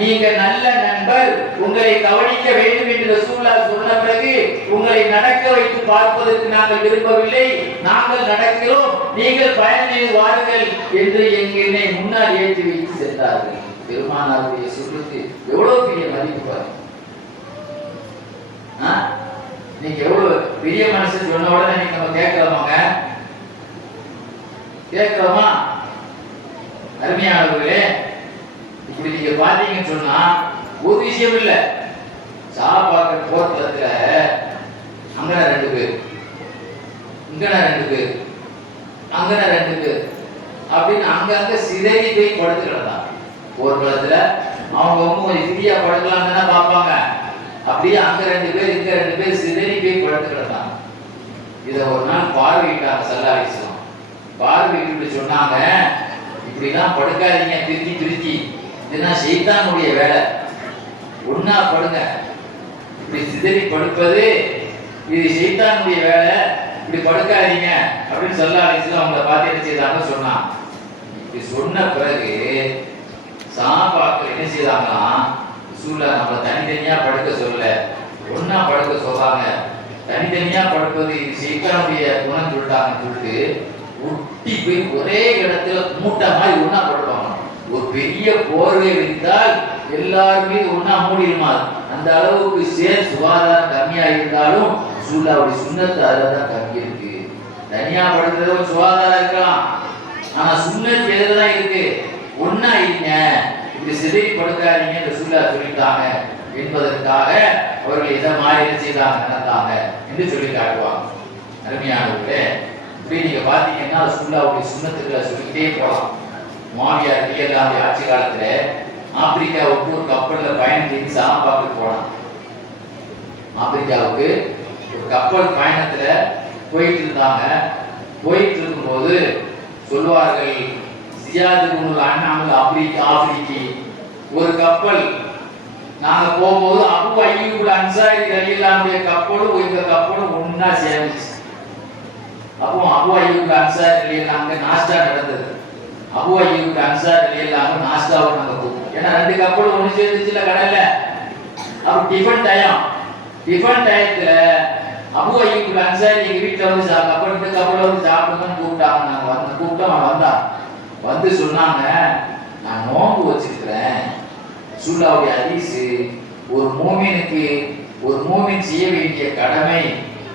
நீங்க நல்ல நண்பர், உங்களை கவனிக்க வேண்டும் என்று ரசூலுல்லாஹ் சொன்ன பிறகு உங்களை நடக்க வைத்து பார்ப்பதற்கு நாங்கள் விரும்பவில்லை, நாங்கள் நடக்கிறோம், நீங்கள் பயணம் செய்து வாருங்கள் என்று என்னை முன்னால் ஏற்றி வைத்து சென்றார்கள். பெருமானாருடைய சொல்லுக்கு எவ்வளவு பெரிய மதிப்பு பாருங்க. நீங்க எவ்வளவு பெரிய மனுஷன் சொன்ன உடனே நீங்க நம்ம கேட்கிறோமாங்க, கேட்கிறோமா? அருமையானவர்களே, இப்படி நீங்க பாத்தீங்கன்னு சொன்னா ஒரு விஷயம் இல்ல, சாப்பாட்டு போர்க்களத்துல அங்கன 2 பேர், இங்கன 2 பேர், அங்கன 2 பேர் அப்படின்னு அங்கங்க சிதறி போய் படுத்து கிடந்தாங்க. போர்க்களத்துல அவங்க கொஞ்சம் ஃப்ரீயா படுக்கலாம் தானே பார்ப்பாங்க. அப்படியே அங்க 2 பேர் இங்க 2 பேர் சிதறி போய் படுத்து கிடந்தாங்க. இதை ஒரு நாள் பார்வையிட்டாங்க ஸல்லல்லாஹு அலைஹி வஸல்லம். பார்வையிட்டு சொன்னாங்க, இப்படிலாம் படுக்காதீங்க, திருச்சி இதுதான் ஷைத்தானுடைய வேலை, ஒன்னா படுங்க, இப்படி சிதறி படுப்பது இது ஷைத்தானுடைய வேலை, இப்படி படுக்காதீங்க அப்படின்னு ஸல்லல்லாஹு அலைஹி வஸல்லம் அவங்கள பார்த்து என்ன செய்தாங்க சொன்னான். இப்படி சொன்ன பிறகு சஹாபாக்கள் என்ன செய்தாங்கன்னா, ரசூலுல்லாஹ் நம்மளை தனித்தனியா படுக்க சொல்லல, ஒன்னா படுக்க சொல்றாங்க. தனித்தனியா படுப்பது சைத்தானுடைய குணம் சொல்லிட்டாங்கன்னு சொல்லிட்டு ஒட்டி போய் ஒரே இடத்துல மூட்டை மாதிரி ஒன்னா படுப்பாங்க. ஒரு பெரிய போர்வை வைத்தால் எல்லாருமே ஒன்னா மூடிடுமா. அந்த அளவுக்கு சுகாதாரம் கம்மியா இருந்தாலும் ரசூலுல்லாஹ்வுடைய சுன்னத்து அதுலதான் கம்மி இருக்கு. தனியா படுக்கிறது சுகாதாரம் இருக்கலாம், ஆனா சுன்னத்து எதுலதான் இருக்கு? ஒன்னா இருங்க, இப்படி சிதறி படுக்காதீங்க ரசூலுல்லாஹ் சொல்லிட்டாங்க என்பதற்காக அவர்கள் இதை மாதிரி என்ன செய்தாங்க, நடந்தாங்க என்று சொல்லி காட்டுவாங்க. அருமையானவர்களே, இப்படி நீங்க பாத்தீங்கன்னா ரசூலுல்லாஹ்வுடைய சுன்னத்துக்களை சொல்லிட்டே போகலாம். முஆவியா ரலியல்லாஹு அன்ஹு ஆட்சி காலத்துல ஆப்பிரிக்காவுக்கு ஒரு கப்பல்ல பயணம் செய்து சாம் பார்க்க போனான். ஆப்பிரிக்காவுக்கு ஒரு கப்பல் பயணத்துல போயிட்டு இருந்தாங்க. போயிட்டு இருக்கும்போது சொல்வார்கள், ஜியாத் இப்னு அன்அம் ஆப்பிரிக்கி ஒரு கப்பல் நாங்க போகும்போது அபூ அய்யூப் அன்சாரி ரலியல்லாஹு அன்ஹு கப்பலும் எங்க கப்பலும் ஒண்ணா சேர்ந்துச்சு. அப்போ அபூ அய்யூப் அன்சாரி ரலியல்லாஹு அன்ஹு நாஸ்டா நடந்தது. அபூ அய்யூப் அன்சாரி ரலியல்லாஹு அன்ஹு நாஸ்டாவை நாங்க போவோம். ஏன்னா ரெண்டு கப்பலும் ஒண்ணு சேர்ந்துச்சுல கடல்ல. அப்ப டிஃபன் டயத்துல அபூ அய்யூப் அன்சாரி எங்க வீட்டுல வந்து கப்பல் வந்து சாப்பிடுங்கன்னு கூப்பிட்டாங்க. நாங்க கூப்பிட்டோம், வந்தான். வந்து சொன்னாங்க, நான் நோன்பு வச்சிருக்கிறேன். ரசூலுல்லாஹ்வுடைய ஹதீஸ், ஒரு மூமின் செய்ய வேண்டிய கடமை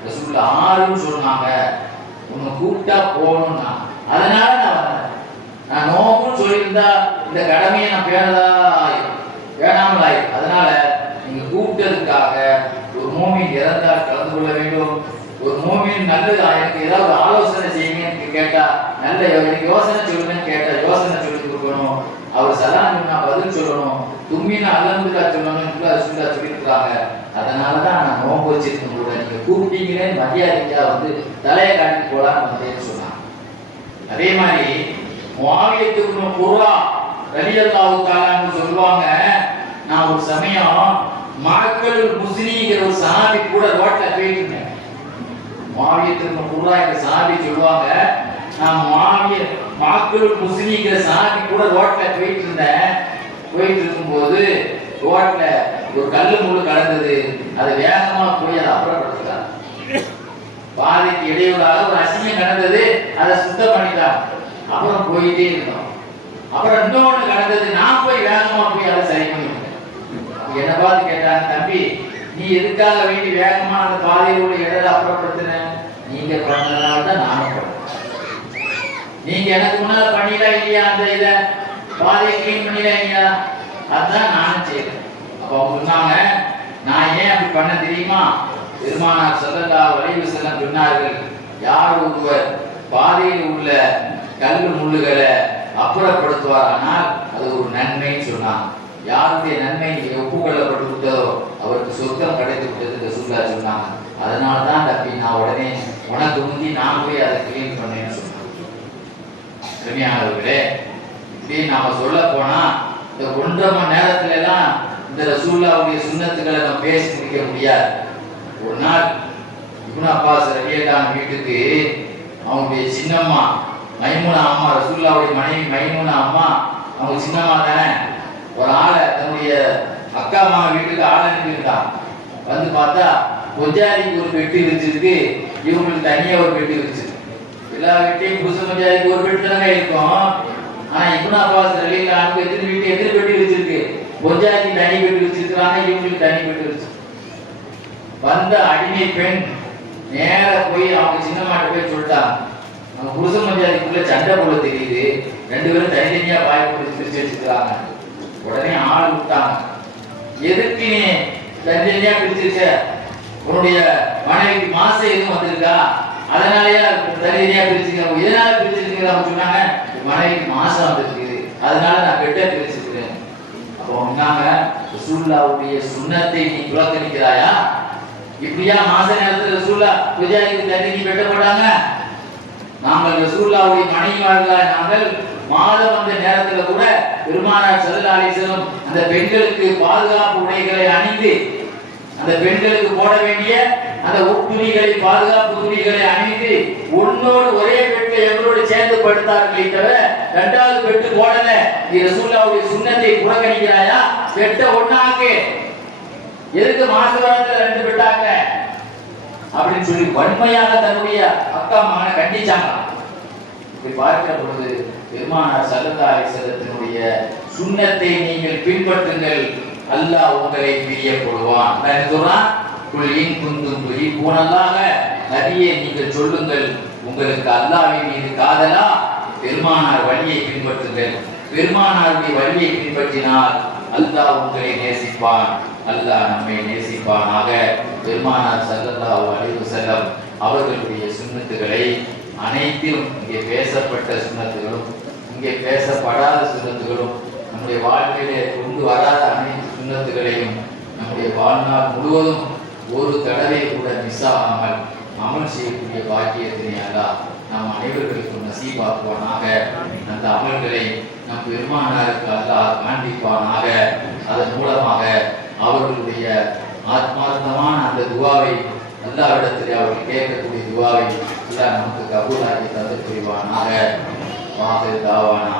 ரசூலுல்லாஹ் 6ன்னு சொன்னாங்க. உன்னை கூப்பிட்டா போகணும்னா அதனால நான் வந்தேன். நான் நோம்புன்னு சொல்லியிருந்தா இந்த கடமையை நான் வேணாமல் ஆயிடும். அதனால நீங்க கூப்பிட்டதுக்காக ஒரு மூமின் இறந்தால் கலந்து கொள்ள வேண்டும். ஒரு மூமின் நல்லது எனக்கு ஏதாவது ஆலோசனை செய்யுங்கன்னு கேட்டா, நல்ல எனக்கு யோசனை சொல்லுங்கன்னு கேட்டா யோசனை சொல்லி கொடுக்கணும். அவர் சலாம் சொன்னா பதில் சொல்லணும். தும்மினா அல்ஹம்துலில்லாஹ் சொல்லணும்னு ரசூலுல்லாஹ் சொல்லியிருக்கிறாங்க. அதனாலதான் நான் நோன்பு வச்சிருக்கேன். கூட நீங்க கூப்பிட்டீங்களே மரியாதையா வந்து தலையை காட்டி போலான்னு வந்தேன்னு சொன்னாங்க. அதே மாதிரி முஆவியா இப்னு குர்ரா ரலியல்லாஹு தஆலான்னு சொல்லுவாங்க, நான் ஒரு சமயம் மக்கள் முஸ்லிம்ங்கிற ஒரு சஹாபி கூட ரோட்ல போயிட்டு இருந்தேன். முஆவியா இப்னு குர்ரா என்ற சஹாபி சொல்லுவாங்க, நான் மக்கள் முஸ்லிம்ங்கிற சஹாபி கூட ரோட்ல போயிட்டு இருந்தேன். போயிட்டு இருக்கும்போது ரோட்ல ஒரு கல்லு முள்ளு கடந்தது. அது வேகமா போய் அதை அப்புறப்படுத்திட்டாங்க. பாதைக்கு இடையூறாக ஒரு அசிங்கம் கடந்தது, அதை சுத்தம் பண்ணிட்டாங்க. அப்புறம் போயிட்டே இருந்தோம். அப்புறம் இன்னொன்னு கடந்தது, நான் போய் வேகமா போய் அதை சரி பண்ணிட்டேன். என்ன பார்த்து கேட்டாங்க, தம்பி நீ எதுக்காக வேண்டி வேகமா அந்த பாதையில் உள்ள இடத்தை அப்புறப்படுத்தின? நீங்க பண்ணதுனால தான் நானும் பண்ணேன். நீங்க எனக்கு முன்னால பண்ணிடா இல்லையா? அந்த இத பாதையை கிளீன் பண்ணிடா இல்லையா? அதுதான் நானும் செய்யறேன். அப்ப அவங்க சொன்னாங்க, நான் ஏன் அப்படி பண்ண தெரியுமா? பெருமானார் ஸல்லல்லாஹு அலைஹி வஸல்லம் சொன்னார்கள், யார் ஒருவர் பாதையில் உள்ள கல்லு முள்ளுகளை அப்புறப்படுத்துவாரானால் அது ஒரு நன்மைன்னு சொன்னாங்க. யாருடைய நன்மை ஒப்புக்கொள்ளப்பட்டு விட்டதோ அவருக்கு சொர்க்கம் கிடைத்து விட்டது ரசூலுல்லாஹ் சொன்னாங்க. அதனாலதான் தப்பி நான் உடனே உனக்கு முந்தி நான் போய் அதை கிளீன் பண்ணேன்னு சொன்னாங்க. அருமையானவர்களே, இப்படி நாம சொல்ல போனா இந்த 1.5 மணி நேரத்துல எல்லாம் இந்த ரசூலுல்லாஹ்வுடைய சுன்னத்துக்களை நம்ம பேசி முடிக்க முடியாது. ஒரு நாள் இப்னு அப்பாஸ் ரலியல்லாஹு அன்ஹு வீட்டுக்கு அவங்களுடைய சின்னம்மா மைமூனா அம்மா, ரசூலுல்லாஹ்வுடைய மனைவி மைமூனா அம்மா, அவங்க சின்னம்மா தானே, ஒரு ஆளை தன்னுடைய அக்கா மாமா வீட்டுக்கு ஆள் அனுப்பியிருந்தாங்க. வந்து பார்த்தா பொஜாரிக்கு ஒரு பெட்டி வச்சிருக்கு, இவங்களுக்கு தனியா ஒரு பெட்டி வச்சிருக்கு. எல்லா வீட்டையும் புருஷ பொஜாரிக்கு ஒரு பெட்டி தானே இருக்கும். ஆனா இப்னு அப்பாஸ் ரலியல்லாஹு அன்ஹு எத்தனை பெட்டி வச்சிருக்கு? பொஜாரிக்கு தனி பெட்டி வச்சிருக்காங்க, இவங்களுக்கு தனி பெட்டி வச்சிருக்கு. வந்த அடிமை பெண் நேர போய் அவங்க சின்னம்மாட்ட போய் சொல்லிட்டாங்க, அவங்க புருஷ மஞ்சாதிக்குள்ள சண்டை போல தெரியுது, 2 பேரும் தனித்தனியா பாய் போட்டு பிரிச்சு வச்சுக்கிறாங்க. உடனே ஆள் விட்டாங்க, எதுக்கு நீ தனித்தனியா பிரிச்சிருக்க? உன்னுடைய மனைவிக்கு மாசம் எதுவும் வந்திருக்கா? அதனாலயா தனித்தனியா பிரிச்சுக்க? எதனால பிரிச்சிருக்கீங்க? அவங்க சொன்னாங்க, மனைவிக்கு மாசம் வந்திருக்கு, அதனால நான் பெட்ட பிரிச்சிருக்கிறேன். அப்போ சொன்னாங்க, ரசூலுல்லாஹ்வுடைய சுன்னத்தை நீ புறக்கணிக்கிறாயா? இப்படியா மாச நேரத்தில் ரசூலுல்லாஹ் புஜாரிக்கு தண்ணி பெட்ட போட்டாங்க? நாங்கள் ரசூலுல்லாஹ்வுடைய மனைவிமார்களாக நாங்கள் மாதம் வந்த நேரத்தில் கூட பெருமானார் ஸல்லல்லாஹு அலைஹி வஸல்லம் அந்த பெண்களுக்கு பாதுகாப்பு உடைகளை அணிந்து, அந்த பெண்களுக்கு போட வேண்டிய அந்த உட்துணிகளை, பாதுகாப்பு துணிகளை அணிந்து உன்னோடு ஒரே பெட்டை எங்களோடு சேர்ந்து படுத்தார்களே தவிர 2வது பெட்டு போடல. நீ ரசூலுல்லாஹ்வுடைய சுன்னத்தை புறக்கணிக்கிறாயா? பெட்ட ஒண்ணாக்கு. எதுக்கு மாச வாரத்துல 2 பெட்டாக்க? அப்படின்னு சொல்லி வன்மையாக தன்னுடைய அக்கா மகனை கண்டிச்சாங்க. இப்படி பார்க்கிற பொழுது பெருமானார் ஸல்லல்லாஹு அலைஹி வஸல்லத்தினுடைய சுன்னத்தை நீங்கள் பின்பற்றுங்கள், அல்லாஹ் உங்களை பிரியப்படுவான். என்ன சொல்றான்? குல்லின் குந்தும் துஹிப்பூனல்லாஹ, நபியே நீங்கள் சொல்லுங்கள், உங்களுக்கு அல்லாஹ்வின் மீது காதலா, பெருமானார் வழியை பின்பற்றுங்கள். பெருமானாருடைய வழியை பின்பற்றினால் அல்லாஹ் உங்களை நேசிப்பான், அல்லாஹ் நம்மை நேசிப்பானாக. பெருமானார் ஸல்லல்லாஹு அலைஹி வஸல்லம் அவர்களுடைய சுன்னத்துகளை அனைத்திலும், இங்கே பேசப்பட்ட சுன்னத்துகளும் இங்கே பேசப்படாத சுன்னத்துகளும், நம்முடைய வாழ்க்கையிலே கொண்டு வராத அனைத்து சுன்னத்துகளையும் நம்முடைய வாழ்நாள் முழுவதும் ஒரு தடவை கூட மிஸ் ஆகாமல் அமல் செய்யக்கூடிய பாக்கியத்தினை அல்லாஹ் நாம் அனைவர்களுக்கும் நசீபாக்குவானாக. அந்த அமல்களை நம் பெருமானாருக்கு அல்லாஹ் காண்பிப்பானாக. அதன் மூலமாக அவர்களுடைய ஆத்மார்த்தமான அந்த துவாவை, அல்லாஹ்விடத்தில் அவர்கள் கேட்கக்கூடிய துவாவை அல்லாஹ் நமக்கு கபூலாக்கி தந்து புரிவானாக. வாஹிர் தாவானா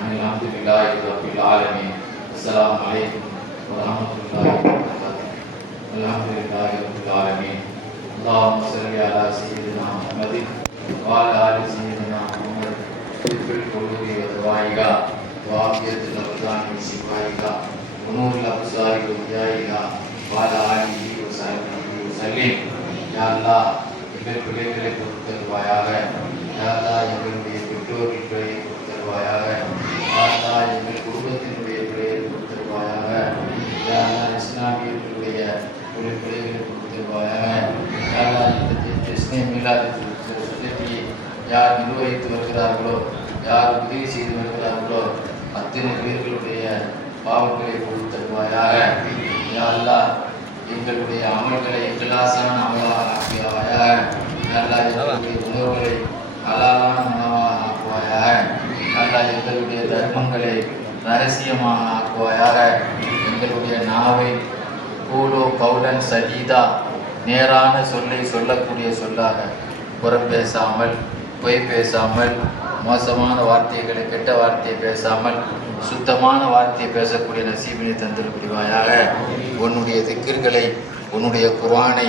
அனில் ஹம்துலில்லாஹி ரப்பில் ஆலமீன். அஸ்ஸலாமு அலைக்கும் வரஹ்மத்துல்லாஹி வபரகாத்துஹு. அல்ஹம்துலில்லாஹி ரப்பில் ஆலமீன். அல்லாஹும்ம ஸல்லி அலா சய்யிதினா முஹம்மதின் வ அலா ஆலி சய்யிதினா முஹம்மத் ஃபில் குலூபி வ தவாயிகா வ ஆஃபியத்தில் அப்தானி சிவாயிகா வ நூரில் அப்சாரி வ ஹிதாயிகா வ அலா ஆலிஹி வ ஸஹ்பிஹி வ ஸல்லிம். யா அல்லாஹ், எங்கள் பிள்ளைகளை பொறுத்தருவாயாக. யா அல்லாஹ், எங்களுடைய பெற்றோர்கள் பிள்ளையை பொறுத்தருவாயாக. யா அல்லாஹ், எங்கள் குடும்பத்தினுடைய பிள்ளையை பொறுத்தருவாயாக. யா அல்லாஹ், இஸ்லாமியர்களுடைய பிள்ளைகளை பொறுத்தருவாயாக. யா அல்லாஹ், இந்த கிறிஸ்டிய மீலாது சுற்றி யார் நிர்வகித்து வருகிறார்களோ, யார் உதவி செய்து வருகிறார்களோ, அத்தனை பேர்களுடைய பாவங்களை பொறுத்தருவாயாக. யா அல்லாஹ், எங்களுடைய அமல்களை இக்லாஸான அமலாக ஆக்குவாயாக. நல்லா எங்களுடைய உணவுகளை ஹலாலான உணவாக ஆக்குவாயாக. நல்லா எங்களுடைய தர்மங்களை ரகசியமாக ஆக்குவாயாக. எங்களுடைய நாவை கூலோ கவுலன் சதீதா, நேரான சொல்லை சொல்லக்கூடிய சொல்லாக, புறம் பேசாமல், பொய் பேசாமல், மோசமான வார்த்தைகளை, கெட்ட வார்த்தையை பேசாமல், சுத்தமான வார்த்தையை பேசக்கூடிய நசீபினை தந்திர புரிவாயாக. உன்னுடைய திக்ர்களை, உன்னுடைய குர்ஆனை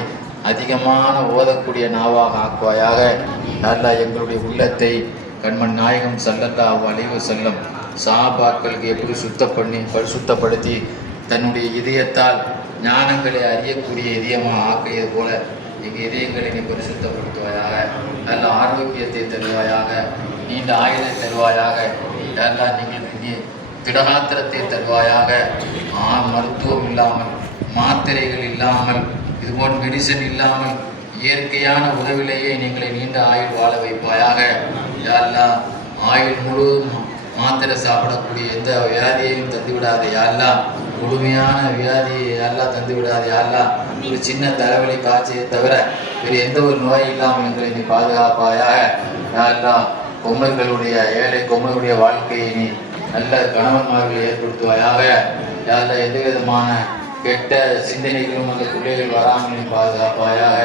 அதிகமான ஓதக்கூடிய நாவாக ஆக்குவாயாக. நல்லா எங்களுடைய உள்ளத்தை கண்மன் நாயகம் ஸல்லல்லாஹு அலைஹி வஸல்லம் சஹாபாக்களுக்கு எப்படி சுத்தப்படுத்தி தன்னுடைய இதயத்தால் ஞானங்களை அறியக்கூடிய இதயமாக ஆக்கியது போல எங்கள் இதயங்களை நீ பரிசுத்தப்படுத்துவாயாக. நல்ல ஆரோக்கியத்தை தருவாயாக, நீண்ட ஆயுளை தருவாயாக. எல்லாம் நீங்கள் நீ திடகாத்திரத்தை தருவாயாக. மருத்துவம் இல்லாமல், மாத்திரைகள் இல்லாமல், இதுபோல் மெடிசன் இல்லாமல் இயற்கையான உதவிலேயே நீங்களை நீண்ட ஆயுள் வாழ வைப்பாயாக. யாரெல்லாம் ஆயுள் முழுவதும் மாத்திரை சாப்பிடக்கூடிய எந்த வியாதியையும் தந்துவிடாது யாரெல்லாம், முழுமையான வியாதியை யாரெல்லாம் தந்துவிடாது யாரெல்லாம், ஒரு சின்ன தலைவலி காய்ச்சியை தவிர வேறு எந்த ஒரு நோய் இல்லாமல் எங்களை நீ பாதுகாப்பாயாக. யாரெல்லாம் பொம்மர்களுடைய ஏழை பொம்மர்களுடைய வாழ்க்கையை நீ நல்ல கணவன்மார்களை ஏற்படுத்துவாயாக. யாரெல்லாம் எந்த விதமான கெட்ட சிந்தனைகளும் அந்த பிள்ளைகள் வராமல் நீ பாதுகாப்பாயாக.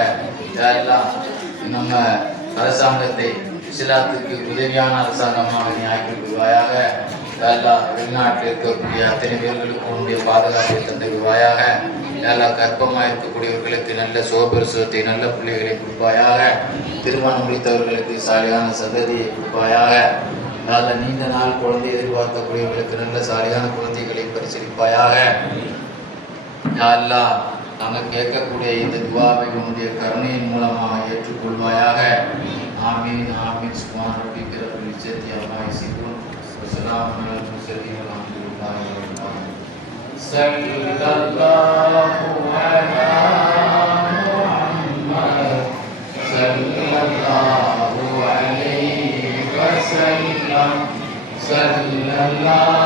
யாரெல்லாம் நம்ம அரசாங்கத்தை இஸ்லாத்துக்கு உதவியான அரசாங்கமாக நீ ஆக்கி விடுவாயாக. யாரெல்லாம் வெளிநாட்டில் இருக்கக்கூடிய அத்தனை பேர்களுக்கு உன்னுடைய பாதுகாப்பை தந்து விடுவாயாக. யாரெல்லாம் கர்ப்பமாக இருக்கக்கூடியவர்களுக்கு நல்ல சுகப்பிரசவத்தை, நல்ல பிள்ளைகளை கொடுப்பாயாக. திருமணம் முடித்தவர்களுக்கு சாலியான சந்ததியை கொடுப்பாயாக. நல்ல நீண்ட நாள் குழந்தை எதிர்பார்க்கக்கூடியவர்களுக்கு நல்ல சாலியான குழந்தைகளை பரிசீலிப்பாயாக. யாரெல்லாம் நாங்கள் கேட்கக்கூடிய இந்த துவாவை உன்னுடைய கருணையின் மூலமாக ஏற்றுக்கொள்வாயாக. ஆமீன் ஆமீன். சுப்ஹான ரப்பிக ரப்பில் இஸ்ஸத்தி அம்மா யசிஃபூன் வ ஸலாமுன் அலல் முர்ஸலீன் வல்ஹம்துலில்லாஹி ரப்பில் ஆலமீன். ஸல்லல்லாஹு அலா முஹம்மத் ஸல்லல்லாஹு அலைஹி வஸல்லம் ஸல்லல்லாஹு